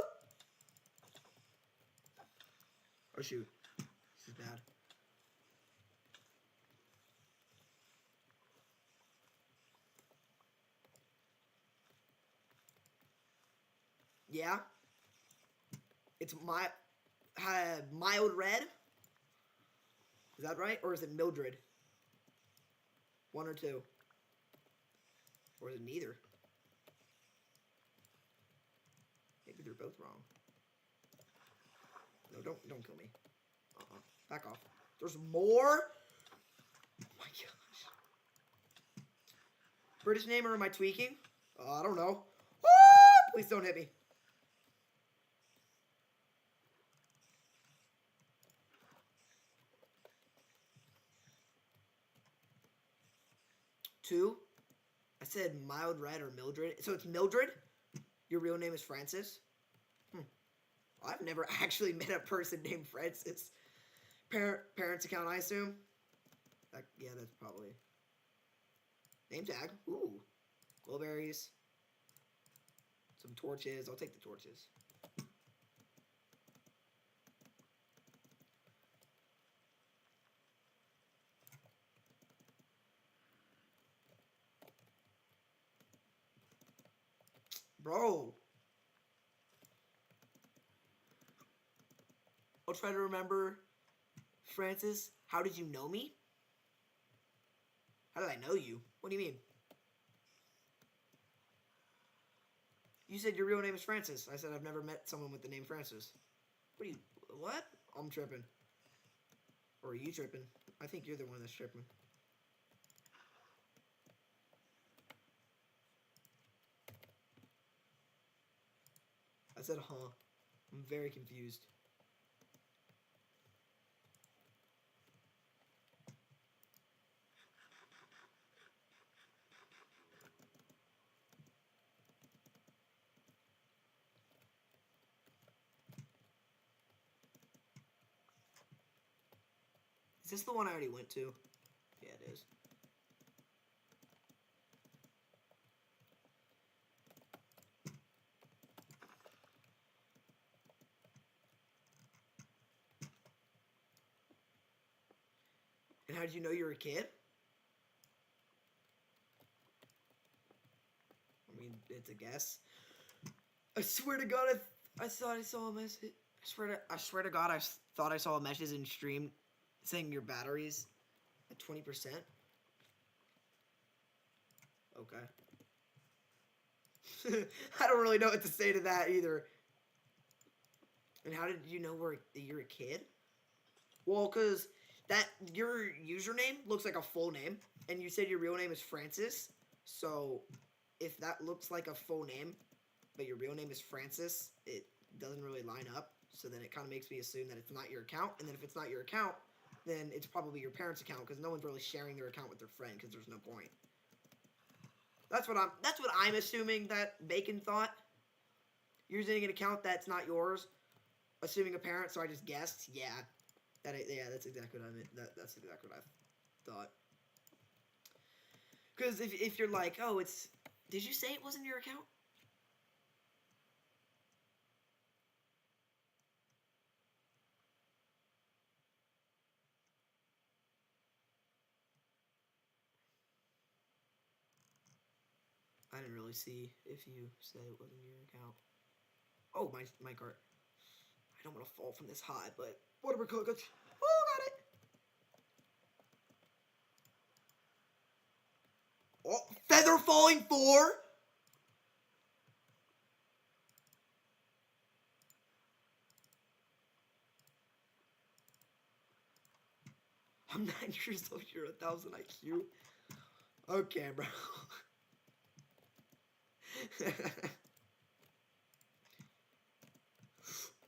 Oh shoot. This is bad. Yeah? It's Mild Red? Is that right? Or is it Mildred? One or two? Or is it neither? Maybe they're both wrong. No, don't kill me. Back off. There's more? Oh my gosh. British name, or am I tweaking? I don't know. Please don't hit me. Two? I said Mild Red or Mildred. So it's Mildred? Your real name is Francis? I've never actually met a person named Francis. Parents account, I assume? Yeah, that's probably... Name tag? Ooh. Glowberries. Some torches. I'll take the torches. Bro. I'll try to remember. Francis, how did you know me? How did I know you? What do you mean? You said your real name is Francis. I said I've never met someone with the name Francis. What? I'm tripping. Or are you tripping? I think you're the one that's tripping. I said, huh. I'm very confused. Is this the one I already went to? Yeah, it is. And how did you know you were a kid? I mean, it's a guess. I swear to God, I thought I saw a message. I swear to God, I thought I saw a message in stream saying your battery's at 20%. Okay. I don't really know what to say to that either. And how did you know you're a kid? Well, because your username looks like a full name, and you said your real name is Francis. So, if that looks like a full name, but your real name is Francis, it doesn't really line up. So then it kind of makes me assume that it's not your account. And then if it's not your account, then it's probably your parents' account because no one's really sharing their account with their friend because there's no point. That's what I'm assuming that Bacon thought. You're using an account that's not yours, assuming a parent. So I just guessed. Yeah, that's exactly what I meant. That's exactly what I thought. Because if you're like, oh, did you say it wasn't your account? I didn't really see if you said it wasn't your account. Oh, my cart. I don't want to fall from this high, but whatever. Oh, got it. Oh, feather falling 4. I'm 9 years old. You're 1,000 IQ. Okay, bro.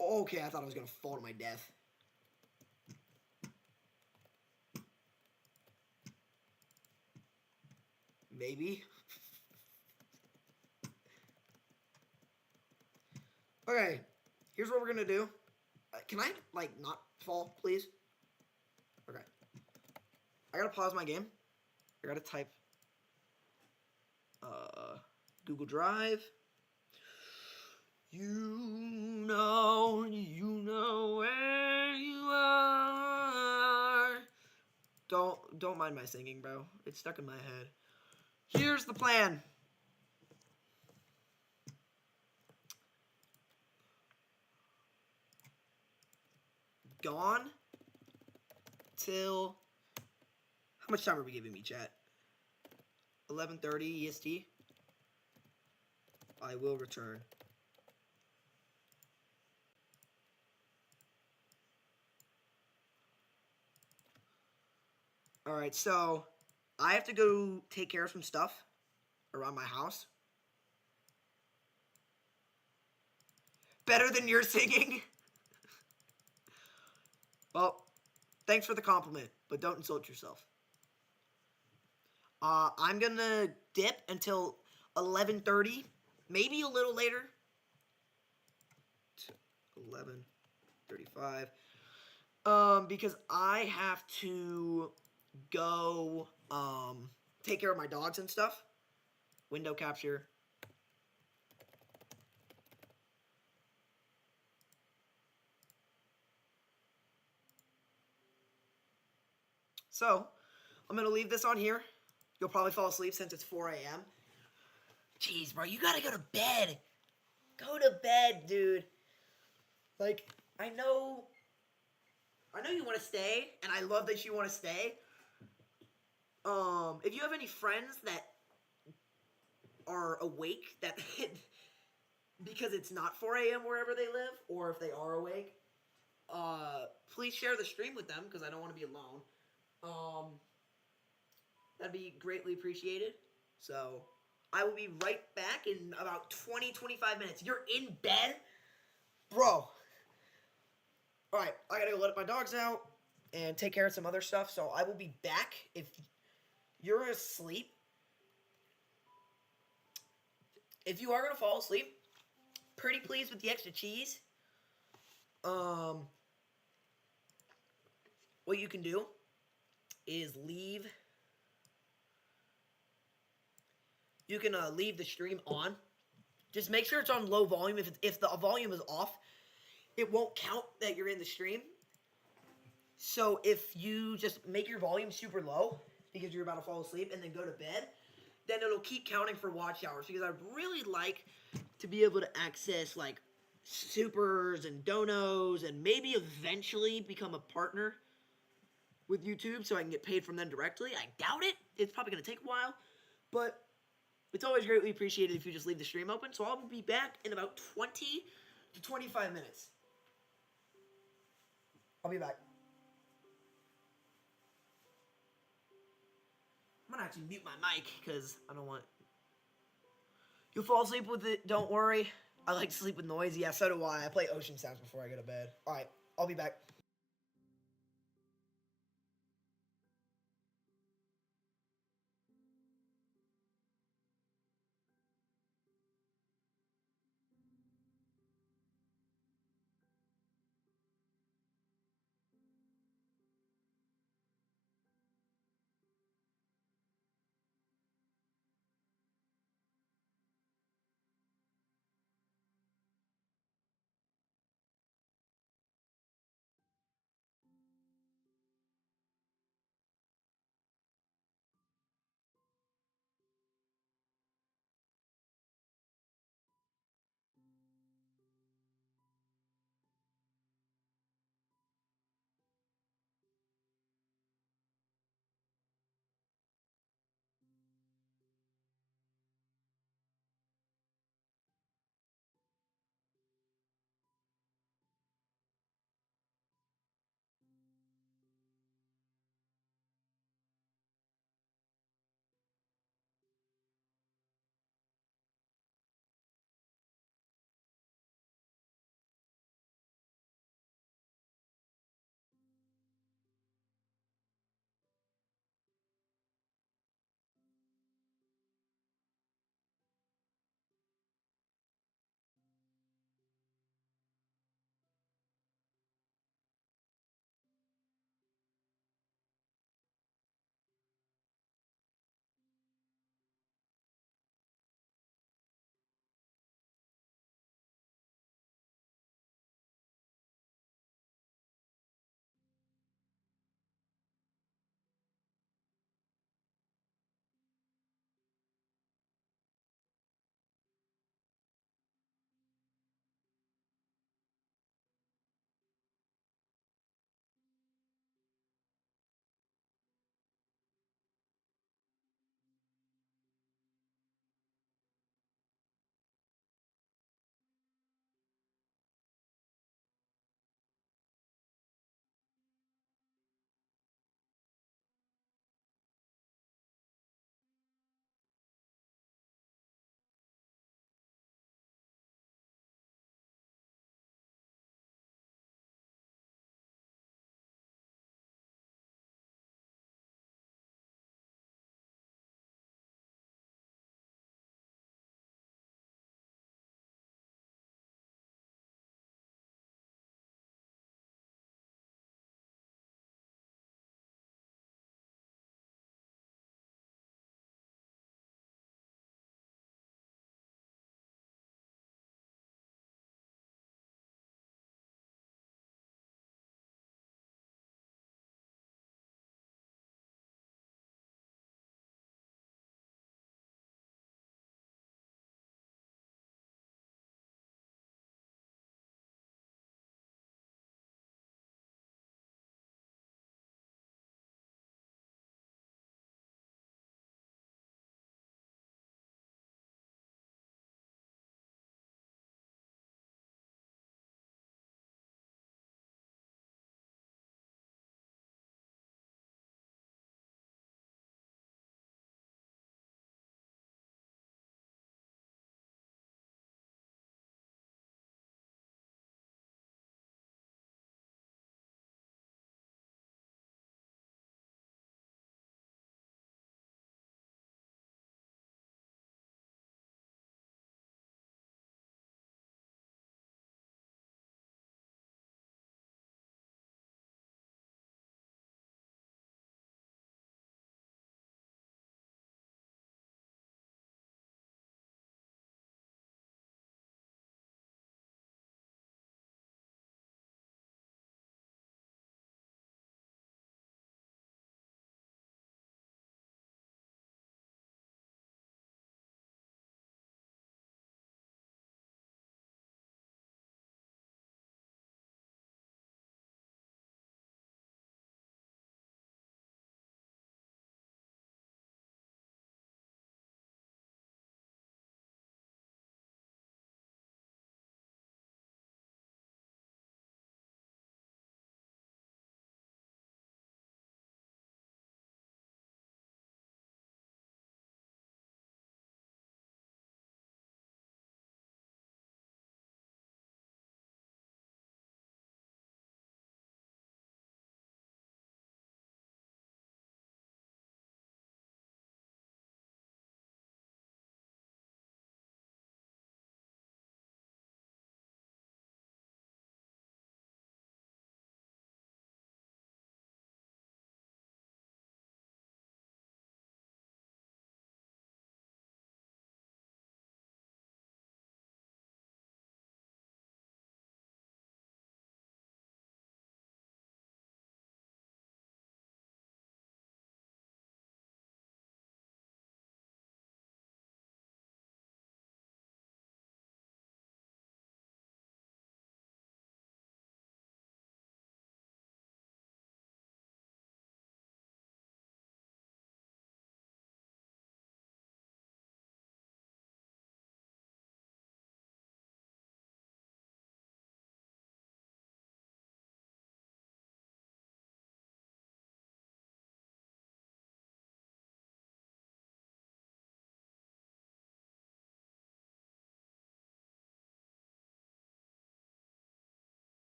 Okay, I thought I was gonna fall to my death. Maybe. Okay, here's what we're gonna do. Can I, like, not fall, please? Okay. I gotta pause my game. I gotta type Google Drive. You know where you are. Don't mind my singing, bro. It's stuck in my head. Here's the plan. Gone till how much time are we giving me, chat? 11:30 EST. I will return. Alright, so I have to go take care of some stuff around my house. Better than your singing? Well, thanks for the compliment, but don't insult yourself. I'm gonna dip until 11:30, maybe a little later. 11:35. Because I have to go take care of my dogs and stuff. Window capture. So, I'm gonna leave this on here. You'll probably fall asleep since it's 4 a.m. Jeez, bro, you gotta go to bed. Go to bed, dude. Like, I know you want to stay, and I love that you want to stay. If you have any friends that are awake, that because it's not 4 a.m. wherever they live, or if they are awake, please share the stream with them, because I don't want to be alone. That'd be greatly appreciated. So, I will be right back in about 20-25 minutes. You're in bed? Bro. Alright, I gotta go let my dogs out and take care of some other stuff, so I will be back. If you're asleep, if you are gonna fall asleep, pretty pleased with the extra cheese. What you can do is leave. You can leave the stream on. Just make sure it's on low volume. If the volume is off, it won't count that you're in the stream. So if you just make your volume super low because you're about to fall asleep and then go to bed, then it'll keep counting for watch hours. Because I'd really like to be able to access like supers and donos and maybe eventually become a partner with YouTube so I can get paid from them directly. I doubt it. It's probably going to take a while. But it's always greatly appreciated if you just leave the stream open. So I'll be back in about 20 to 25 minutes. I'll be back. I'm going to actually mute my mic because I don't want... You'll fall asleep with it. Don't worry. I like to sleep with noise. Yeah, so do I. I play ocean sounds before I go to bed. All right. I'll be back.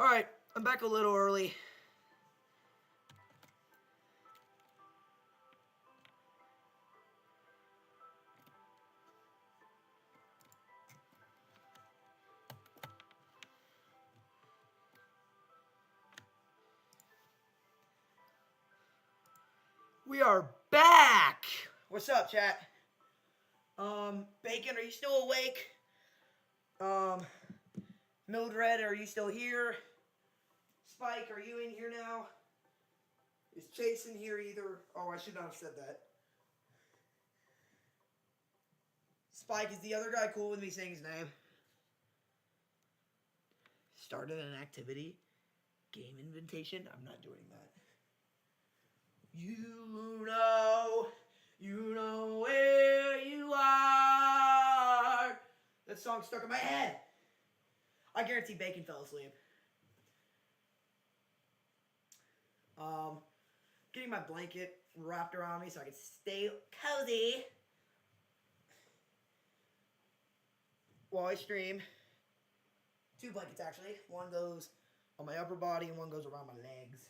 Alright, I'm back a little early. We are back! What's up, chat? Bacon, are you still awake? Mildred, are you still here? Spike, are you in here now? Is Chase in here either? Oh, I should not have said that. Spike, is the other guy cool with me saying his name? Started an activity? Game invitation? I'm not doing that. You know where you are. That song's stuck in my head. I guarantee Bacon fell asleep. Getting my blanket wrapped around me so I can stay cozy while I stream. 2 blankets actually. One goes on my upper body and one goes around my legs.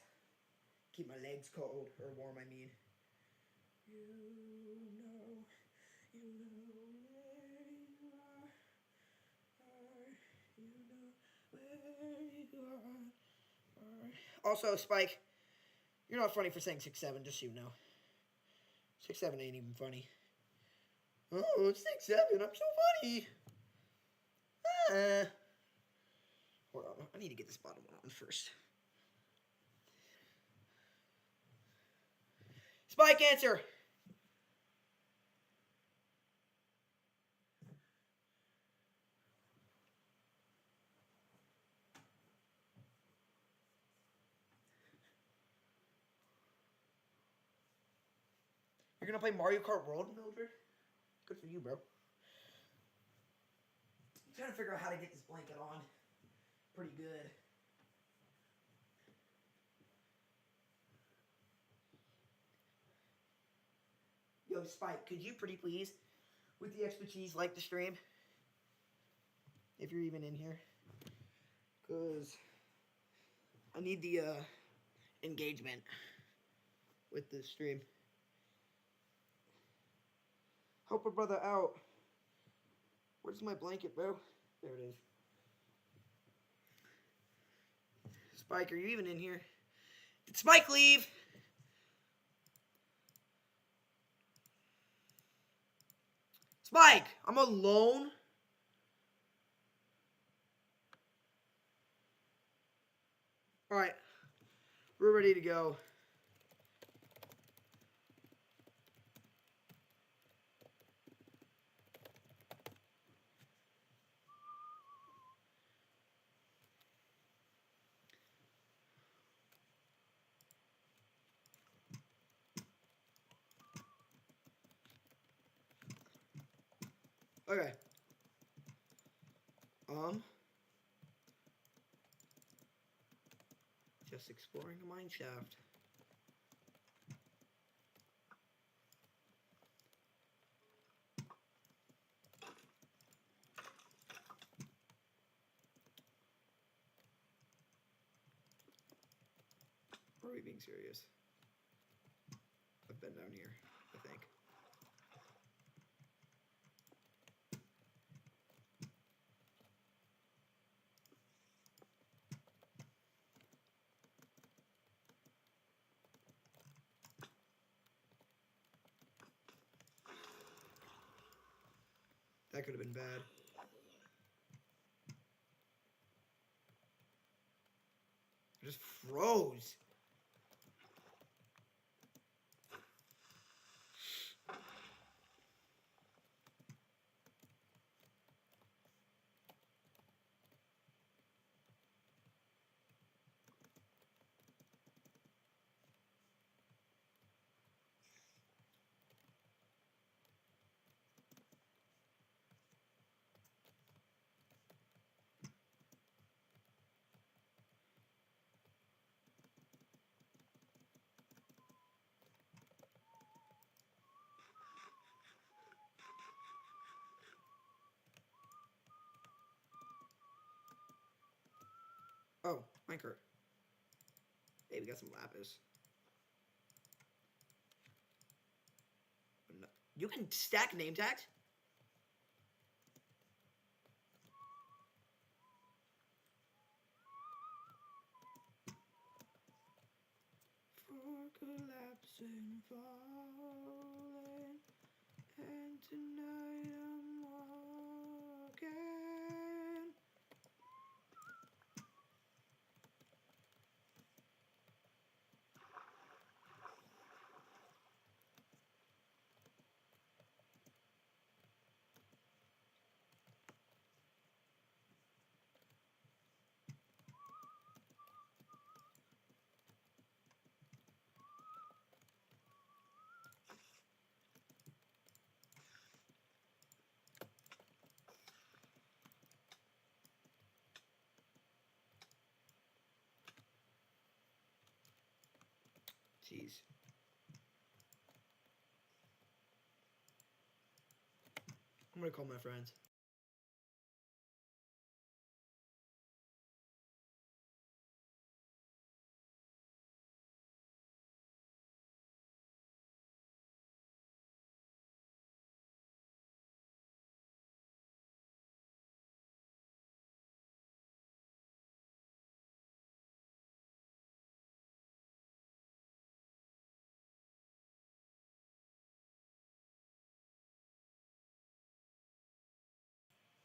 Keep my legs cold, or warm, I mean. You know where you are. You know where you are. Also, Spike, you're not funny for saying 6'7", just so you know. 6'7" ain't even funny. Oh, it's 6'7", I'm so funny. Hold on, I need to get this bottom one on first. Spike, answer! You're gonna play Mario Kart World, Mildred? Good for you, bro. I'm trying to figure out how to get this blanket on. Pretty good. Yo, Spike, could you pretty please, with the expertise, like the stream? If you're even in here. Because I need the engagement with the stream. Help a brother out. Where's my blanket, bro? There it is. Spike, are you even in here? Did Spike leave? Spike, I'm alone. All right, we're ready to go. Okay. Just exploring a mine shaft. Are we being serious? I've been down here, I think. That could have been bad. I just froze. Minecart. Hey, we got some lapis. No. You can stack name tags? For collapsing, falling, and tonight I'm walking. Jeez. I'm gonna call my friends.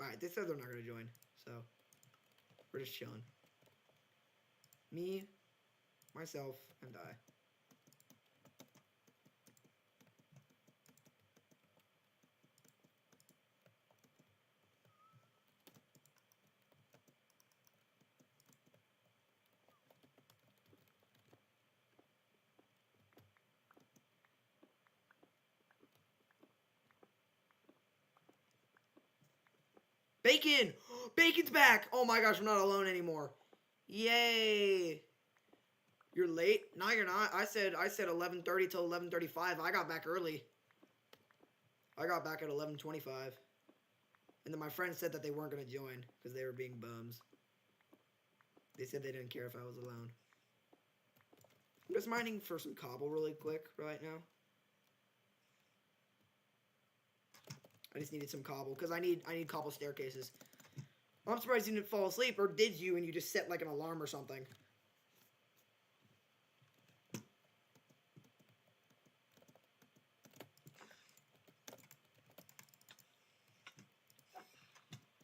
Alright, they said they're not gonna join, so we're just chilling. Me, myself, and I. Bacon! Bacon's back! Oh my gosh, I'm not alone anymore. Yay! You're late? No, you're not. I said 11:30 till 11:35. I got back early. I got back at 11:25. And then my friends said that they weren't going to join because they were being bums. They said they didn't care if I was alone. I'm just mining for some cobble really quick right now. I just needed some cobble because I need cobble staircases. I'm surprised you didn't fall asleep, or did you and you just set like an alarm or something?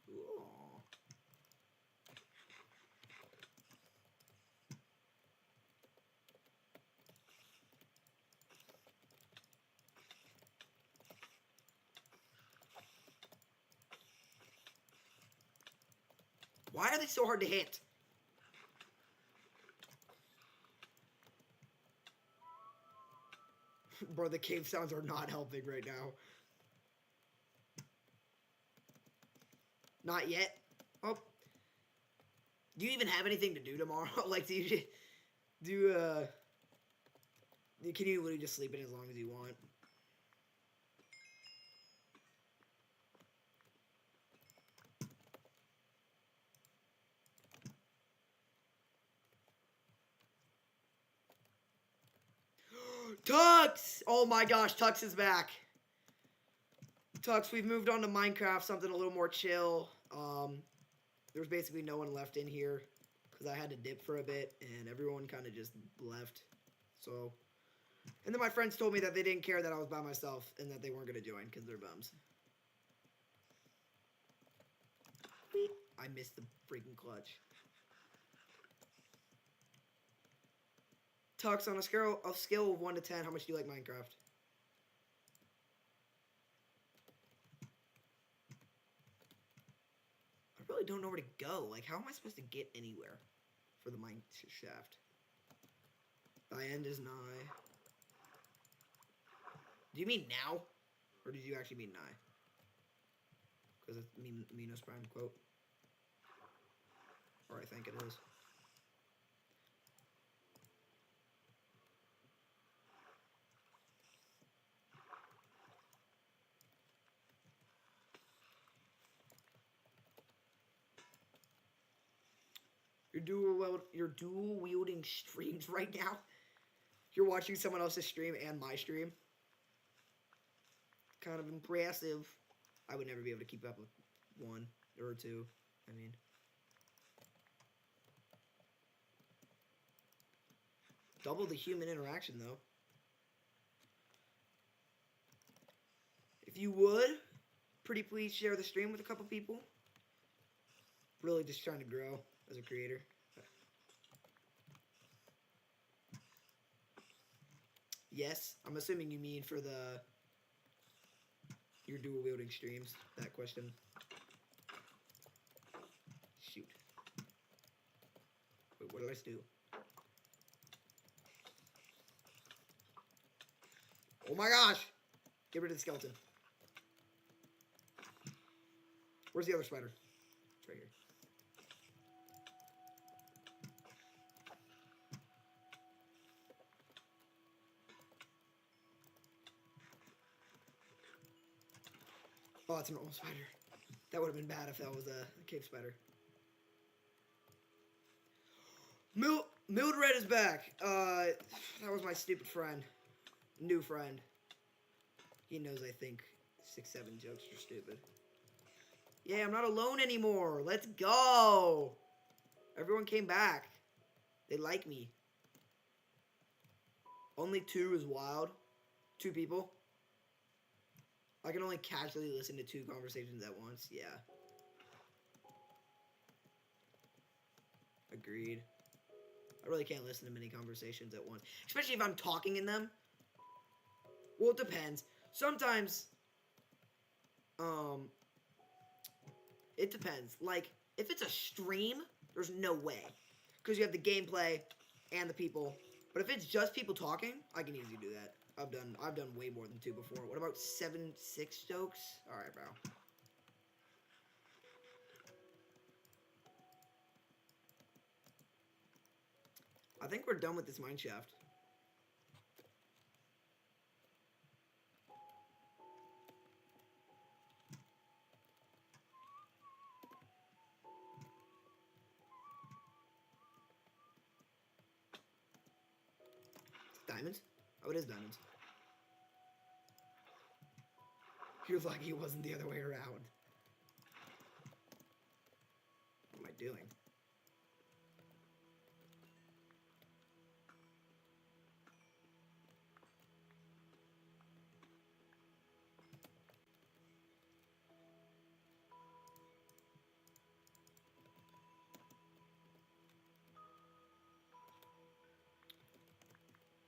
Ooh. Why are they so hard to hit? Bro, the cave sounds are not helping right now. Not yet. Oh. Do you even have anything to do tomorrow? Like, can you literally just sleep in as long as you want? Tux! Oh my gosh, Tux is back. Tux, we've moved on to Minecraft, something a little more chill. There's basically no one left in here because I had to dip for a bit and everyone kind of just left. So, and then my friends told me that they didn't care that I was by myself and that they weren't going to join because they're bums. I missed the freaking clutch. Tux, on a scale of 1 to 10, how much do you like Minecraft? I really don't know where to go. Like, how am I supposed to get anywhere for the mine shaft? Thy end is nigh. Do you mean now? Or did you actually mean nigh? Because it's Minos Prime quote. Or I think it is. you're dual wielding streams right now. You're watching someone else's stream and my stream. Kind of impressive. I would never be able to keep up with one or two. I mean, double the human interaction though. If you would, pretty please share the stream with a couple people. Really just trying to grow as a creator. Yes, I'm assuming you mean for your dual wielding streams. That question. Shoot. Wait, what did I do? Oh my gosh! Get rid of the skeleton. Where's the other spider? It's right here. Oh, it's a normal spider. That would have been bad if that was a cave spider. Mildred is back. That was my stupid friend. New friend. He knows I think 6-7 jokes are stupid. Yeah, I'm not alone anymore. Let's go. Everyone came back. They like me. Only 2 is wild. 2 people. I can only casually listen to 2 conversations at once. Yeah. Agreed. I really can't listen to many conversations at once. Especially if I'm talking in them. Well, it depends. Sometimes, it depends. Like, if it's a stream, there's no way. Because you have the gameplay and the people. But if it's just people talking, I can easily do that. I've done way more than 2 before. What about 7-6 jokes? Alright, bro. I think we're done with this mine shaft. Diamonds? Oh, it is diamonds. You're lucky it wasn't the other way around. What am I doing?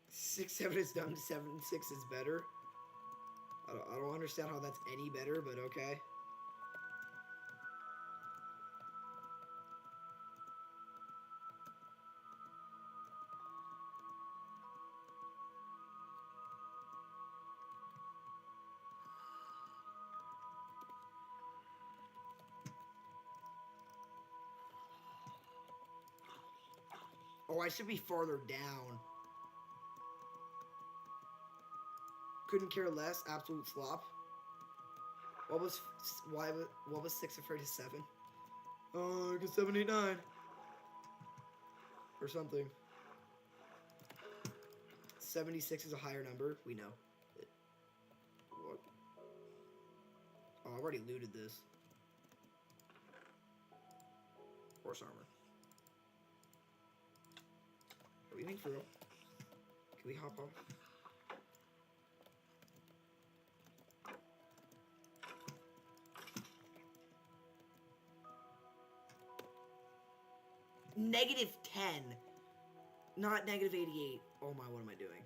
Six, 7 is dumb. 7, 6 is better. I don't understand how that's any better, but okay. Oh, I should be farther down. Couldn't care less. Absolute slop. What was 6 afraid of 7? I guess 7, 8, 9. Or something. 76 is a higher number. We know. What? Oh, I've already looted this. Horse armor. Are we being for real? Can we hop off? Negative 10. Not negative 88. Oh my, what am I doing?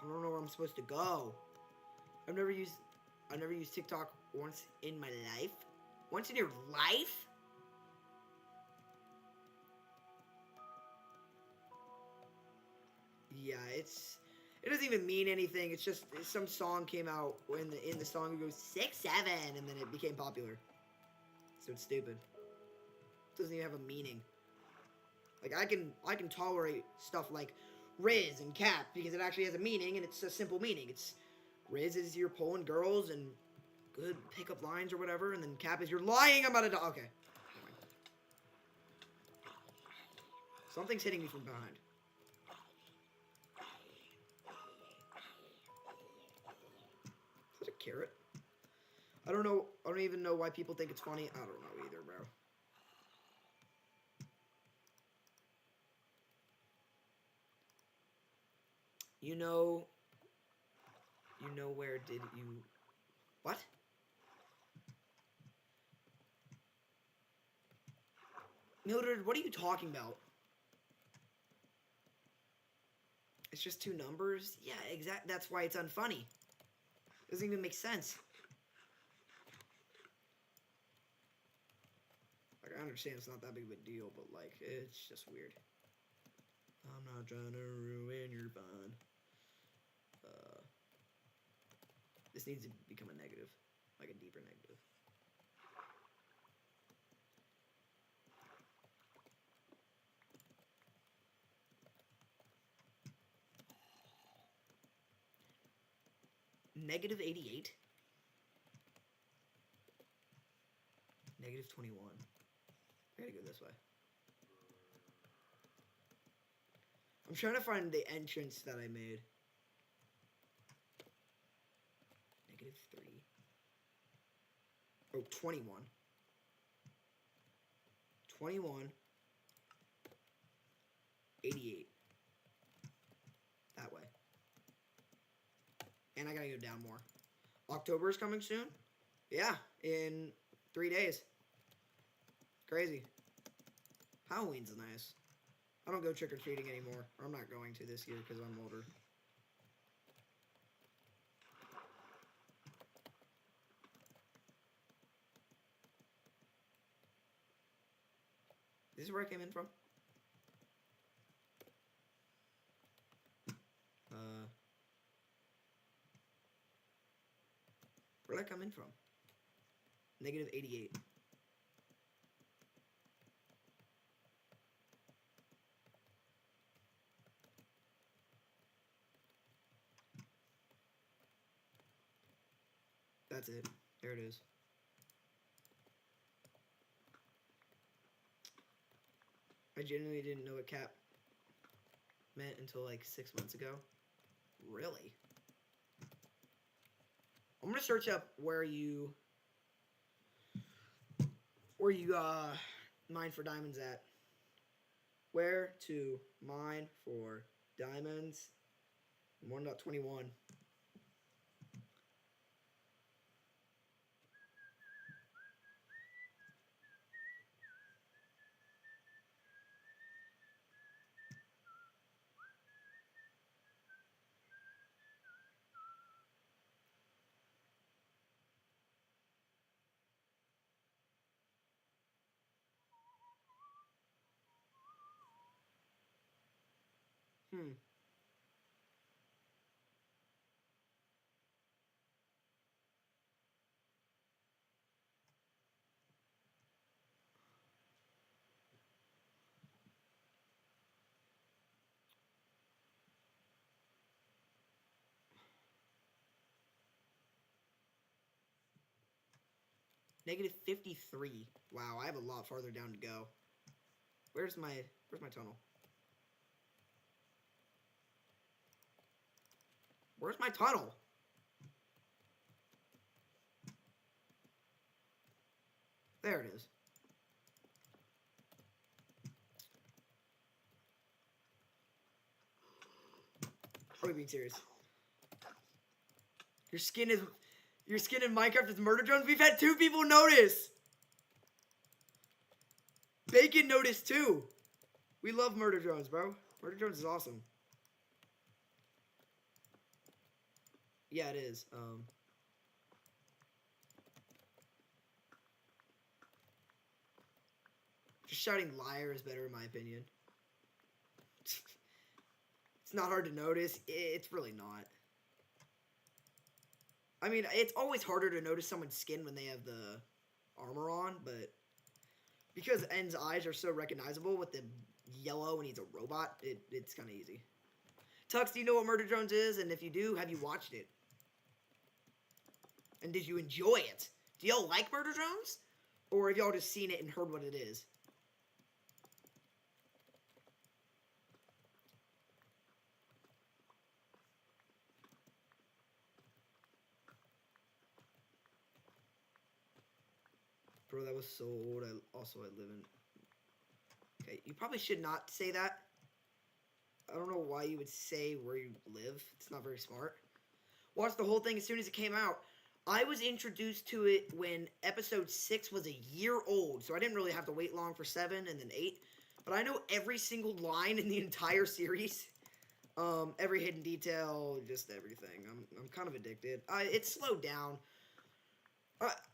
I don't know where I'm supposed to go. I've never used TikTok once in my life. Once in your life? Yeah, it doesn't even mean anything. It's just some song came out when in the song it goes 6, 7, and then it became popular. So it's stupid. It doesn't even have a meaning. Like I can tolerate stuff like Riz and Cap because it actually has a meaning and it's a simple meaning. It's Riz is you're pulling girls and good pickup lines or whatever, and then Cap is you're lying about a dog. Okay. Something's hitting me from behind. Is that a carrot? I don't know. I don't even know why people think it's funny. I don't know either, bro. You know where did you... What? Mildred, what are you talking about? It's just two numbers? Yeah, exactly. That's why it's unfunny. It doesn't even make sense. Like, I understand it's not that big of a deal, but, like, it's just weird. I'm not trying to ruin your fun. This needs to become a negative. Like a deeper negative. Negative 88? Negative 21. I gotta go this way. I'm trying to find the entrance that I made. Negative 3. Oh, 21. 21. 88. That way. And I gotta go down more. October is coming soon? Yeah, in 3 days. Crazy. Halloween's nice. I don't go trick-or-treating anymore. Or I'm not going to this year because I'm older. This is where I came in from? Where did I come in from? Negative 88. That's it. There it is. I genuinely didn't know what cap meant until like 6 months ago. Really? I'm gonna search up where you mine for diamonds at. Where to mine for diamonds 1.21. Negative 53. Wow, I have a lot farther down to go. Where's my tunnel? Where's my tunnel? There it is. Are we being serious? Your skin in Minecraft is murder drones? We've had 2 people notice! Bacon noticed too! We love murder drones, bro. Murder drones is awesome. Yeah, it is. Just shouting liar is better in my opinion. It's not hard to notice. It's really not. I mean, it's always harder to notice someone's skin when they have the armor on, but because N's eyes are so recognizable with the yellow and he's a robot, it's kind of easy. Tux, do you know what Murder Drones is? And if you do, have you watched it? And did you enjoy it? Do y'all like Murder Drones? Or have y'all just seen it and heard what it is? Bro, that was so old. I live in... Okay, you probably should not say that. I don't know why you would say where you live. It's not very smart. Watched the whole thing as soon as it came out. I was introduced to it when episode 6 was a year old, so I didn't really have to wait long for 7 and then 8. But I know every single line in the entire series. Every hidden detail, just everything. I'm kind of addicted. It slowed down.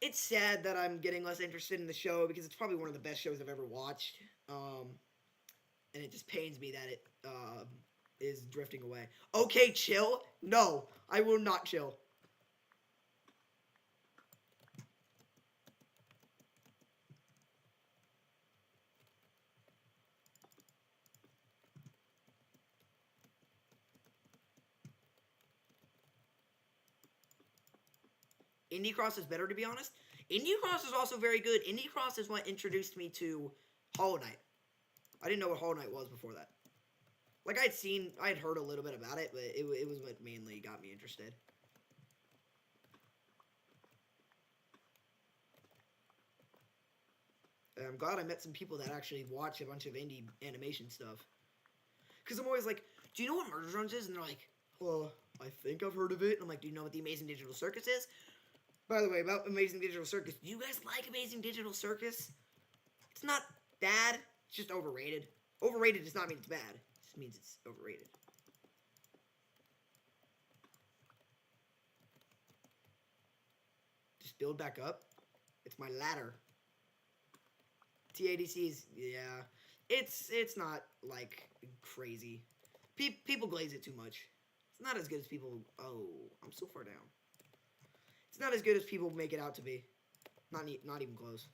It's sad that I'm getting less interested in the show because it's probably one of the best shows I've ever watched. And it just pains me that it is drifting away. Okay, chill? No, I will not chill. Indie Cross is better, to be honest. Indie Cross is also very good. Indie Cross is what introduced me to Hollow Knight. I didn't know what Hollow Knight was before that. Like, I had heard a little bit about it, but it was what mainly got me interested. And I'm glad I met some people that actually watch a bunch of indie animation stuff. Because I'm always like, do you know what Murder Drones is? And they're like, well, I think I've heard of it. And I'm like, do you know what the Amazing Digital Circus is? By the way, about Amazing Digital Circus, do you guys like Amazing Digital Circus? It's not bad, it's just overrated. Overrated does not mean it's bad, it just means it's overrated. Just build back up. It's my ladder. TADC is, yeah, it's not, like, crazy. People glaze it too much. It's not as good as people, oh, I'm so far down. It's not as good as people make it out to be. Not even close.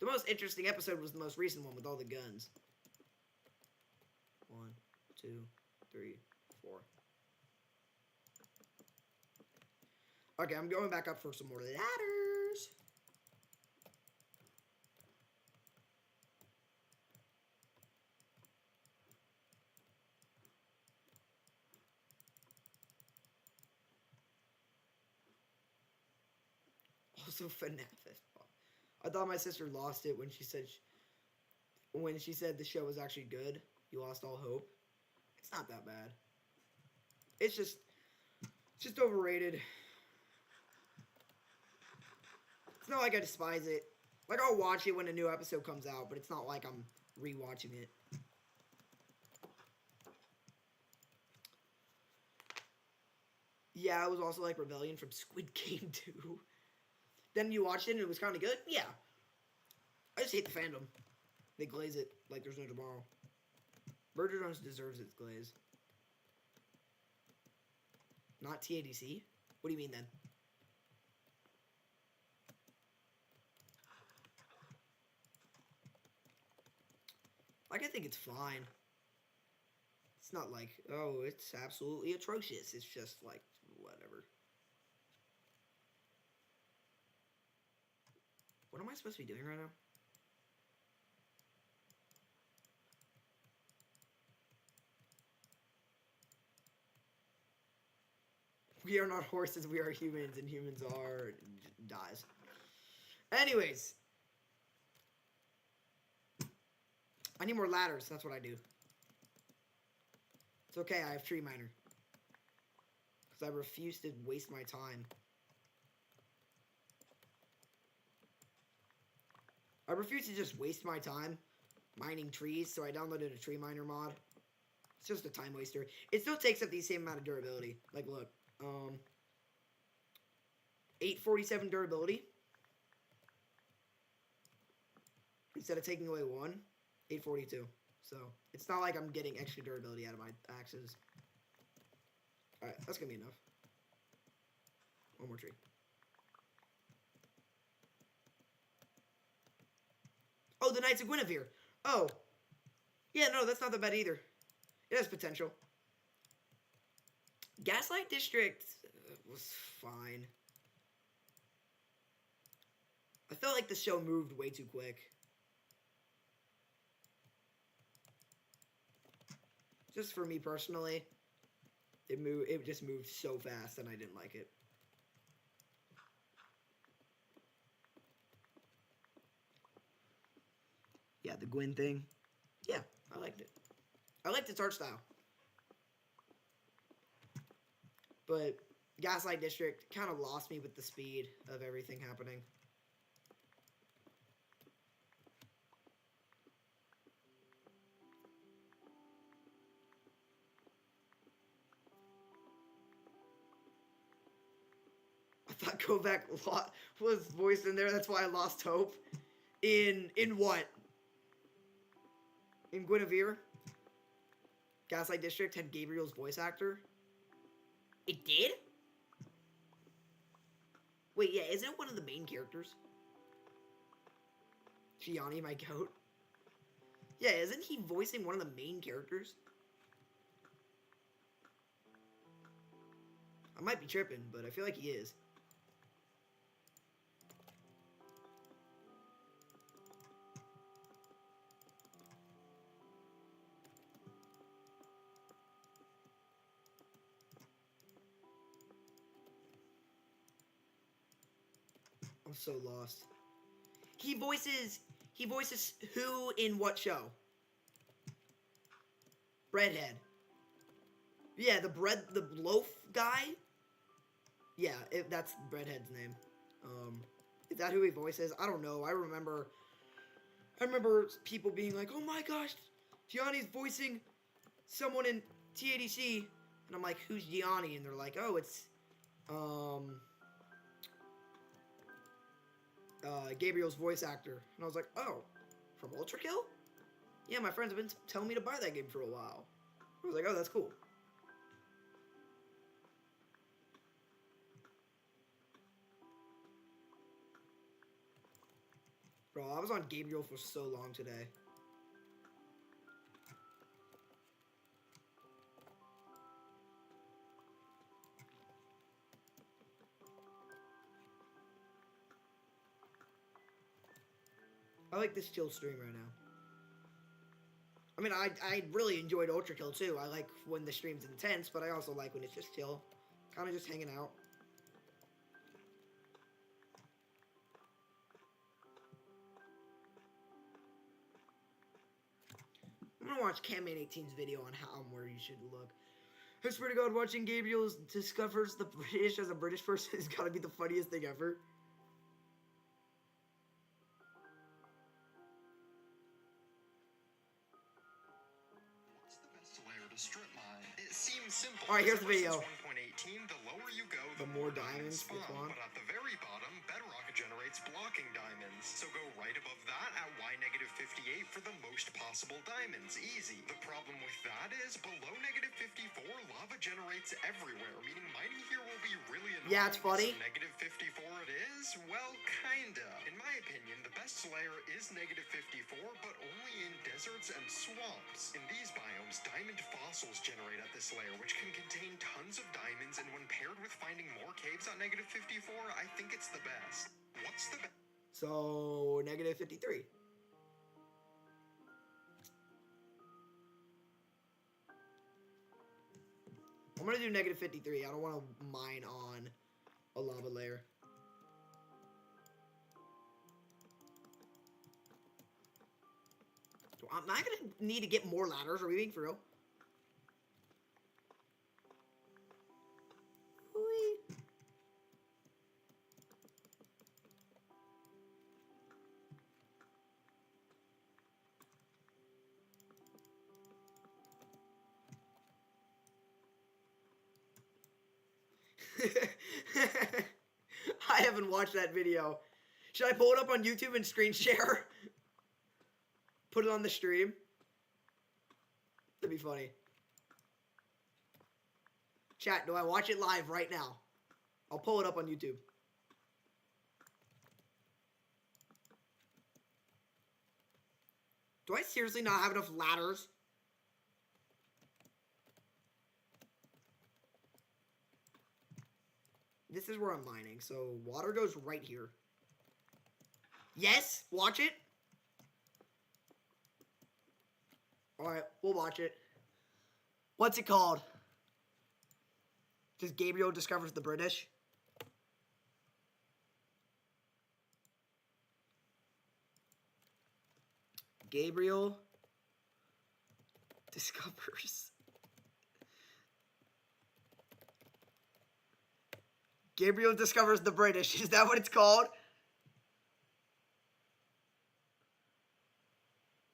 The most interesting episode was the most recent one with all the guns. 1, 2, 3, 4. Okay, I'm going back up for some more ladders. Also FNAF. I thought my sister lost it when she said the show was actually good. You lost all hope. It's not that bad. It's just overrated. It's not like I despise it. Like, I'll watch it when a new episode comes out, but it's not like I'm rewatching it. Yeah, it was also like Rebellion from Squid Game 2. Then you watched it and it was kind of good? Yeah. I just hate the fandom. They glaze it like there's no tomorrow. Murder Drones deserves its glaze. Not TADC? What do you mean then? Like, I think it's fine. It's not like, oh, it's absolutely atrocious. It's just like, whatever. What am I supposed to be doing right now? We are not horses, we are humans, and humans are... dies. Anyways. I need more ladders, that's what I do. It's okay, I have Tree Miner. Because I refuse to waste my time. I refuse to just waste my time mining trees, so I downloaded a Tree Miner mod. It's just a time waster. It still takes up the same amount of durability. Like, look. 847 durability. Instead of taking away 1, 842. So, it's not like I'm getting extra durability out of my axes. Alright, that's gonna be enough. One more tree. Oh, the Knights of Guinevere. Oh. Yeah, no, that's not that bad either. It has potential. Gaslight District was fine. I felt like the show moved way too quick. Just for me personally, it just moved so fast and I didn't like it. Yeah, the Gwen thing. Yeah, I liked it. I liked its art style. But Gaslight District kind of lost me with the speed of everything happening. I thought Kovac was voiced in there. That's why I lost hope. In what? In Guinevere? Gaslight District had Gabriel's voice actor. It did? Wait, yeah, isn't it one of the main characters? Gianni, my goat. Yeah, isn't he voicing one of the main characters? I might be tripping, but I feel like he is. I'm so lost. He voices who in what show? Breadhead. Yeah, the loaf guy? Yeah, that's Breadhead's name. Is that who he voices? I don't know. I remember people being like, "Oh my gosh, Gianni's voicing someone in TADC." And I'm like, "Who's Gianni?" And they're like, "Oh, it's Gabriel's voice actor." And I was like, "Oh, from Ultra Kill?" Yeah, my friends have been telling me to buy that game for a while. I was like, "Oh, that's cool." Bro, I was on Gabriel for so long today. I like this chill stream right now. I mean, I really enjoyed Ultra Kill too. I like when the stream's intense, but I also like when it's just chill. Kind of just hanging out. I'm gonna watch Camman18's video on how and where you should look. I swear to God, watching Gabriel discovers the British as a British person has gotta be the funniest thing ever. What's the best layer to strip mine? It seems simple. Alright, here's the video. 1.18, the lower you go, The more diamonds spawn. spawn. But at the very bottom, Bedrock generates blocking diamonds. So go right above that at Y-58 for the most possible diamonds. Easy. The problem with that is below -54, lava generates everywhere, meaning mining here will be really annoying. Yeah, it's funny. So -54 it is? Well, kinda. In my opinion, the best layer is -54, but only in deserts and swamps. In these biomes, diamond fossils generate at this layer, which can contain tons of diamonds, and when paired with finding more caves at -54, I think it's the best. What's the best? So, -53. I'm gonna do -53. I don't want to mine on a lava layer. Am I gonna need to get more ladders? Are we being for real? Whee. I haven't watched that video. Should I pull it up on YouTube and screen share? Put it on the stream? That'd be funny. Chat, do I watch it live right now? I'll pull it up on YouTube. Do I seriously not have enough ladders? this is where I'm mining. So water goes right here. Yes, watch it. All right, we'll watch it. What's it called? Just Gabriel discovers the British. Gabriel discovers. Gabriel discovers the British. Is that what it's called?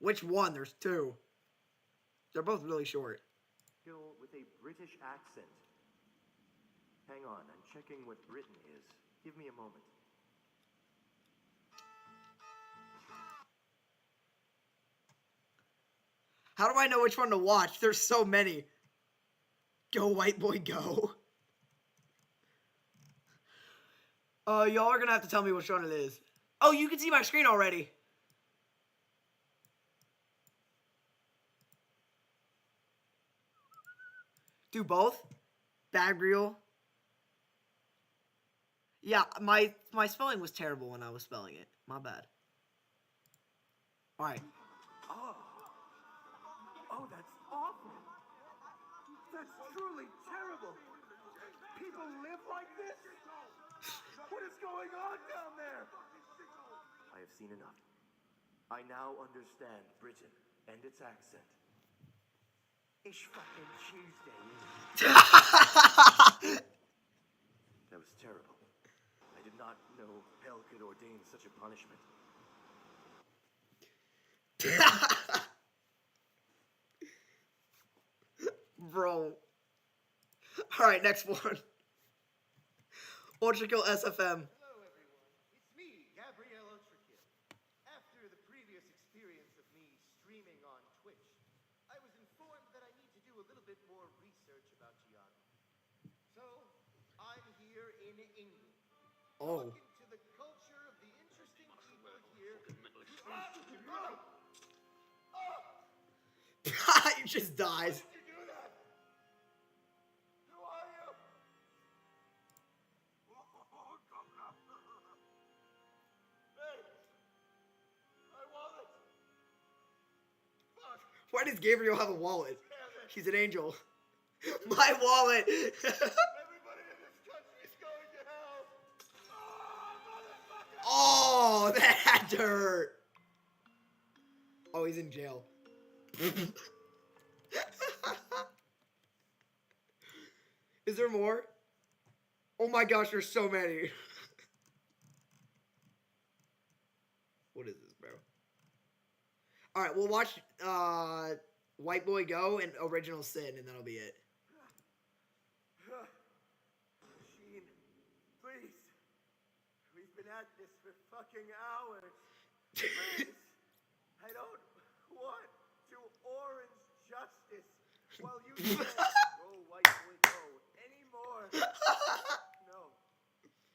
Which one? There's two. They're both really short. Hill with a British accent. Hang on, I'm checking what Britain is. Give me a moment. How do I know which one to watch? There's so many. Go, white boy, go. Y'all are gonna have to tell me which one it is. Oh, you can see my screen already. Do both? Gabriel. Yeah, my spelling was terrible when I was spelling it. My bad. All right. Oh, that's awful. That's truly terrible. People live like this? What is going on down there? I have seen enough. I now understand Britain and its accent. Ish fucking Tuesday. That was terrible. I did not know hell could ordain such a punishment. Bro. Alright, next one. Ultrakill SFM. Hello, everyone. It's me, Gabriel Ultrakill. After the previous experience of me streaming on Twitch, I was informed that I need to do a little bit more research about geography. So, I'm here in England. Oh. Look into the culture of the interesting people here. He just dies. Did you do that? Who are you? Hey, my wallet. Fuck. Why does Gabriel have a wallet? He's an angel. My wallet. Everybody in this country is going to hell. Oh, motherfucker. Oh, that had to hurt. Oh, he's in jail. Is there more? Oh my gosh, there's so many. What is this, bro? Alright, we'll watch White Boy Go and Original Sin, and that'll be it. Machine, please. We've been at this for fucking hours. Please. I don't want to orange justice while you say, go, white boy, go, anymore. No.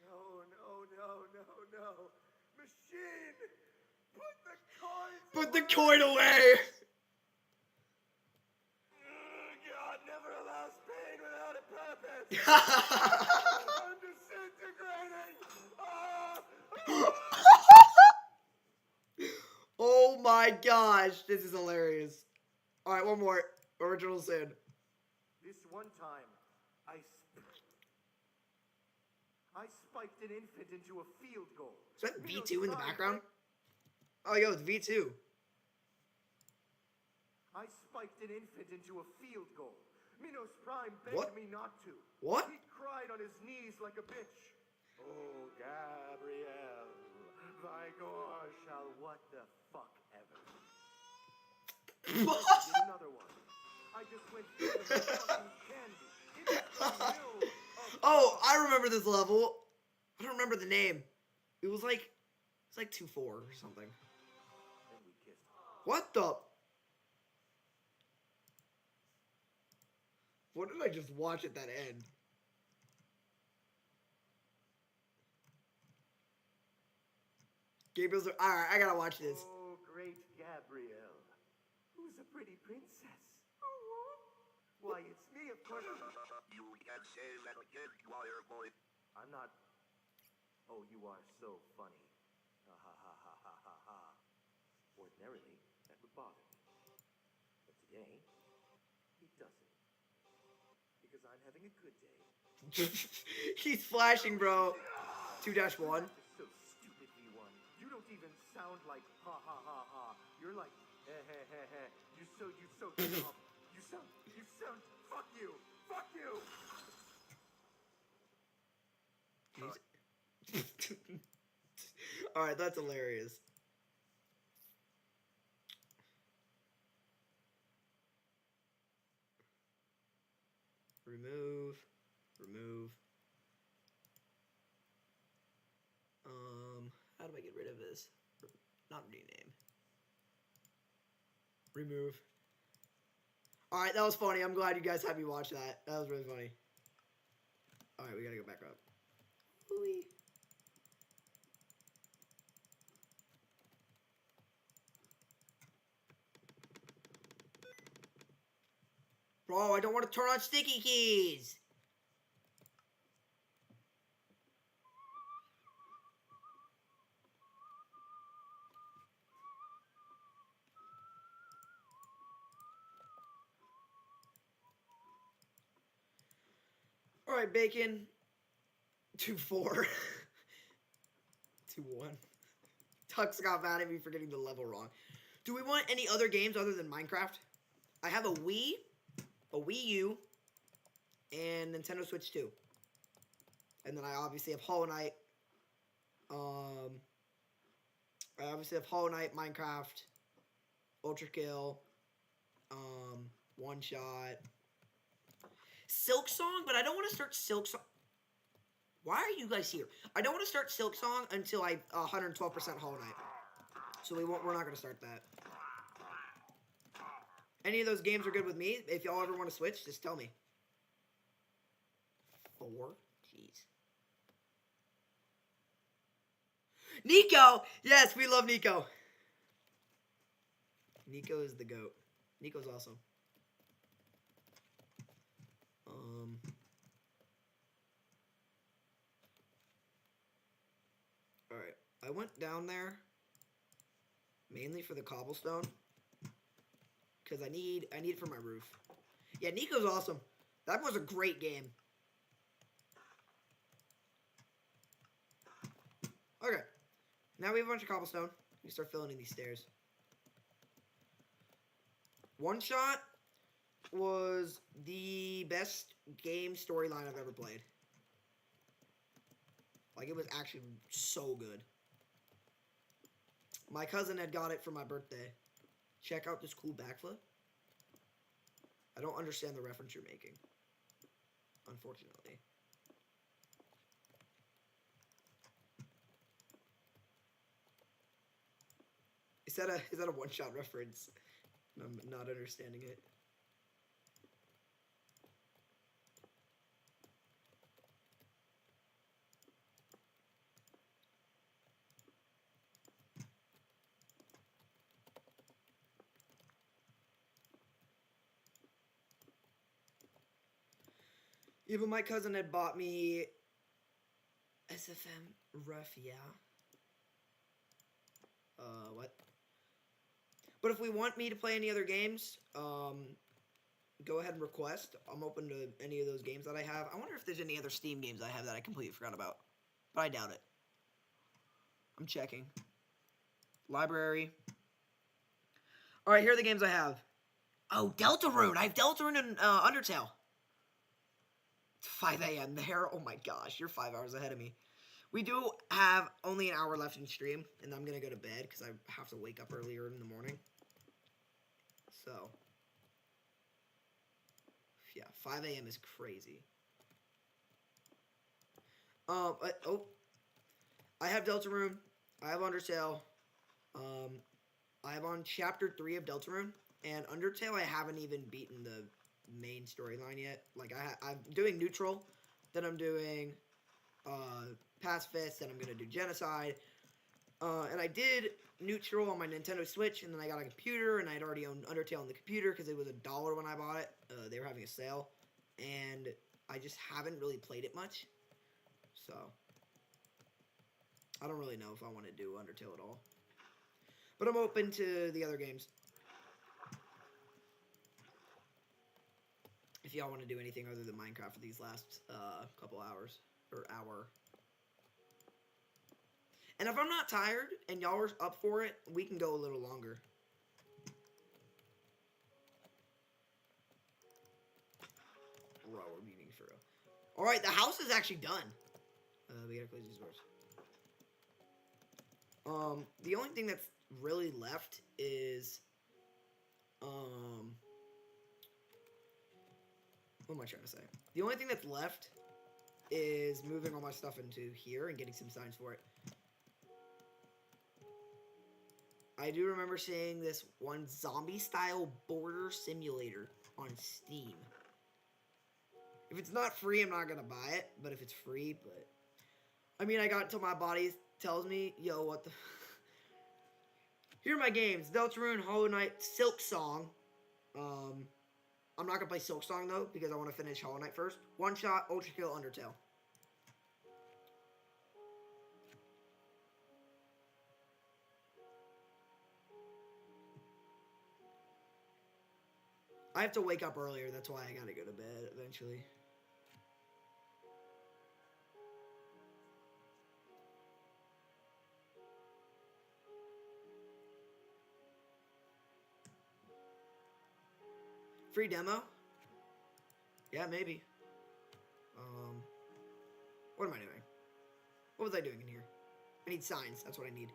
No, no, no, no, no. Machine, put the coins Put the away. coin away! God never allows pain without a purpose. I'm disintegrating. Oh my gosh, this is hilarious. Alright, one more. Original Sin. This one time, I spiked an infant into a field goal. Is that V2 in the background? Oh, yo, it's V2. I spiked an infant into a field goal. Minos Prime begged What? me not to. What? He cried on his knees like a bitch. Oh, Gabrielle, Vigor shall what the fuck ever. I did another one. I just went through the fucking candy. It was the will of Oh, I remember this level. I don't remember the name. It was like 2-4 or something. And we kissed. What the? What did I just watch at that end? Gabriel's. Alright, I gotta watch this. Oh, great Gabrielle. Who's a pretty princess? Why, it's me, of course. You can say that again, wire boy. I'm not... Oh, you are so funny. Ha ha ha ha ha ha ha. Ordinarily, that would bother me. But today, it doesn't. Because I'm having a good day. He's flashing, bro. 2-1. You're so stupid, V1. You don't even sound like ha ha ha ha. You're like he he he he. You so dumb. You sound. Fuck you. Fuck you. All right, that's hilarious. Remove. How do I get rid of this? Not rename. Remove. All right, that was funny. I'm glad you guys had me watch that. That was really funny. All right, we gotta go back up. Ooh-wee. Bro, I don't want to turn on sticky keys. All right, Bacon. 2-4. 2-1. Tux got mad at me for getting the level wrong. Do we want any other games other than Minecraft? I have a Wii U, and Nintendo Switch 2. And then I obviously have Hollow Knight. I obviously have Hollow Knight, Minecraft, Ultra Kill, One Shot, Silk Song, but I don't want to start Silk Song. Why are you guys here? I don't want to start Silk Song until I 112% Hollow Knight. So we're not going to start that. Any of those games are good with me. If y'all ever want to switch, just tell me. 4? Jeez. Nico! Yes, we love Nico. Nico is the GOAT. Nico's awesome. Alright. I went down there mainly for the cobblestone. Because I need it for my roof. Yeah, Nico's awesome. That was a great game. Okay. Now we have a bunch of cobblestone. We start filling in these stairs. One Shot was the best game storyline I've ever played. Like, it was actually so good. My cousin had got it for my birthday. Check out this cool backflip. I don't understand the reference you're making, unfortunately. Is that a one-shot reference? I'm not understanding it. Yeah, but my cousin had bought me SFM Rough, yeah. What? But if we want me to play any other games, go ahead and request. I'm open to any of those games that I have. I wonder if there's any other Steam games I have that I completely forgot about. But I doubt it. I'm checking. Library. Alright, here are the games I have. Oh, Deltarune! I have Deltarune and Undertale. It's 5 a.m. there. Oh my gosh, you're 5 hours ahead of me. We do have only an hour left in stream, and I'm going to go to bed because I have to wake up earlier in the morning. So, yeah, 5 a.m. is crazy. I have Deltarune. I have Undertale. I have on Chapter 3 of Deltarune, and Undertale I haven't even beaten the main storyline yet. Like, I'm doing Neutral, then I'm doing Pacifist, then I'm going to do Genocide. And I did Neutral on my Nintendo Switch, and then I got a computer, and I'd already owned Undertale on the computer because it was $1 when I bought it. They were having a sale, and I just haven't really played it much. So, I don't really know if I want to do Undertale at all. But I'm open to the other games. If y'all want to do anything other than Minecraft for these last couple hours. Or hour. And if I'm not tired and y'all are up for it, we can go a little longer. Bro, we're meeting for real. Alright, the house is actually done. We gotta close these doors. The only thing that's really left is, what am I trying to say? The only thing that's left is moving all my stuff into here and getting some signs for it. I do remember seeing this one zombie-style border simulator on Steam. If it's not free, I'm not gonna buy it, but if it's free, but... I mean, I got until my body tells me, yo, what the... Here are my games. Deltarune, Hollow Knight, Silk Song. I'm not gonna play Silk Song, though, because I want to finish Hollow Knight first. One Shot, Ultra Kill, Undertale. I have to wake up earlier, that's why I gotta go to bed eventually. Free demo? Yeah, maybe. What am I doing? What was I doing in here? I need signs, that's what I need.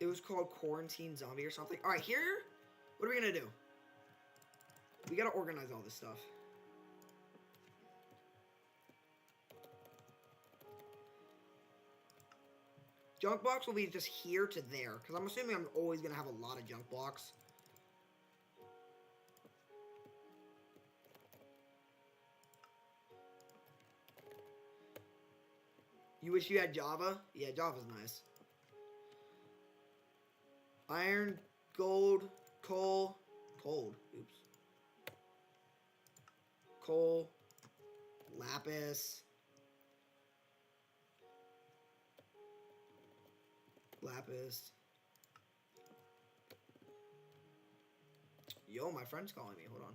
It was called Quarantine Zombie or something. Alright, here, what are we gonna do? We gotta organize all this stuff. Junk box will be just here to there, because I'm assuming I'm always gonna have a lot of junk blocks. You wish you had Java? Yeah, Java's nice. Iron, gold, coal, oops. Coal, lapis. Yo, my friend's calling me, hold on.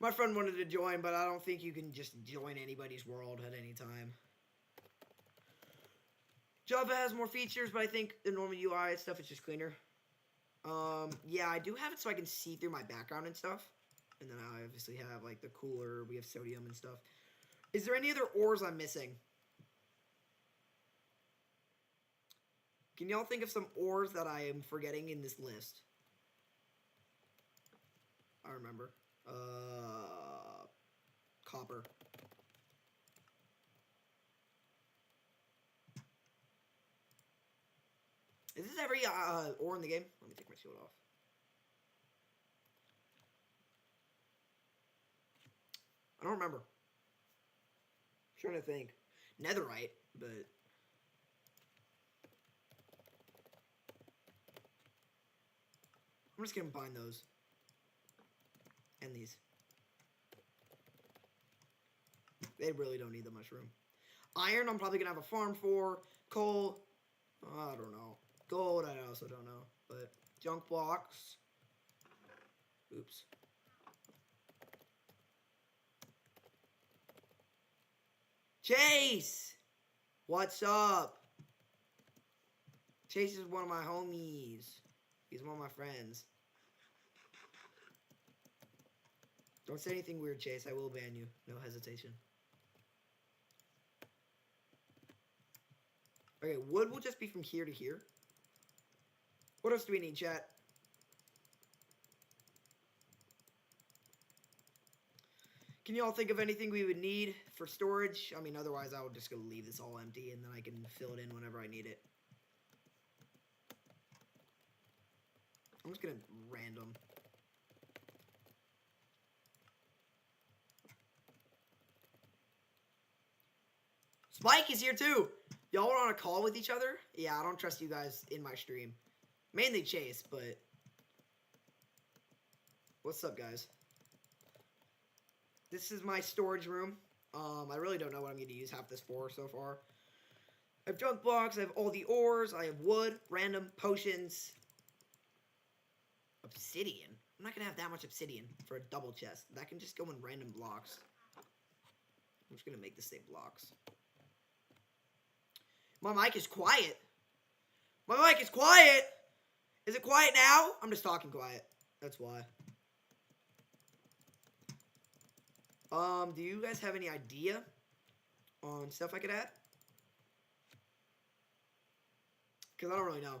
My friend wanted to join, but I don't think you can just join anybody's world at any time. Java has more features, but I think the normal UI stuff is just cleaner. Yeah, I do have it so I can see through my background and stuff. And then I obviously have, like, the cooler, we have sodium and stuff. Is there any other ores I'm missing? Can y'all think of some ores that I am forgetting in this list? I remember. Copper. Is this every ore in the game? Let me take my shield off. I don't remember. I'm trying to think. Netherite, but... I'm just gonna combine those. And these. They really don't need that much room. Iron, I'm probably gonna have a farm for. Coal, I don't know. Gold, I also don't know. But junk blocks. Oops. Chase! What's up? Chase is one of my homies. He's one of my friends. Don't say anything weird, Chase. I will ban you. No hesitation. Okay, wood will just be from here to here. What else do we need, chat? Can you all think of anything we would need for storage? I mean, otherwise I would just go leave this all empty and then I can fill it in whenever I need it. I'm just gonna random. Spike is here too! Y'all are on a call with each other? Yeah, I don't trust you guys in my stream. Mainly Chase, but... What's up, guys? This is my storage room. I really don't know what I'm going to use half this for so far. I have junk blocks, I have all the ores, I have wood, random, potions, obsidian. I'm not going to have that much obsidian for a double chest. That can just go in random blocks. I'm just going to make this say blocks. My mic is quiet. My mic is quiet! Is it quiet now? I'm just talking quiet. That's why. Do you guys have any idea on stuff I could add? Because I don't really know.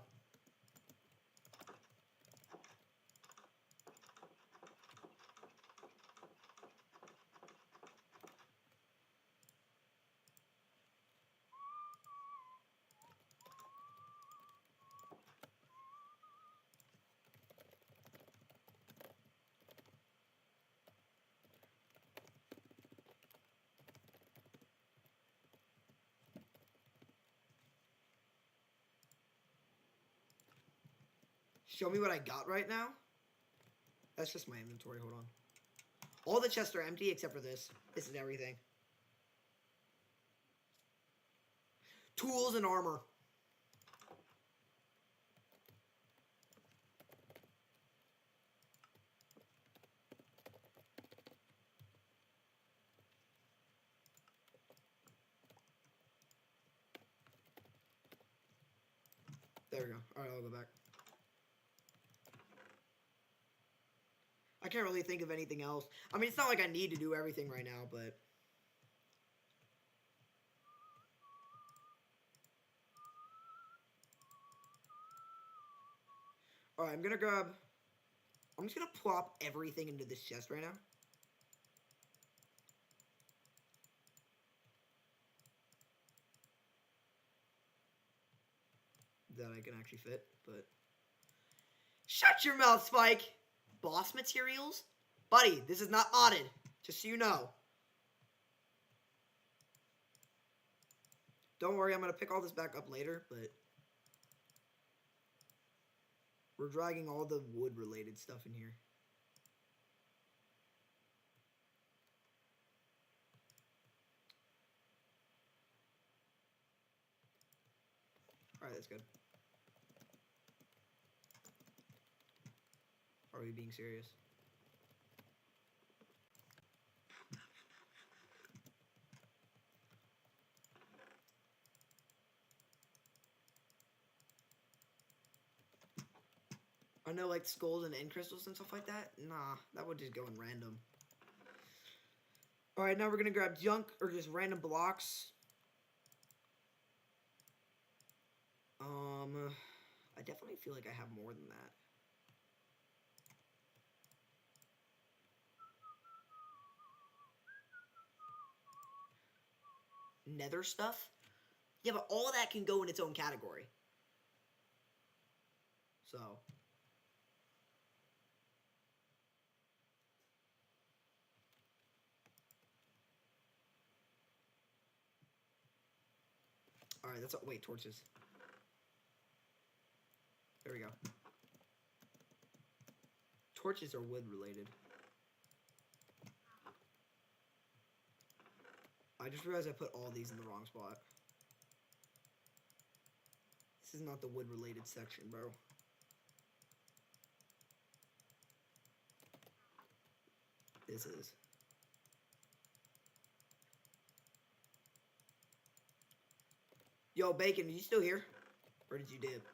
Show me what I got right now. That's just my inventory. Hold on. All the chests are empty except for this. This is everything. Tools and armor. There we go. Alright, I'll go back. I can't really think of anything else. I mean, it's not like I need to do everything right now, but... Alright, I'm gonna grab... I'm just gonna plop everything into this chest right now. That I can actually fit, but... Shut your mouth, Spike! Boss materials? Buddy, this is not modded. Just so you know. Don't worry, I'm going to pick all this back up later, but... We're dragging all the wood-related stuff in here. Alright, that's good. Are we being serious? I know, like, skulls and end crystals and stuff like that? Nah, that would just go in random. Alright, now we're gonna grab junk, or just random blocks. I definitely feel like I have more than that. Nether stuff? Yeah, but all of that can go in its own category. So. Alright, that's... Wait, torches. There we go. Torches are wood related. I just realized I put all these in the wrong spot. This is not the wood related section, bro. This is. Yo, Bacon, are you still here? Or did you dip?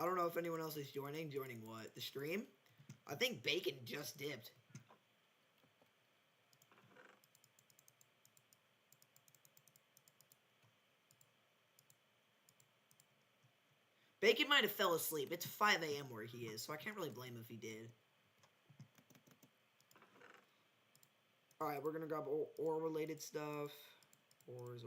I don't know if anyone else is joining. Joining what? The stream? I think Bacon just dipped. Bacon might have fell asleep. It's 5 a.m. where he is, so I can't really blame him if he did. Alright, we're gonna grab ore-related stuff. Ores.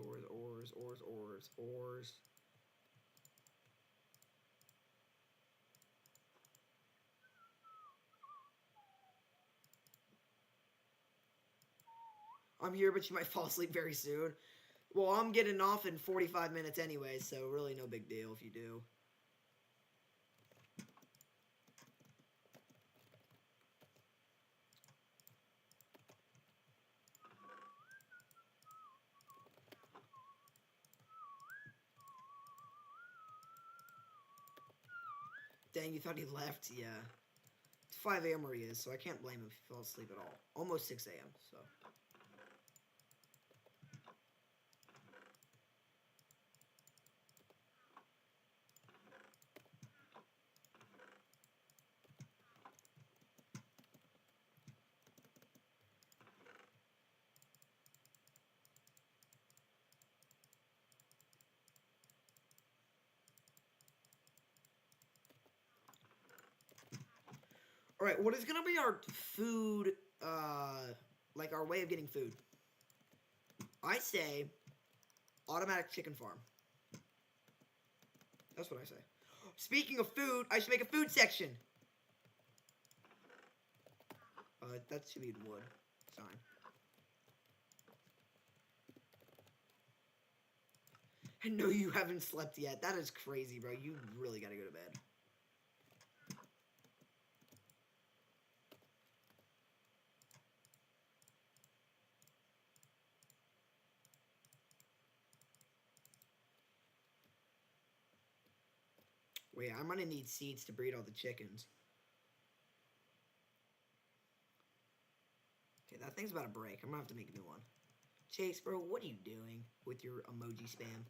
I'm here, but you might fall asleep very soon. Well, I'm getting off in 45 minutes anyway, so really no big deal if you do. Dang, you thought he left? Yeah. It's 5 a.m. where he is, so I can't blame him if he fell asleep at all. Almost 6 a.m., so... Alright, what is gonna be our food, like our way of getting food? I say automatic chicken farm. That's what I say. Speaking of food, I should make a food section. That should be in wood. Fine. And no, you haven't slept yet. That is crazy, bro. You really gotta go to bed. Wait, I'm gonna need seeds to breed all the chickens. Okay, that thing's about to break. I'm gonna have to make a new one. Chase, bro, what are you doing with your emoji spam?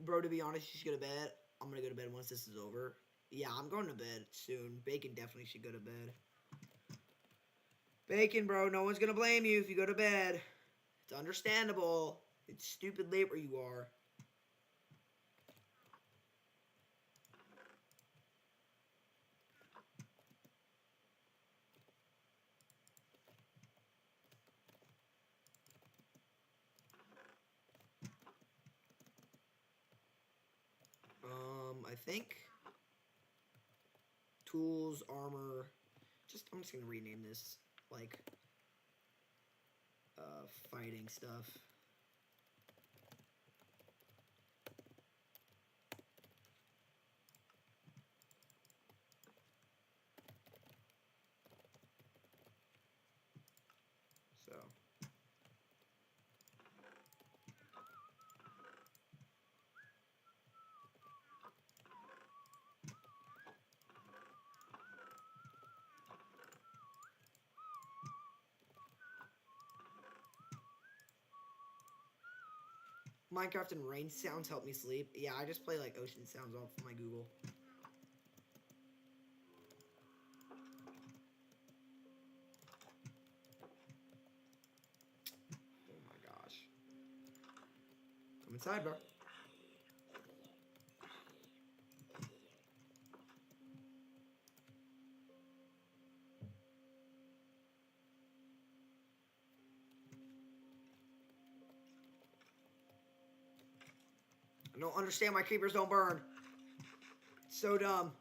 Bro, to be honest, you should go to bed. I'm gonna go to bed once this is over. Yeah, I'm going to bed soon. Bacon definitely should go to bed. Bacon, bro, no one's gonna blame you if you go to bed. It's understandable. It's stupid late where you are. I think tools, armor. I'm just gonna rename this like fighting stuff. So. Minecraft and rain sounds help me sleep. Yeah, I just play like ocean sounds off my Google. Oh my gosh. Come inside, bro. I don't understand why creepers don't burn. It's so dumb.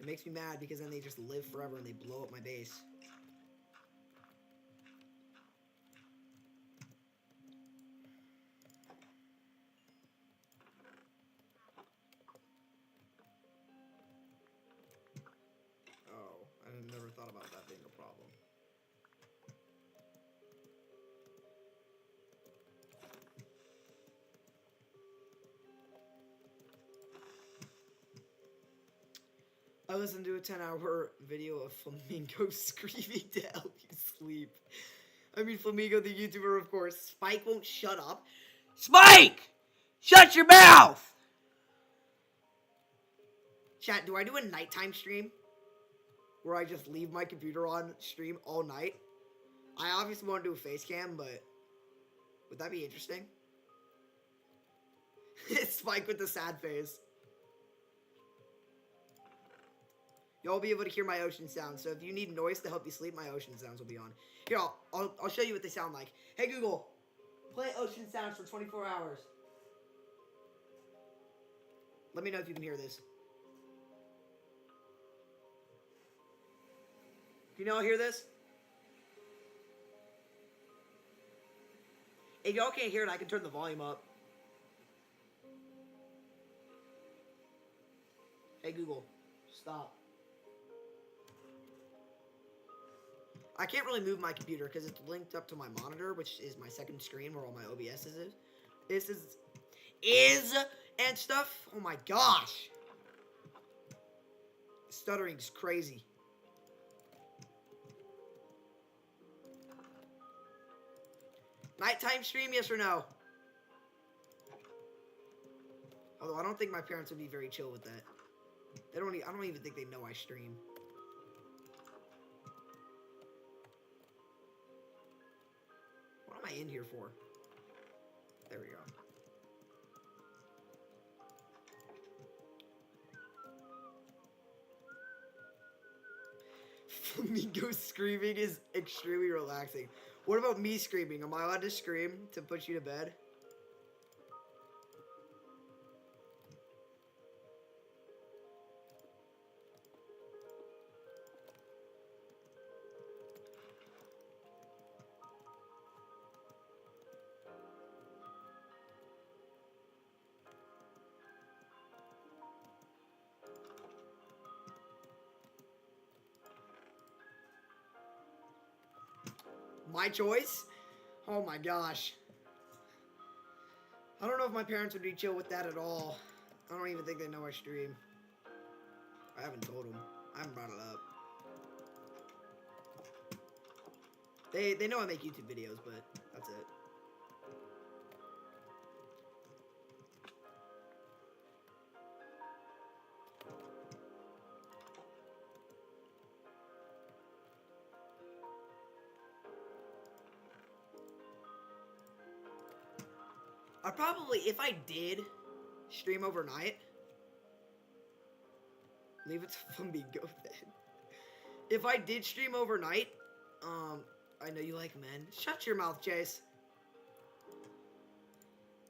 It makes me mad because then they just live forever and they blow up my base. Oh, I never thought about that being a problem. I listened to a 10-hour video of Flamingo screaming to help you sleep. I mean, Flamingo, the YouTuber, of course. Spike won't shut up. Spike! Shut your mouth! Chat, do I do a nighttime stream? Where I just leave my computer on stream all night? I obviously want to do a face cam, but would that be interesting? Spike with the sad face. You'll be able to hear my ocean sounds, so if you need noise to help you sleep, my ocean sounds will be on. Here, I'll show you what they sound like. Hey Google, play ocean sounds for 24 hours. Let me know if you can hear this. Can y'all hear this? If y'all can't hear it, I can turn the volume up. Hey Google, stop. I can't really move my computer because it's linked up to my monitor, which is my second screen where all my OBS is and stuff. Oh my gosh. Stuttering's crazy. Nighttime stream, yes or no? Although I don't think my parents would be very chill with that. I don't even think they know I stream. What am I in here for? There we go. Flamingo screaming is extremely relaxing. What about me screaming? Am I allowed to scream to put you to bed? My choice? Oh my gosh. I don't know if my parents would be chill with that at all. I don't even think they know I stream. I haven't told them. I haven't brought it up. They know I make YouTube videos, but that's it. I probably, if I did stream overnight, leave it to Flamingo then. If I did stream overnight, I know you like men. Shut your mouth, Chase.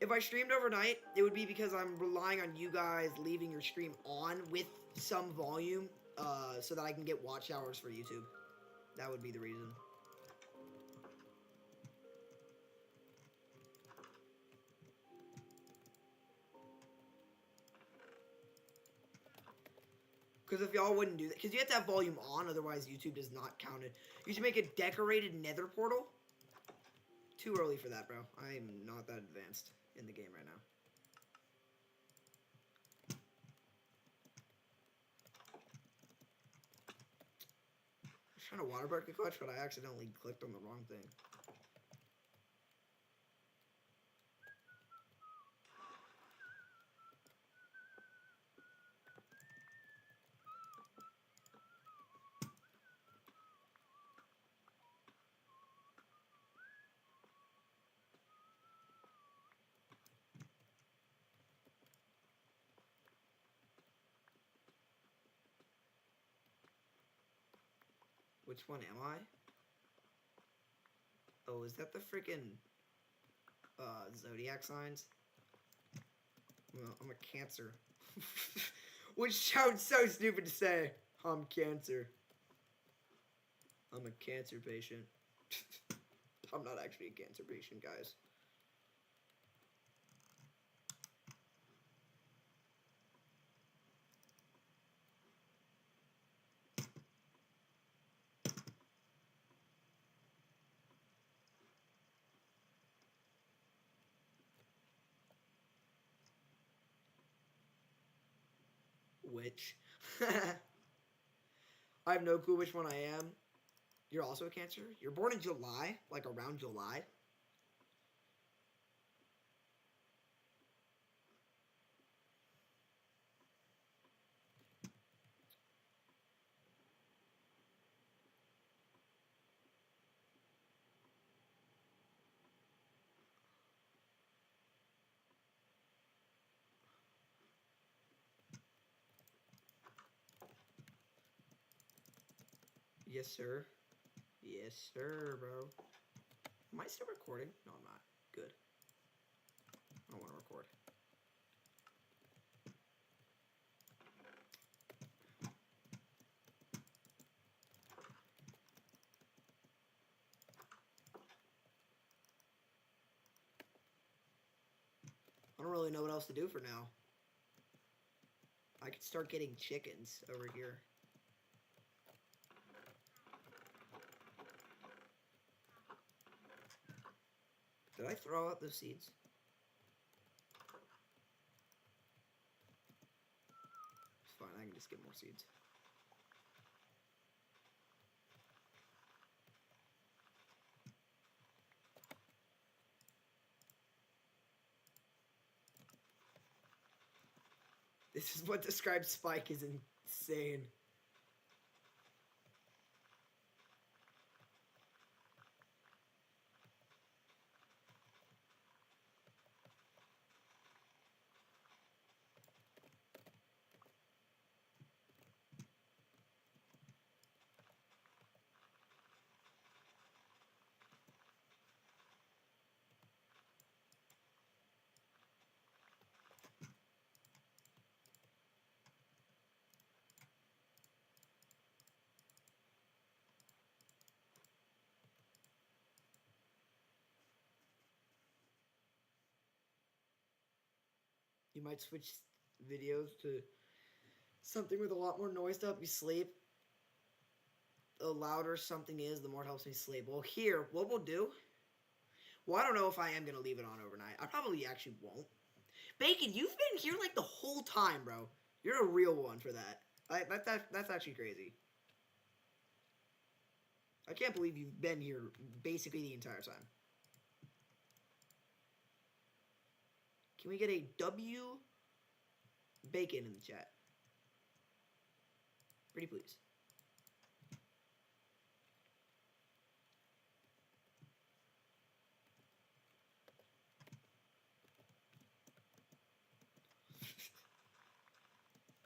If I streamed overnight, it would be because I'm relying on you guys leaving your stream on with some volume, so that I can get watch hours for YouTube. That would be the reason. Because if y'all wouldn't do that, because you have to have volume on, otherwise YouTube does not count it. You should make a decorated nether portal. Too early for that, bro. I'm not that advanced in the game right now. I was trying to water break a clutch, but I accidentally clicked on the wrong thing. Which one am I? Oh, is that the freaking zodiac signs? Well, I'm a Cancer. Which sounds so stupid to say. I'm Cancer. I'm a cancer patient. I'm not actually a cancer patient, guys. Which? I have no clue which one I am. You're also a Cancer? You're born in July? Like around July? Yes, sir. Yes, sir, bro. Am I still recording? No, I'm not. Good. I don't want to record. I don't really know what else to do for now. I could start getting chickens over here. Did I throw out those seeds? It's fine, I can just get more seeds. This is what describes Spike as insane. You might switch videos to something with a lot more noise to help you sleep. The louder something is, the more it helps me sleep. Well, here, what we'll do... Well, I don't know if I am going to leave it on overnight. I probably actually won't. Bacon, you've been here like the whole time, bro. You're a real one for that. That's actually crazy. I can't believe you've been here basically the entire time. Can we get a W Bacon in the chat? Pretty please.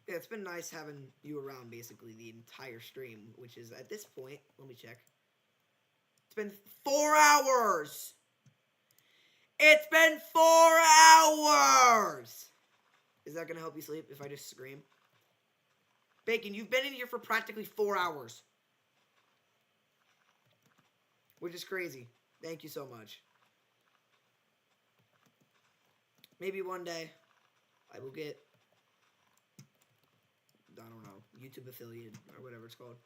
Yeah, it's been nice having you around basically the entire stream, which is at this point, let me check. It's been 4 hours! It's been 4 hours! Is that gonna help you sleep if I just scream? Bacon, you've been in here for practically 4 hours. Which is crazy. Thank you so much. Maybe one day I will get, I don't know, YouTube affiliate or whatever it's called.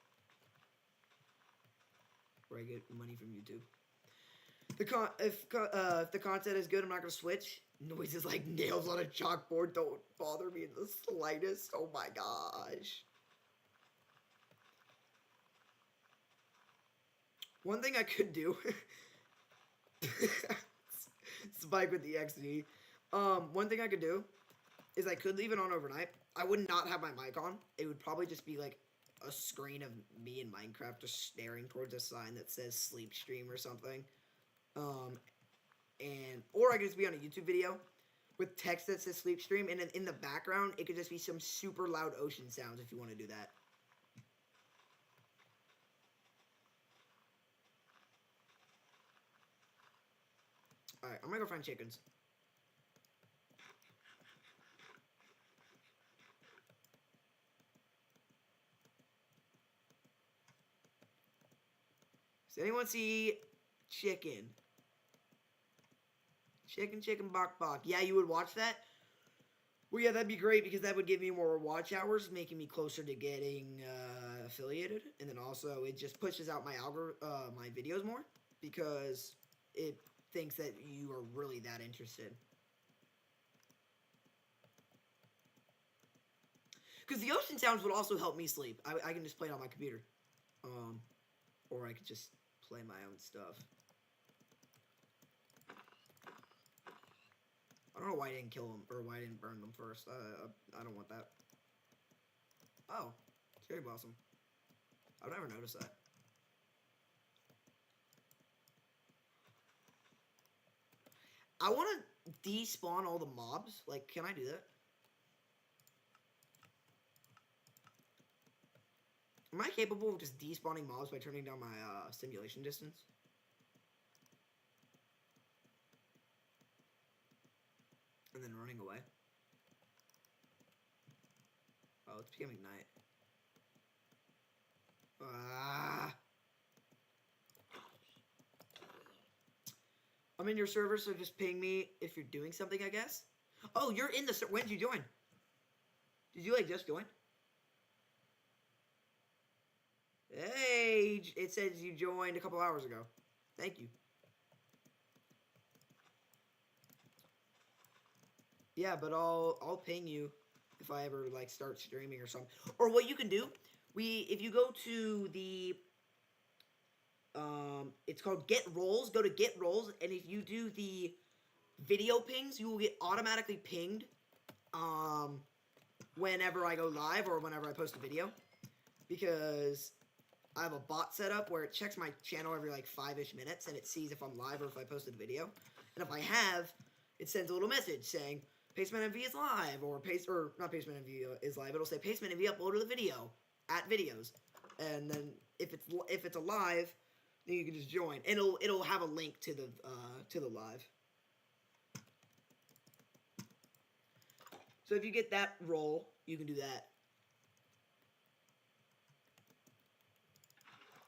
Where I get money from YouTube. If the content is good, I'm not going to switch. Noises like nails on a chalkboard don't bother me in the slightest. Oh my gosh. One thing I could do... Spike with the XD. One thing I could do is I could leave it on overnight. I would not have my mic on. It would probably just be like a screen of me in Minecraft just staring towards a sign that says sleep stream or something. Or I could just be on a YouTube video with text that says sleep stream, and then in the background it could just be some super loud ocean sounds if you want to do that. Alright, I'm gonna go find chickens. Does anyone see chicken? Chicken, bok. Yeah, you would watch that? Well, yeah, that'd be great because that would give me more watch hours, making me closer to getting affiliated. And then also, it just pushes out my my videos more because it thinks that you are really that interested. Because the ocean sounds would also help me sleep. I can just play it on my computer. Or I could just play my own stuff. I don't know why I didn't kill them, or why I didn't burn them first. I don't want that. Oh, cherry blossom. I've never noticed that. I want to despawn all the mobs. Like, can I do that? Am I capable of just despawning mobs by turning down my simulation distance? And then running away? Oh, it's becoming night. Ah. I'm in your server, so just ping me if you're doing something, I guess. Oh, you're in the server. When did you join? Did you, like, just join? Hey, it says you joined a couple hours ago. Thank you. Yeah, but I'll ping you if I ever, like, start streaming or something. Or what you can do, if you go to the it's called Get Roles. Go to Get Roles, and if you do the video pings, you will get automatically pinged whenever I go live or whenever I post a video. Because I have a bot set up where it checks my channel every like 5-ish minutes, and it sees if I'm live or if I posted a video. And if I have, it sends a little message saying Paceman MV is live, or not Paceman MV is live. It'll say Paceman MV uploaded the video at videos, and then if it's a live, then you can just join. And it'll have a link to the live. So if you get that role, you can do that.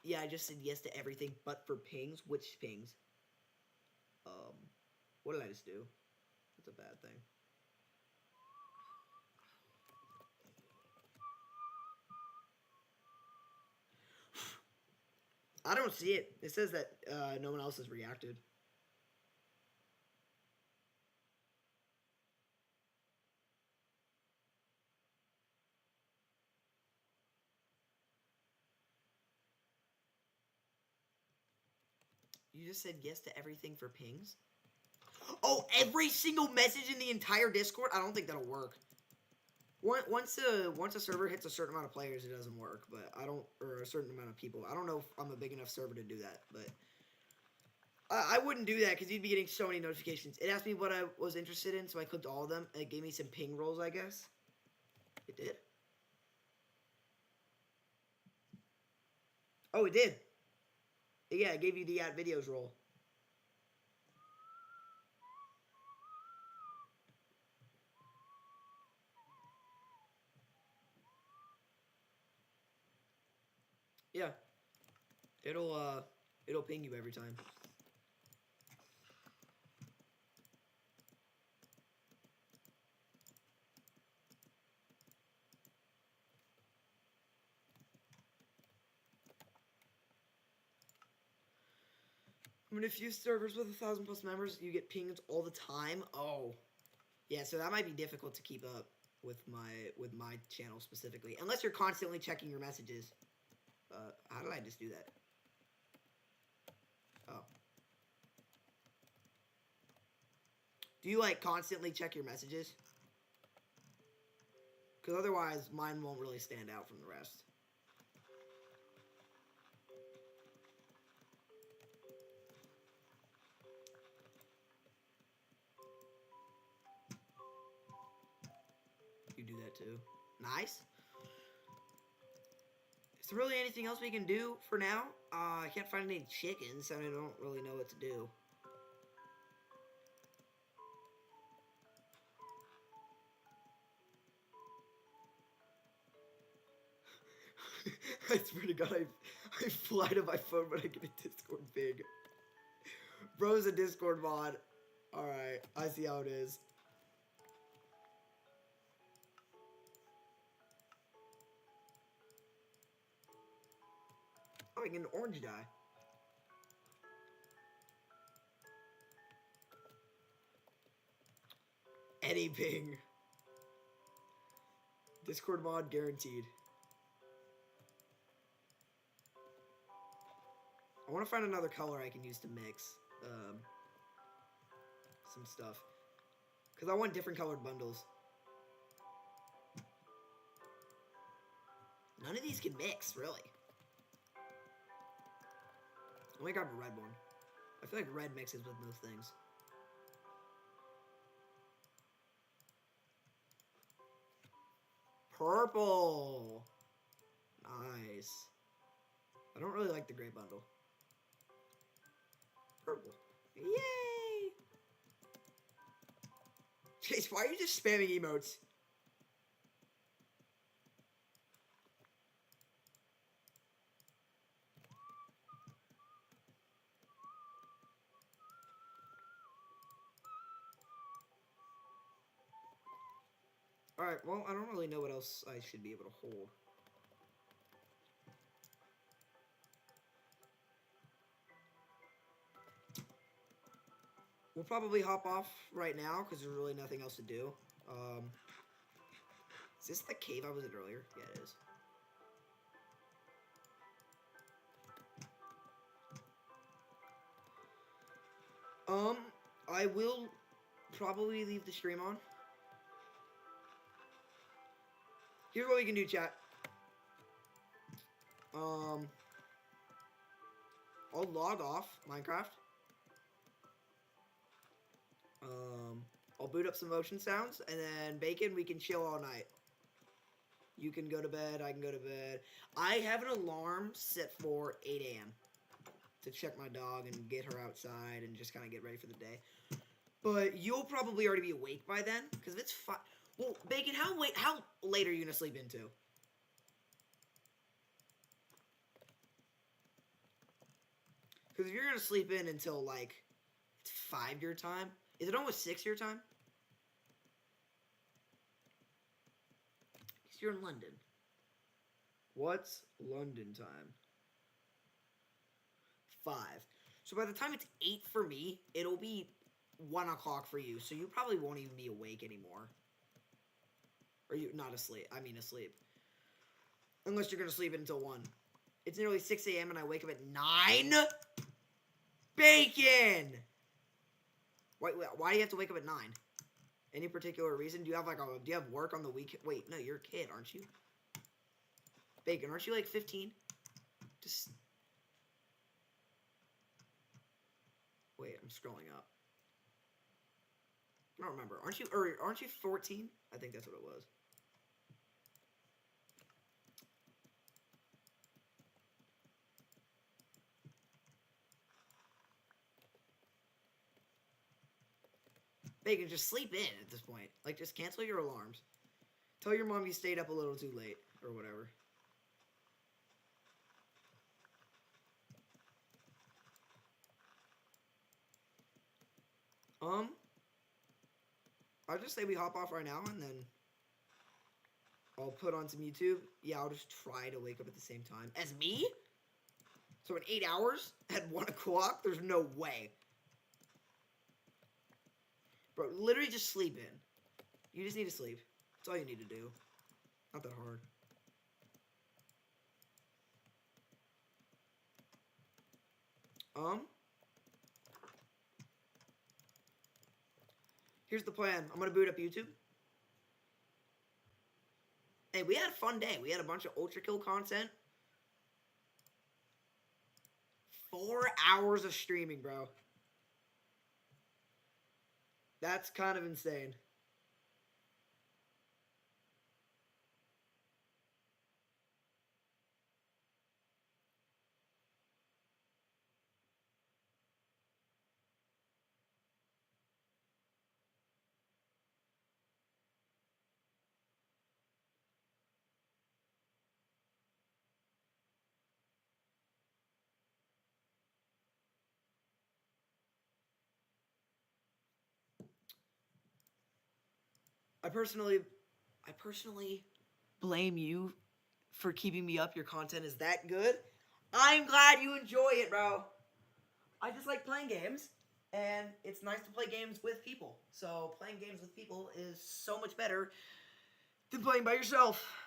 Yeah, I just said yes to everything but for pings. Which pings? What did I just do? That's a bad thing. I don't see it. It says that no one else has reacted. You just said yes to everything for pings? Oh, every single message in the entire Discord? I don't think that'll work. Once a server hits a certain amount of players, it doesn't work. But or a certain amount of people. I don't know if I'm a big enough server to do that. But I wouldn't do that because you'd be getting so many notifications. It asked me what I was interested in, so I clicked all of them. It gave me some ping rolls, I guess. It did. Oh, it did. Yeah, it gave you the @videos roll. Yeah. It'll ping you every time. I mean, a few servers with 1,000+ members, you get pinged all the time. Oh, yeah. So that might be difficult to keep up with my channel specifically, unless you're constantly checking your messages. How did I just do that? Oh. Do you like constantly check your messages? Because otherwise, mine won't really stand out from the rest. You do that too. Nice. Is there really anything else we can do for now? I can't find any chickens, so I don't really know what to do. I swear to God, I fly to my phone when I get a Discord ping. Bro's a Discord mod. Alright, I see how it is. Oh, I get an orange dye. Any ping. Discord mod guaranteed. I want to find another color I can use to mix some stuff. Because I want different colored bundles. None of these can mix, really. Let me grab a red one. I feel like red mixes with most things. Purple! Nice. I don't really like the gray bundle. Purple. Yay! Chase, why are you just spamming emotes? Alright, well, I don't really know what else I should be able to hold. We'll probably hop off right now, because there's really nothing else to do. Is this the cave I was in earlier? Yeah, it is. I will probably leave the stream on. Here's what we can do, chat. I'll log off Minecraft. I'll boot up some motion sounds, and then Bacon, we can chill all night. You can go to bed, I can go to bed. I have an alarm set for 8 a.m. to check my dog and get her outside and just kind of get ready for the day. But you'll probably already be awake by then, because if it's fine. Well, Bacon, how late are you gonna sleep into? Because if you're gonna sleep in until like it's 5 your time, is it almost 6 your time? Because you're in London. What's London time? 5. So by the time it's 8 for me, it'll be 1 o'clock for you. So you probably won't even be awake anymore. Or you not asleep. I mean asleep. Unless you're going to sleep until 1. It's nearly 6 a.m. and I wake up at 9? Bacon! Why do you have to wake up at 9? Any particular reason? Do you have do you have work on the weekend? Wait, no, you're a kid, aren't you? Bacon, aren't you like 15? Just wait, I'm scrolling up. I don't remember. Aren't you 14? I think that's what it was. Bacon, just sleep in at this point. Like, just cancel your alarms. Tell your mom you stayed up a little too late, or whatever. I'll just say we hop off right now, and then I'll put on some YouTube. Yeah, I'll just try to wake up at the same time as me? So in 8 hours, at 1 o'clock? There's no way. Bro, literally just sleep in. You just need to sleep. That's all you need to do. Not that hard. Here's the plan. I'm gonna boot up YouTube. Hey, we had a fun day. We had a bunch of Ultra Kill content. 4 hours of streaming, bro. That's kind of insane. I personally blame you for keeping me up. Your content is that good. I'm glad you enjoy it, bro. I just like playing games, and it's nice to play games with people. So playing games with people is so much better than playing by yourself.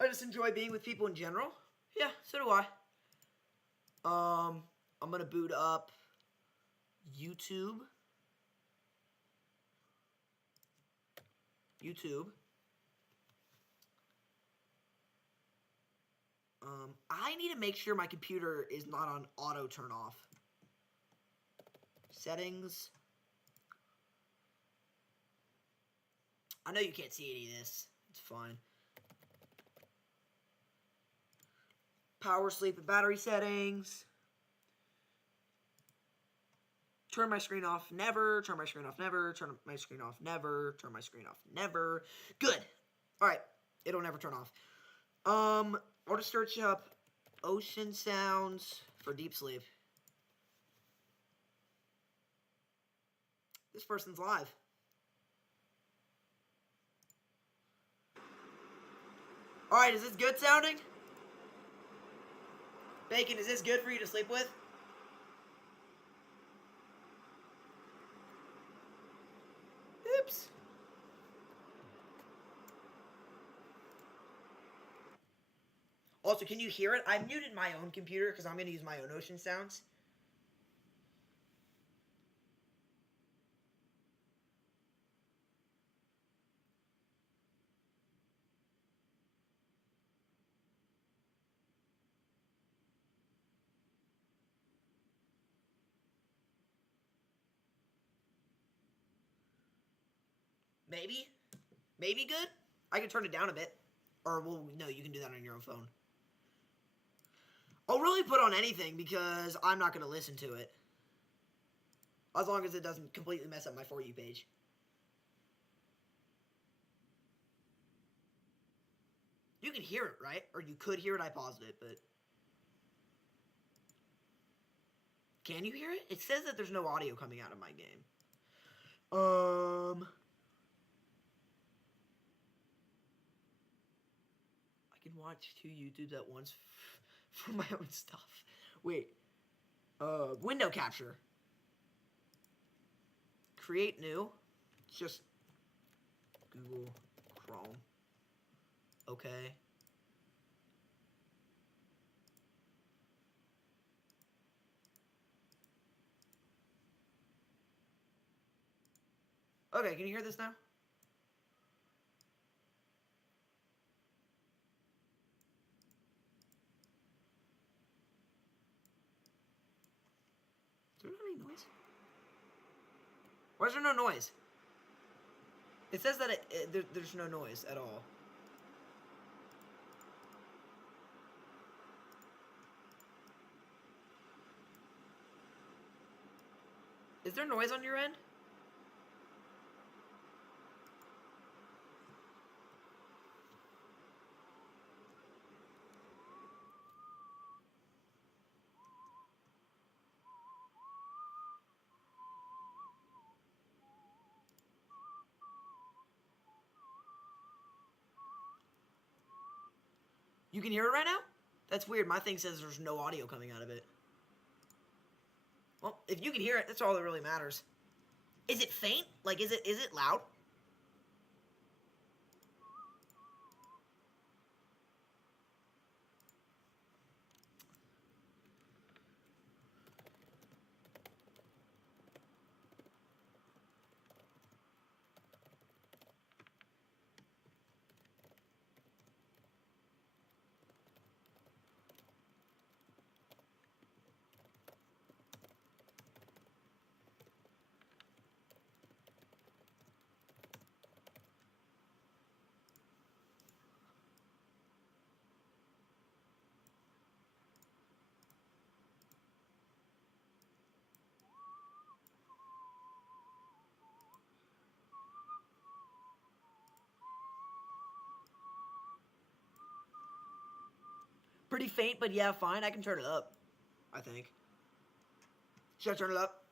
I just enjoy being with people in general. Yeah, so do I. I'm gonna boot up YouTube. I need to make sure my computer is not on auto turn off. Settings. I know you can't see any of this. It's fine. Power, sleep, and battery settings. Turn my screen off, never. Turn my screen off, never. Turn my screen off, never. Turn my screen off, never. Good. All right. It'll never turn off. I'll just search up ocean sounds for deep sleep. This person's live. All right, is this good sounding? Bacon, is this good for you to sleep with? Oops. Also, can you hear it? I muted my own computer because I'm going to use my own ocean sounds. Maybe? Maybe good? I can turn it down a bit. Or, well, no, you can do that on your own phone. I'll really put on anything because I'm not going to listen to it. As long as it doesn't completely mess up my For You page. You can hear it, right? Or you could hear it. I paused it, but... Can you hear it? It says that there's no audio coming out of my game. I can watch 2 YouTubes at once for my own stuff. Wait. Window capture. Create new. It's just Google Chrome. Okay. Okay, can you hear this now? Is there any noise? Why is there no noise? It says that there's no noise at all. Is there noise on your end? You can hear it right now? That's weird. My thing says there's no audio coming out of it. Well, if you can hear it, that's all that really matters. Is it faint? Like, is it loud? Pretty faint, but yeah, fine. I can turn it up, I think. Should I turn it up?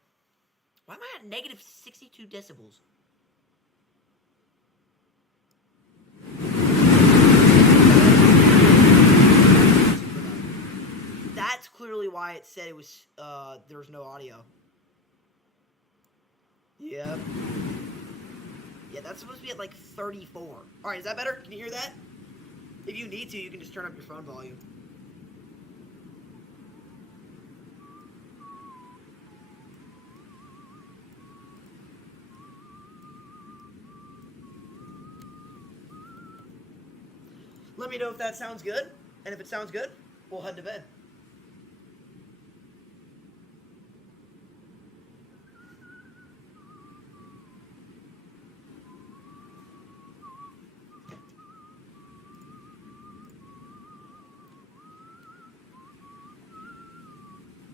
Why am I at negative 62 decibels? That's clearly why it said it was, there was no audio. Yep. Yeah, that's supposed to be at like 34. Alright, is that better? Can you hear that? If you need to, you can just turn up your phone volume. Let me know if that sounds good. And if it sounds good, we'll head to bed.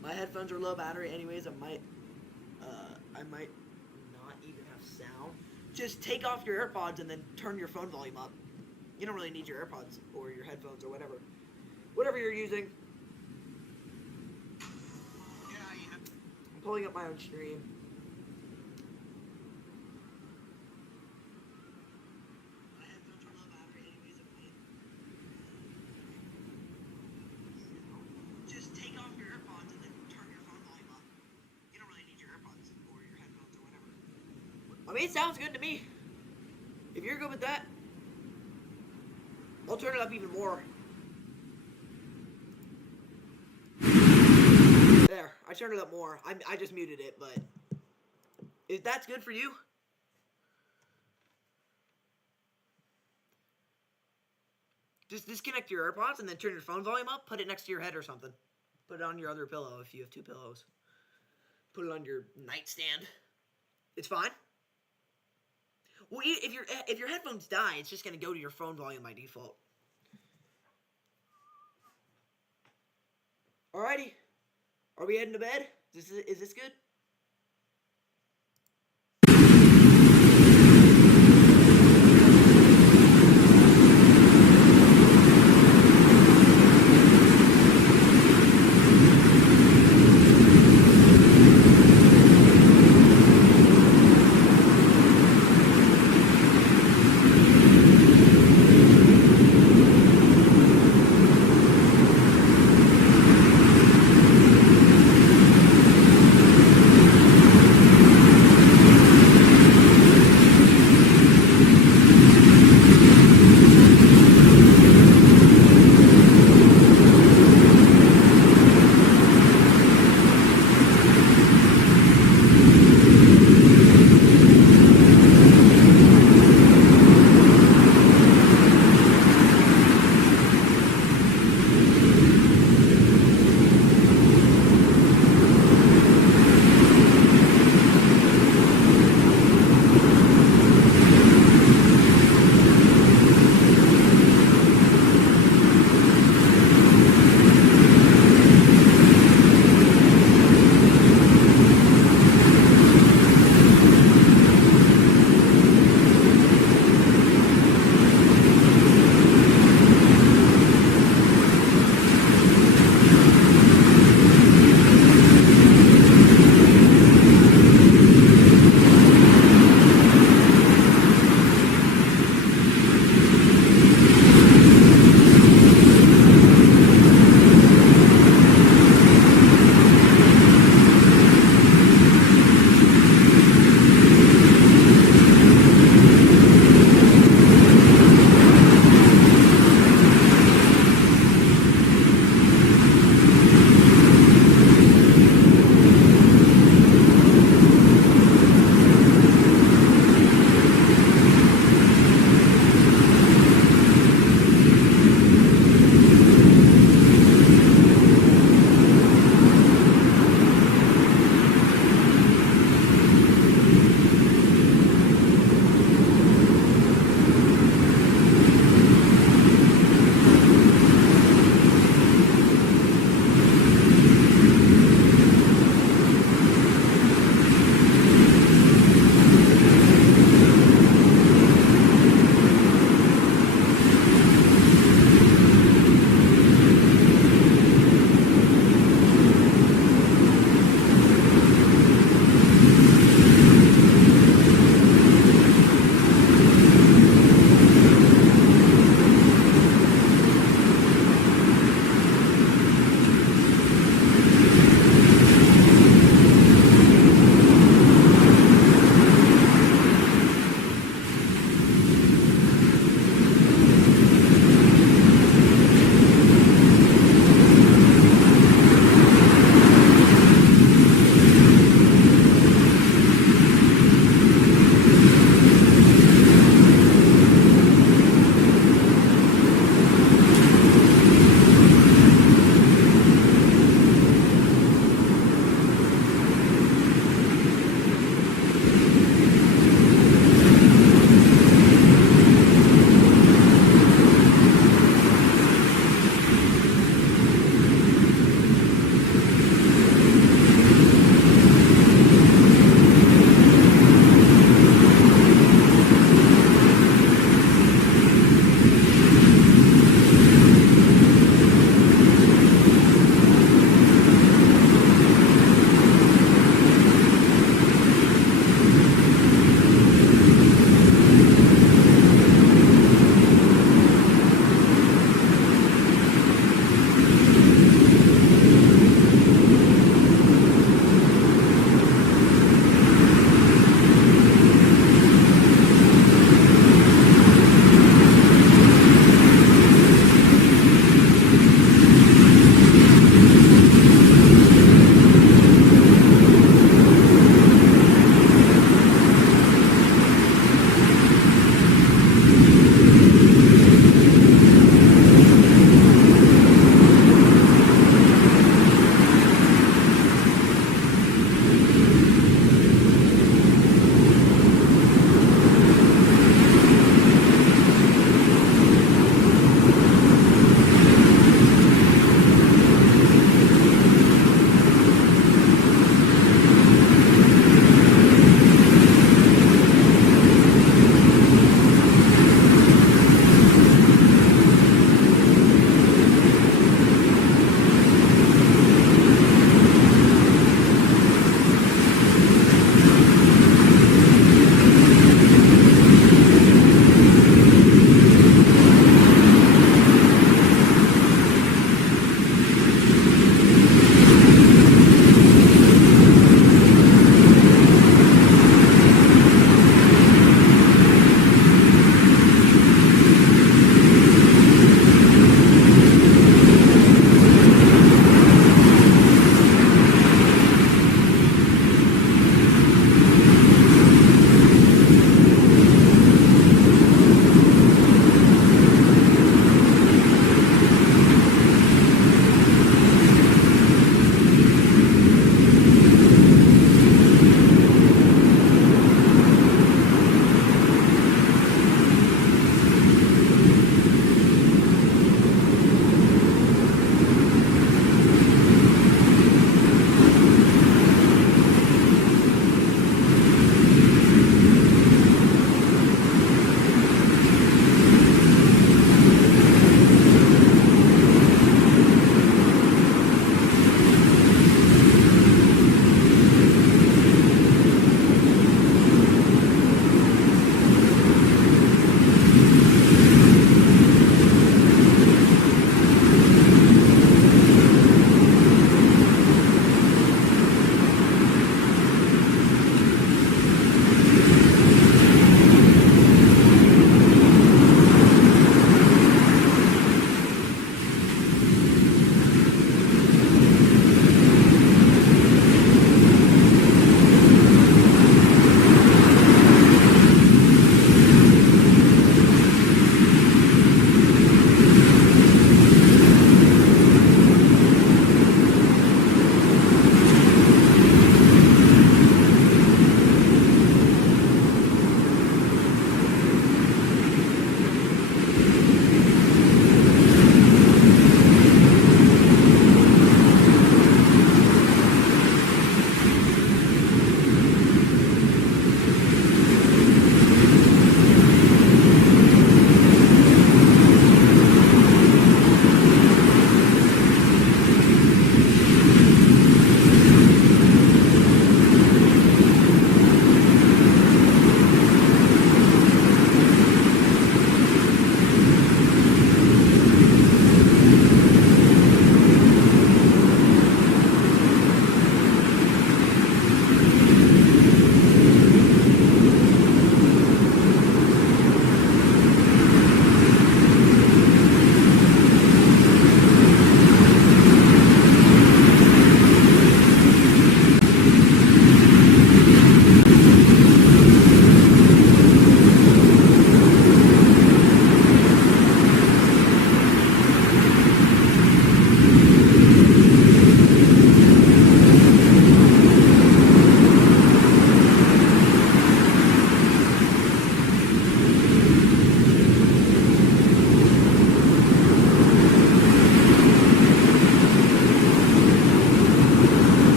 My headphones are low battery anyways. I might not even have sound. Just take off your AirPods and then turn your phone volume up. You don't really need your AirPods or your headphones or whatever. Whatever you're using. I'm pulling up my own stream. Just take off your AirPods and then turn your phone volume up. You don't really need your AirPods or your headphones or whatever. I mean, it sounds good to me. If you're good with that, I'll turn it up even more. There, I turned it up more. I just muted it, but if that's good for you, just disconnect your AirPods and then turn your phone volume up. Put it next to your head or something. Put it on your other pillow if you have two pillows. Put it on your nightstand. It's fine. Well, if your headphones die, it's just gonna go to your phone volume by default. Alrighty. Are we heading to bed? Is this good?